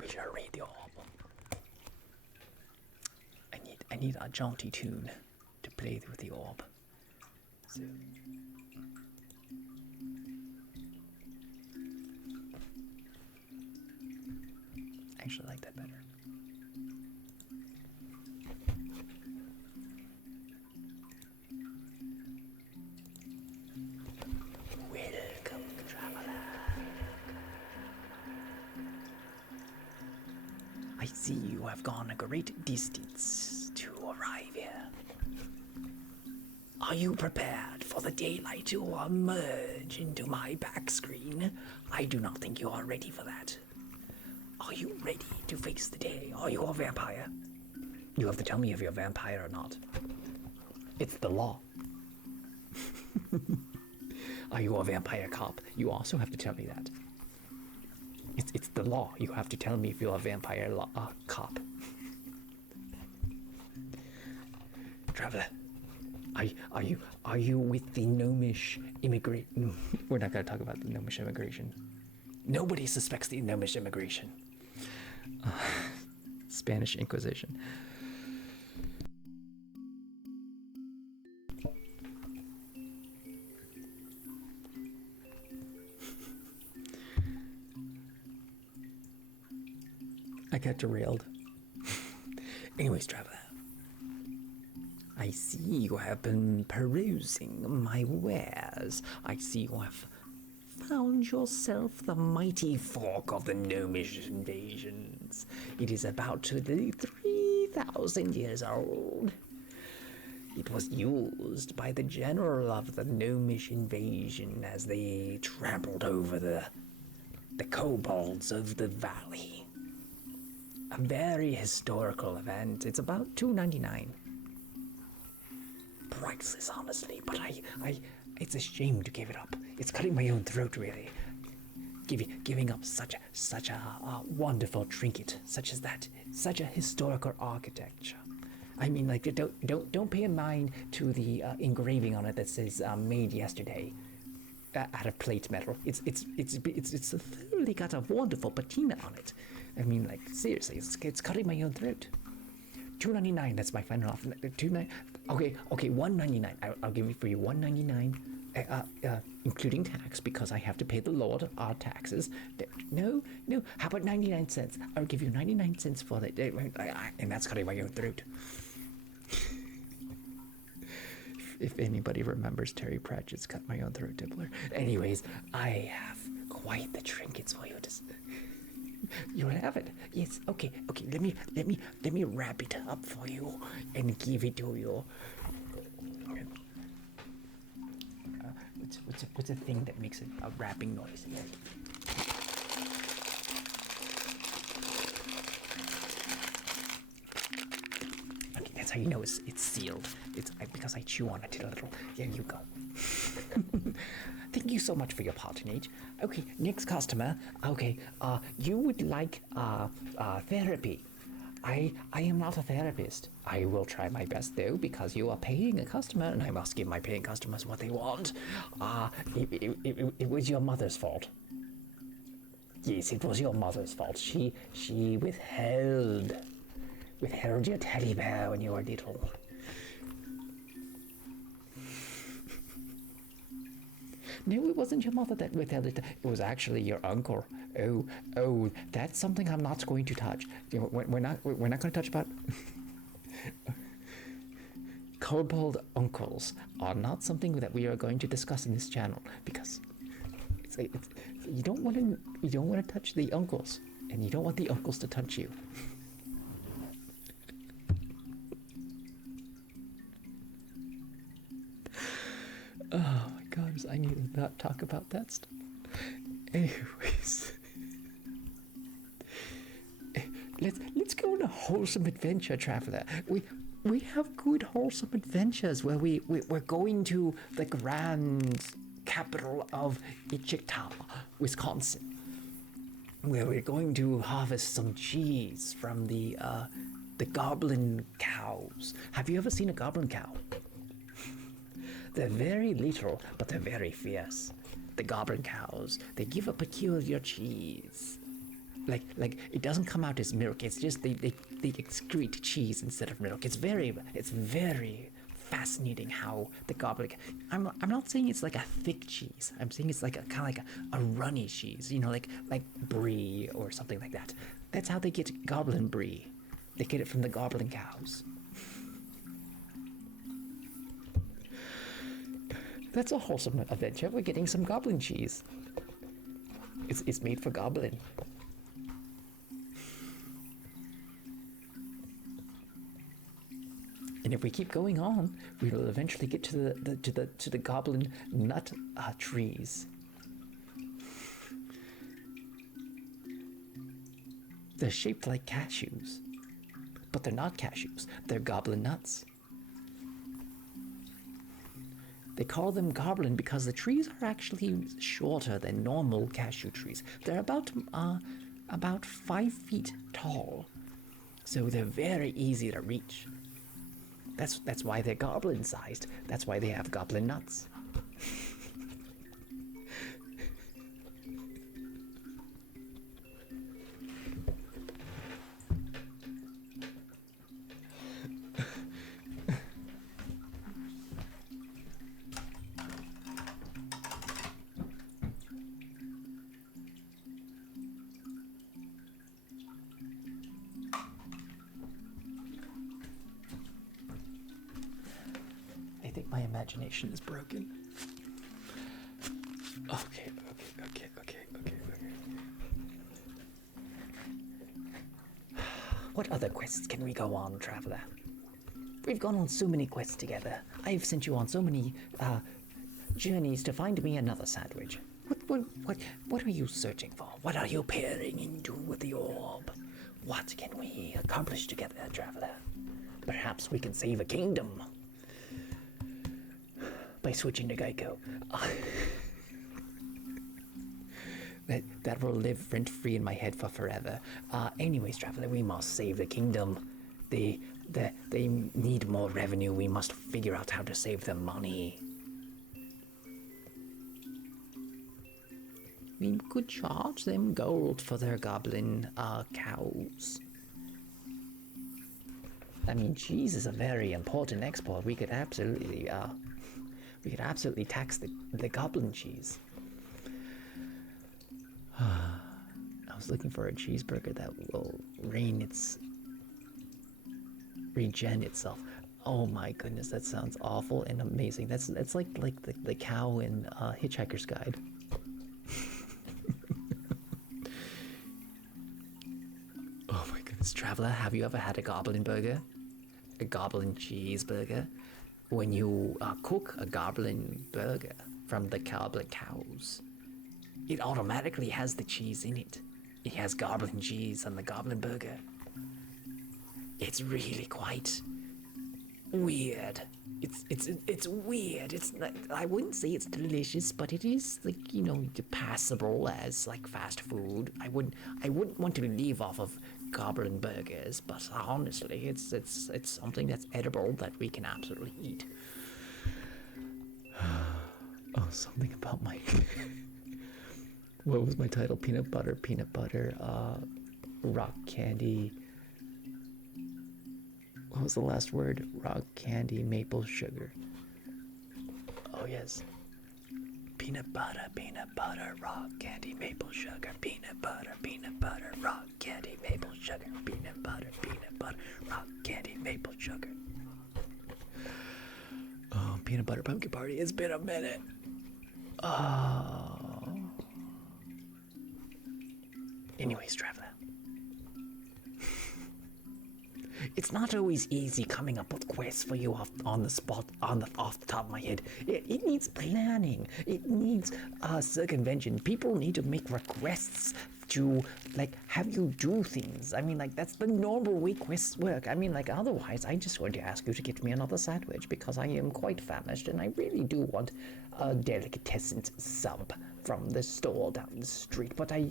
We should read the orb. I need a jaunty tune to play with the orb. So. I actually like that better. Welcome, traveler. I see you have gone a great distance to arrive here. Are you prepared for the daylight to emerge into my back screen? I do not think you are ready for that. Are you ready to face the day? Are you a vampire? You have to tell me if you're a vampire or not. It's the law. Are you a vampire cop? You also have to tell me that. It's the law. You have to tell me if you're a vampire cop. Traveler, are you with the Gnomish immigrant? We're not gonna talk about the Gnomish immigration. Nobody suspects the Gnomish immigration. Spanish Inquisition. I got derailed. Anyways, traveler, I see you have been perusing my wares. I see you have found yourself the mighty fork of the Gnomish invasions. It is about to be 3,000 years old. It was used by the general of the Gnomish invasion as they trampled over the kobolds of the valley. A very historical event. It's about $2.99. Priceless, honestly, but it's a shame to give it up. It's cutting my own throat, really. Giving up such a wonderful trinket, such as that, such a historical architecture. I mean, like, don't pay a mind to the engraving on it that says "made yesterday" out of plate metal. It's thoroughly got a wonderful patina on it. I mean, like, seriously, it's cutting my own throat. $2.99. That's my final offer. Okay, $1.99. I'll give it for you. $1.99, including tax, because I have to pay the Lord our taxes. No. How about 99 cents? I'll give you 99 cents for that, and that's cutting my own throat. If anybody remembers Terry Pratchett's "Cut My Own Throat" Dibbler. Anyways, I have quite the trinkets for you to. You'll have it. Yes. Okay. Let me wrap it up for you and give it to you. What's a thing that makes a wrapping noise? Okay, that's how you know it's sealed. It's because I chew on it a little. There you go. Thank you so much for your patronage. Okay, next customer. Okay, you would like therapy. I am not a therapist. I will try my best though, because you are paying a customer, and I must give my paying customers what they want. It was your mother's fault. Yes, it was your mother's fault. She withheld your teddy bear when you were little. No, it wasn't your mother that withheld it. It was actually your uncle. Oh, that's something I'm not going to touch. You know, we're not going to touch about. Kobold uncles are not something that we are going to discuss in this channel, because you don't want to touch the uncles, and you don't want the uncles to touch you. Oh my God, I need to not talk about that stuff. Anyways, let's go on a wholesome adventure, traveler. We have good wholesome adventures where we're going to the grand capital of Wichita, Wisconsin, where we're going to harvest some cheese from the goblin cows. Have you ever seen a goblin cow? They're very little, but they're very fierce. The goblin cows, they give a peculiar cheese. Like it doesn't come out as milk. It's just they excrete cheese instead of milk. It's very fascinating how the goblin. I'm not saying it's like a thick cheese. I'm saying it's like a kind of like a runny cheese. You know, like brie or something like that. That's how they get goblin brie. They get it from the goblin cows. That's a wholesome adventure. We're getting some goblin cheese. It's made for goblin. And if we keep going on, we will eventually get to the goblin nut trees. They're shaped like cashews, but they're not cashews. They're goblin nuts. They call them goblin because the trees are actually shorter than normal cashew trees. They're about 5 feet tall, so they're very easy to reach. That's why they're goblin-sized. That's why they have goblin nuts. I think my imagination is broken. Okay. What other quests can we go on, Traveler? We've gone on so many quests together. I've sent you on so many journeys to find me another sandwich. What are you searching for? What are you peering into with the orb? What can we accomplish together, Traveler? Perhaps we can save a kingdom by switching to Geico. That will live rent-free in my head for forever. Anyways, Traveler, we must save the kingdom. They need more revenue. We must figure out how to save them money. We could charge them gold for their goblin cows. I mean, cheese is a very important export. We could absolutely tax the goblin cheese. I was looking for a cheeseburger that will regen itself. Oh my goodness, that sounds awful and amazing. That's like the cow in Hitchhiker's Guide. Oh my goodness, Traveler, have you ever had a goblin burger? A goblin cheeseburger? When you cook a goblin burger from the goblin cows, it automatically has the cheese in it. It has goblin cheese on the goblin burger. It's really quite weird. It's weird. It's not, I wouldn't say it's delicious, but it is like, passable as like fast food. I wouldn't want to leave off of goblin burgers, but honestly, it's something that's edible that we can absolutely eat. Oh, something about my what was my title? Peanut butter, rock candy. What was the last word? Rock candy, maple sugar. Oh yes. Peanut butter, rock candy, maple sugar. Peanut butter, rock candy, maple sugar. Peanut butter, rock candy, maple sugar. Oh, peanut butter pumpkin party. It's been a minute. Oh. Anyways, Traveler. It's not always easy coming up with quests for you on the spot, off the top of my head. It needs planning. It needs circumvention. People need to make requests to, have you do things. I mean, that's the normal way quests work. I mean, otherwise, I just want to ask you to get me another sandwich because I am quite famished and I really do want a delicatessen sub from the store down the street. But I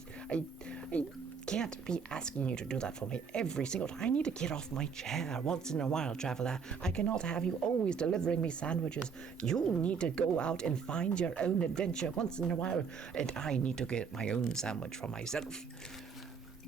can't be asking you to do that for me every single time. I need to get off my chair once in a while, Traveler. I cannot have you always delivering me sandwiches. You need to go out and find your own adventure once in a while, and I need to get my own sandwich for myself.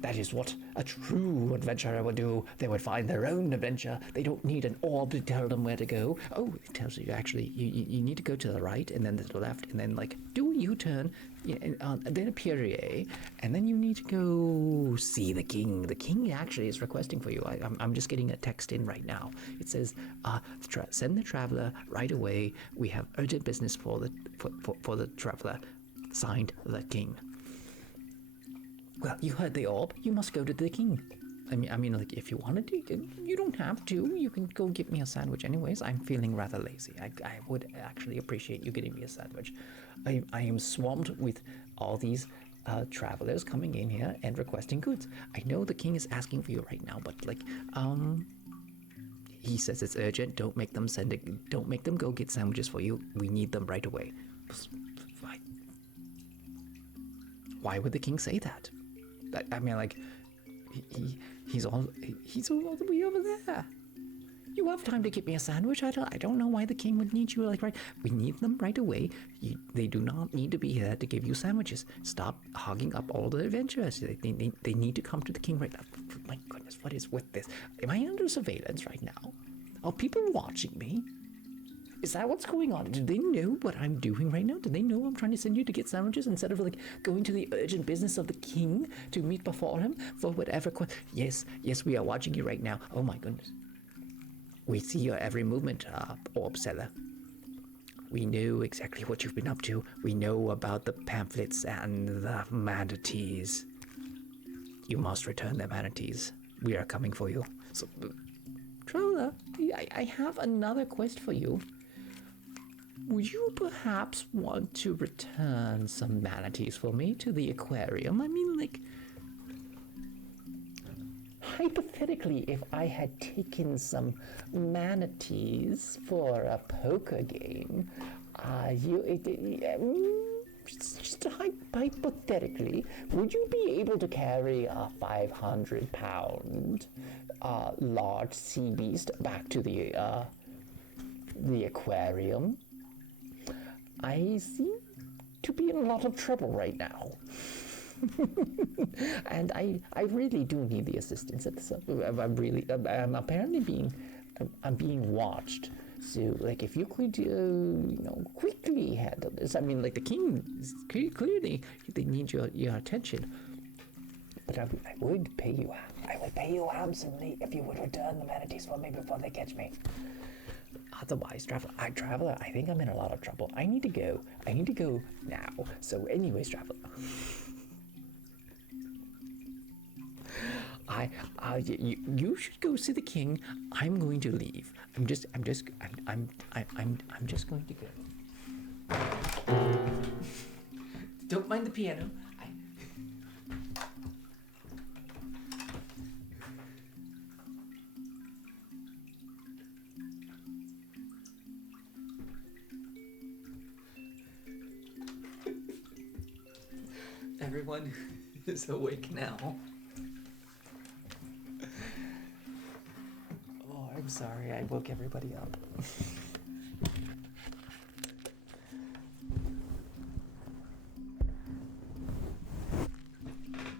That is what a true adventurer would do. They would find their own adventure. They don't need an orb to tell them where to go. Oh, it tells you actually, you need to go to the right and then to the left and then do a U-turn, and then a Pierre, and then you need to go see the king. The king actually is requesting for you. I'm just getting a text in right now. It says, send the Traveler right away. We have urgent business for the Traveler. Signed, the king. Well, you heard the orb. You must go to the king. I mean, if you wanted to, you don't have to. You can go get me a sandwich anyways. I'm feeling rather lazy. I would actually appreciate you getting me a sandwich. I am swamped with all these travelers coming in here and requesting goods. I know the king is asking for you right now, but He says it's urgent. Don't make them send it. Don't make them go get sandwiches for you. We need them right away. Why would the king say that? I mean, like, he's all the way over there. You have time to get me a sandwich. I don't know why the king would need you. Like, right, we need them right away. They do not need to be here to give you sandwiches. Stop hogging up all the adventurers. They need to come to the king right now. My goodness, what is with this? Am I under surveillance right now? Are people watching me? Is that what's going on? Do they know what I'm doing right now? Do they know I'm trying to send you to get sandwiches instead of like going to the urgent business of the king to meet before him for whatever? Yes, we are watching you right now. Oh my goodness. We see your every movement, Orb Seller. We know exactly what you've been up to. We know about the pamphlets and the manatees. You must return the manatees. We are coming for you. So, Traveler, I have another quest for you. Would you perhaps want to return some manatees for me to the aquarium? I mean, like, hypothetically, if I had taken some manatees for a poker game, just hypothetically, would you be able to carry a 500-pound large sea beast back to the aquarium? I seem to be in a lot of trouble right now. And I really do need the assistance at this. I'm apparently being watched. So, like, if you could, quickly handle this. I mean, like, the king, clearly, they need your attention. But I would pay you. I would pay you handsomely if you would return the manatees for me before they catch me. Otherwise, Traveler, I think I'm in a lot of trouble. I need to go now. So, anyways, Traveler. You should go see the king. I'm going to leave. I'm just going to go. Don't mind the piano. Everyone is awake now. Oh, I'm sorry, I woke everybody up.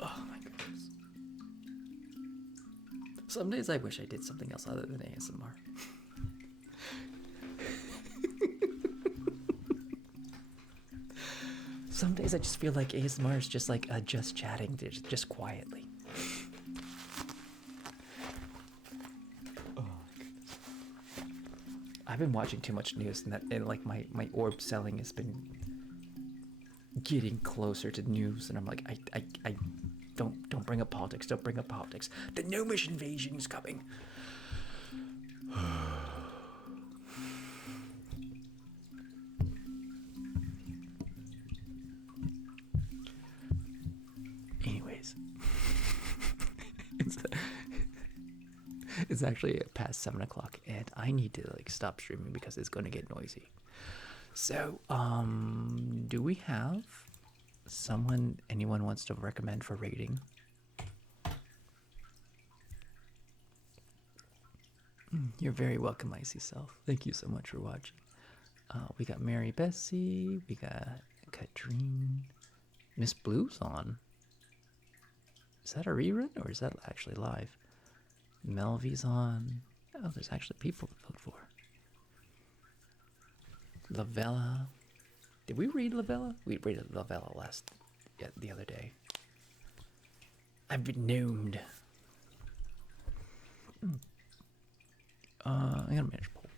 Oh my goodness. Some days I wish I did something else other than ASMR. Some days I just feel like ASMR is just like just chatting, just quietly. Oh my goodness. I've been watching too much news, and like my orb selling has been getting closer to news, and I'm like, I don't bring up politics. Don't bring up politics. The gnomish invasion is coming. Anyways, it's actually past 7 o'clock, and I need to like stop streaming because it's going to get noisy. So, do we have anyone wants to recommend for rating? You're very welcome, Icy Self. Thank you so much for watching. We got Mary Bessie, we got Katrine, Miss Blue's on. Is that a rerun or is that actually live? Melvy's on. Oh, there's actually people to vote for. Lavella. Did we read Lavella? We read Lavella the other day. I've been gnomed. I gotta manage poll.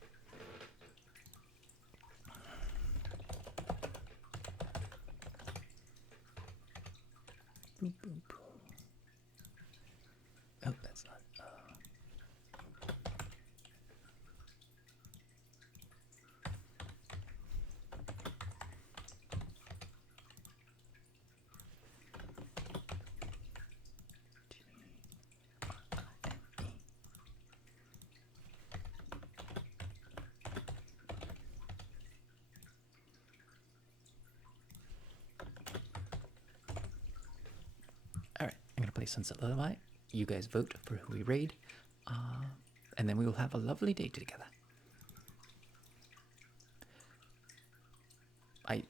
Boom, boom, boom. Oh, that's not. play Sunset Lullaby. You guys vote for who we raid, and then we will have a lovely day together. I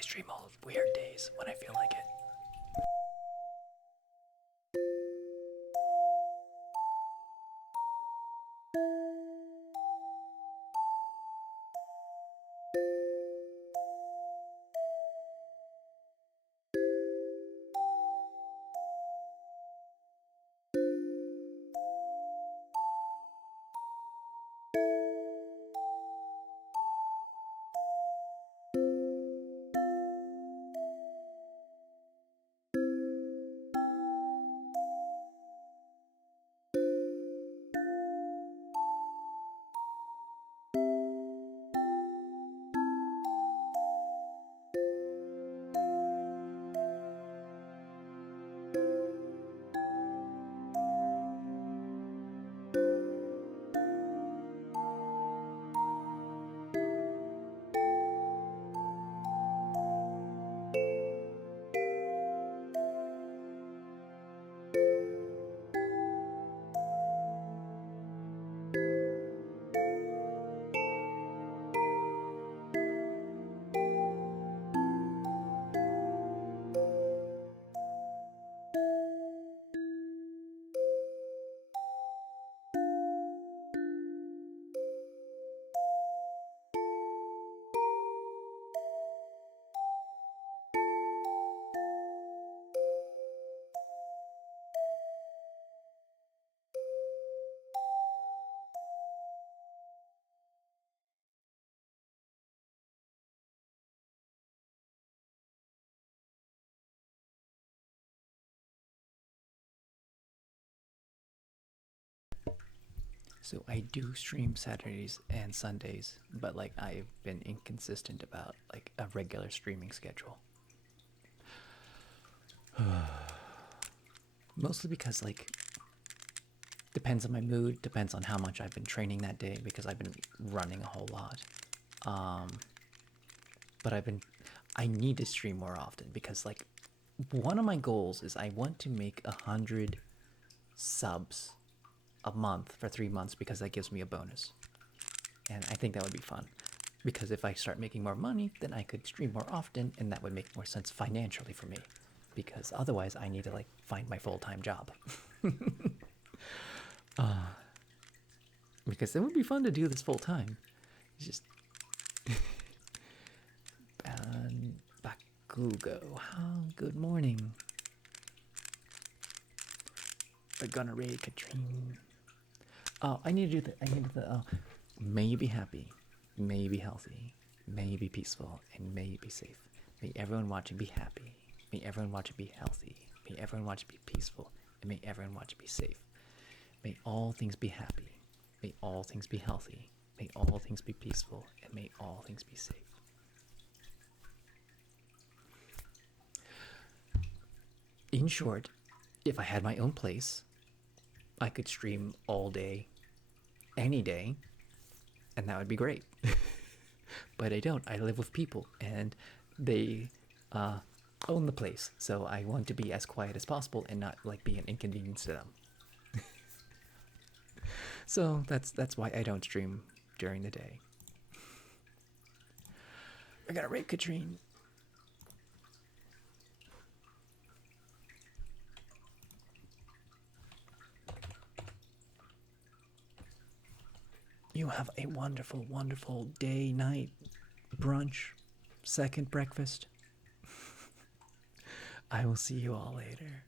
stream all weird days when I feel like it. So I do stream Saturdays and Sundays, but like I've been inconsistent about like a regular streaming schedule. Mostly because like depends on my mood, depends on how much I've been training that day because I've been running a whole lot. But I need to stream more often because like one of my goals is I want to make 100 subs a month for 3 months because that gives me a bonus. And I think that would be fun because if I start making more money, then I could stream more often and that would make more sense financially for me because otherwise I need to like find my full-time job. Because it would be fun to do this full-time. It's just Bakugo, good morning. We're gonna raid Katrine. Oh, I need to do the may you be happy, may you be healthy, may you be peaceful, and may you be safe. May everyone watching be happy, may everyone watching be healthy, may everyone watching be peaceful, and may everyone watching be safe. May all things be happy, may all things be healthy, may all things be peaceful, and may all things be safe. In short, if I had my own place, I could stream all day, any day, and that would be great. But I don't. I live with people, and they own the place, so I want to be as quiet as possible and not like be an inconvenience to them. So that's why I don't stream during the day. I gotta raid Katrine. You have a wonderful, wonderful day, night, brunch, second breakfast. I will see you all later.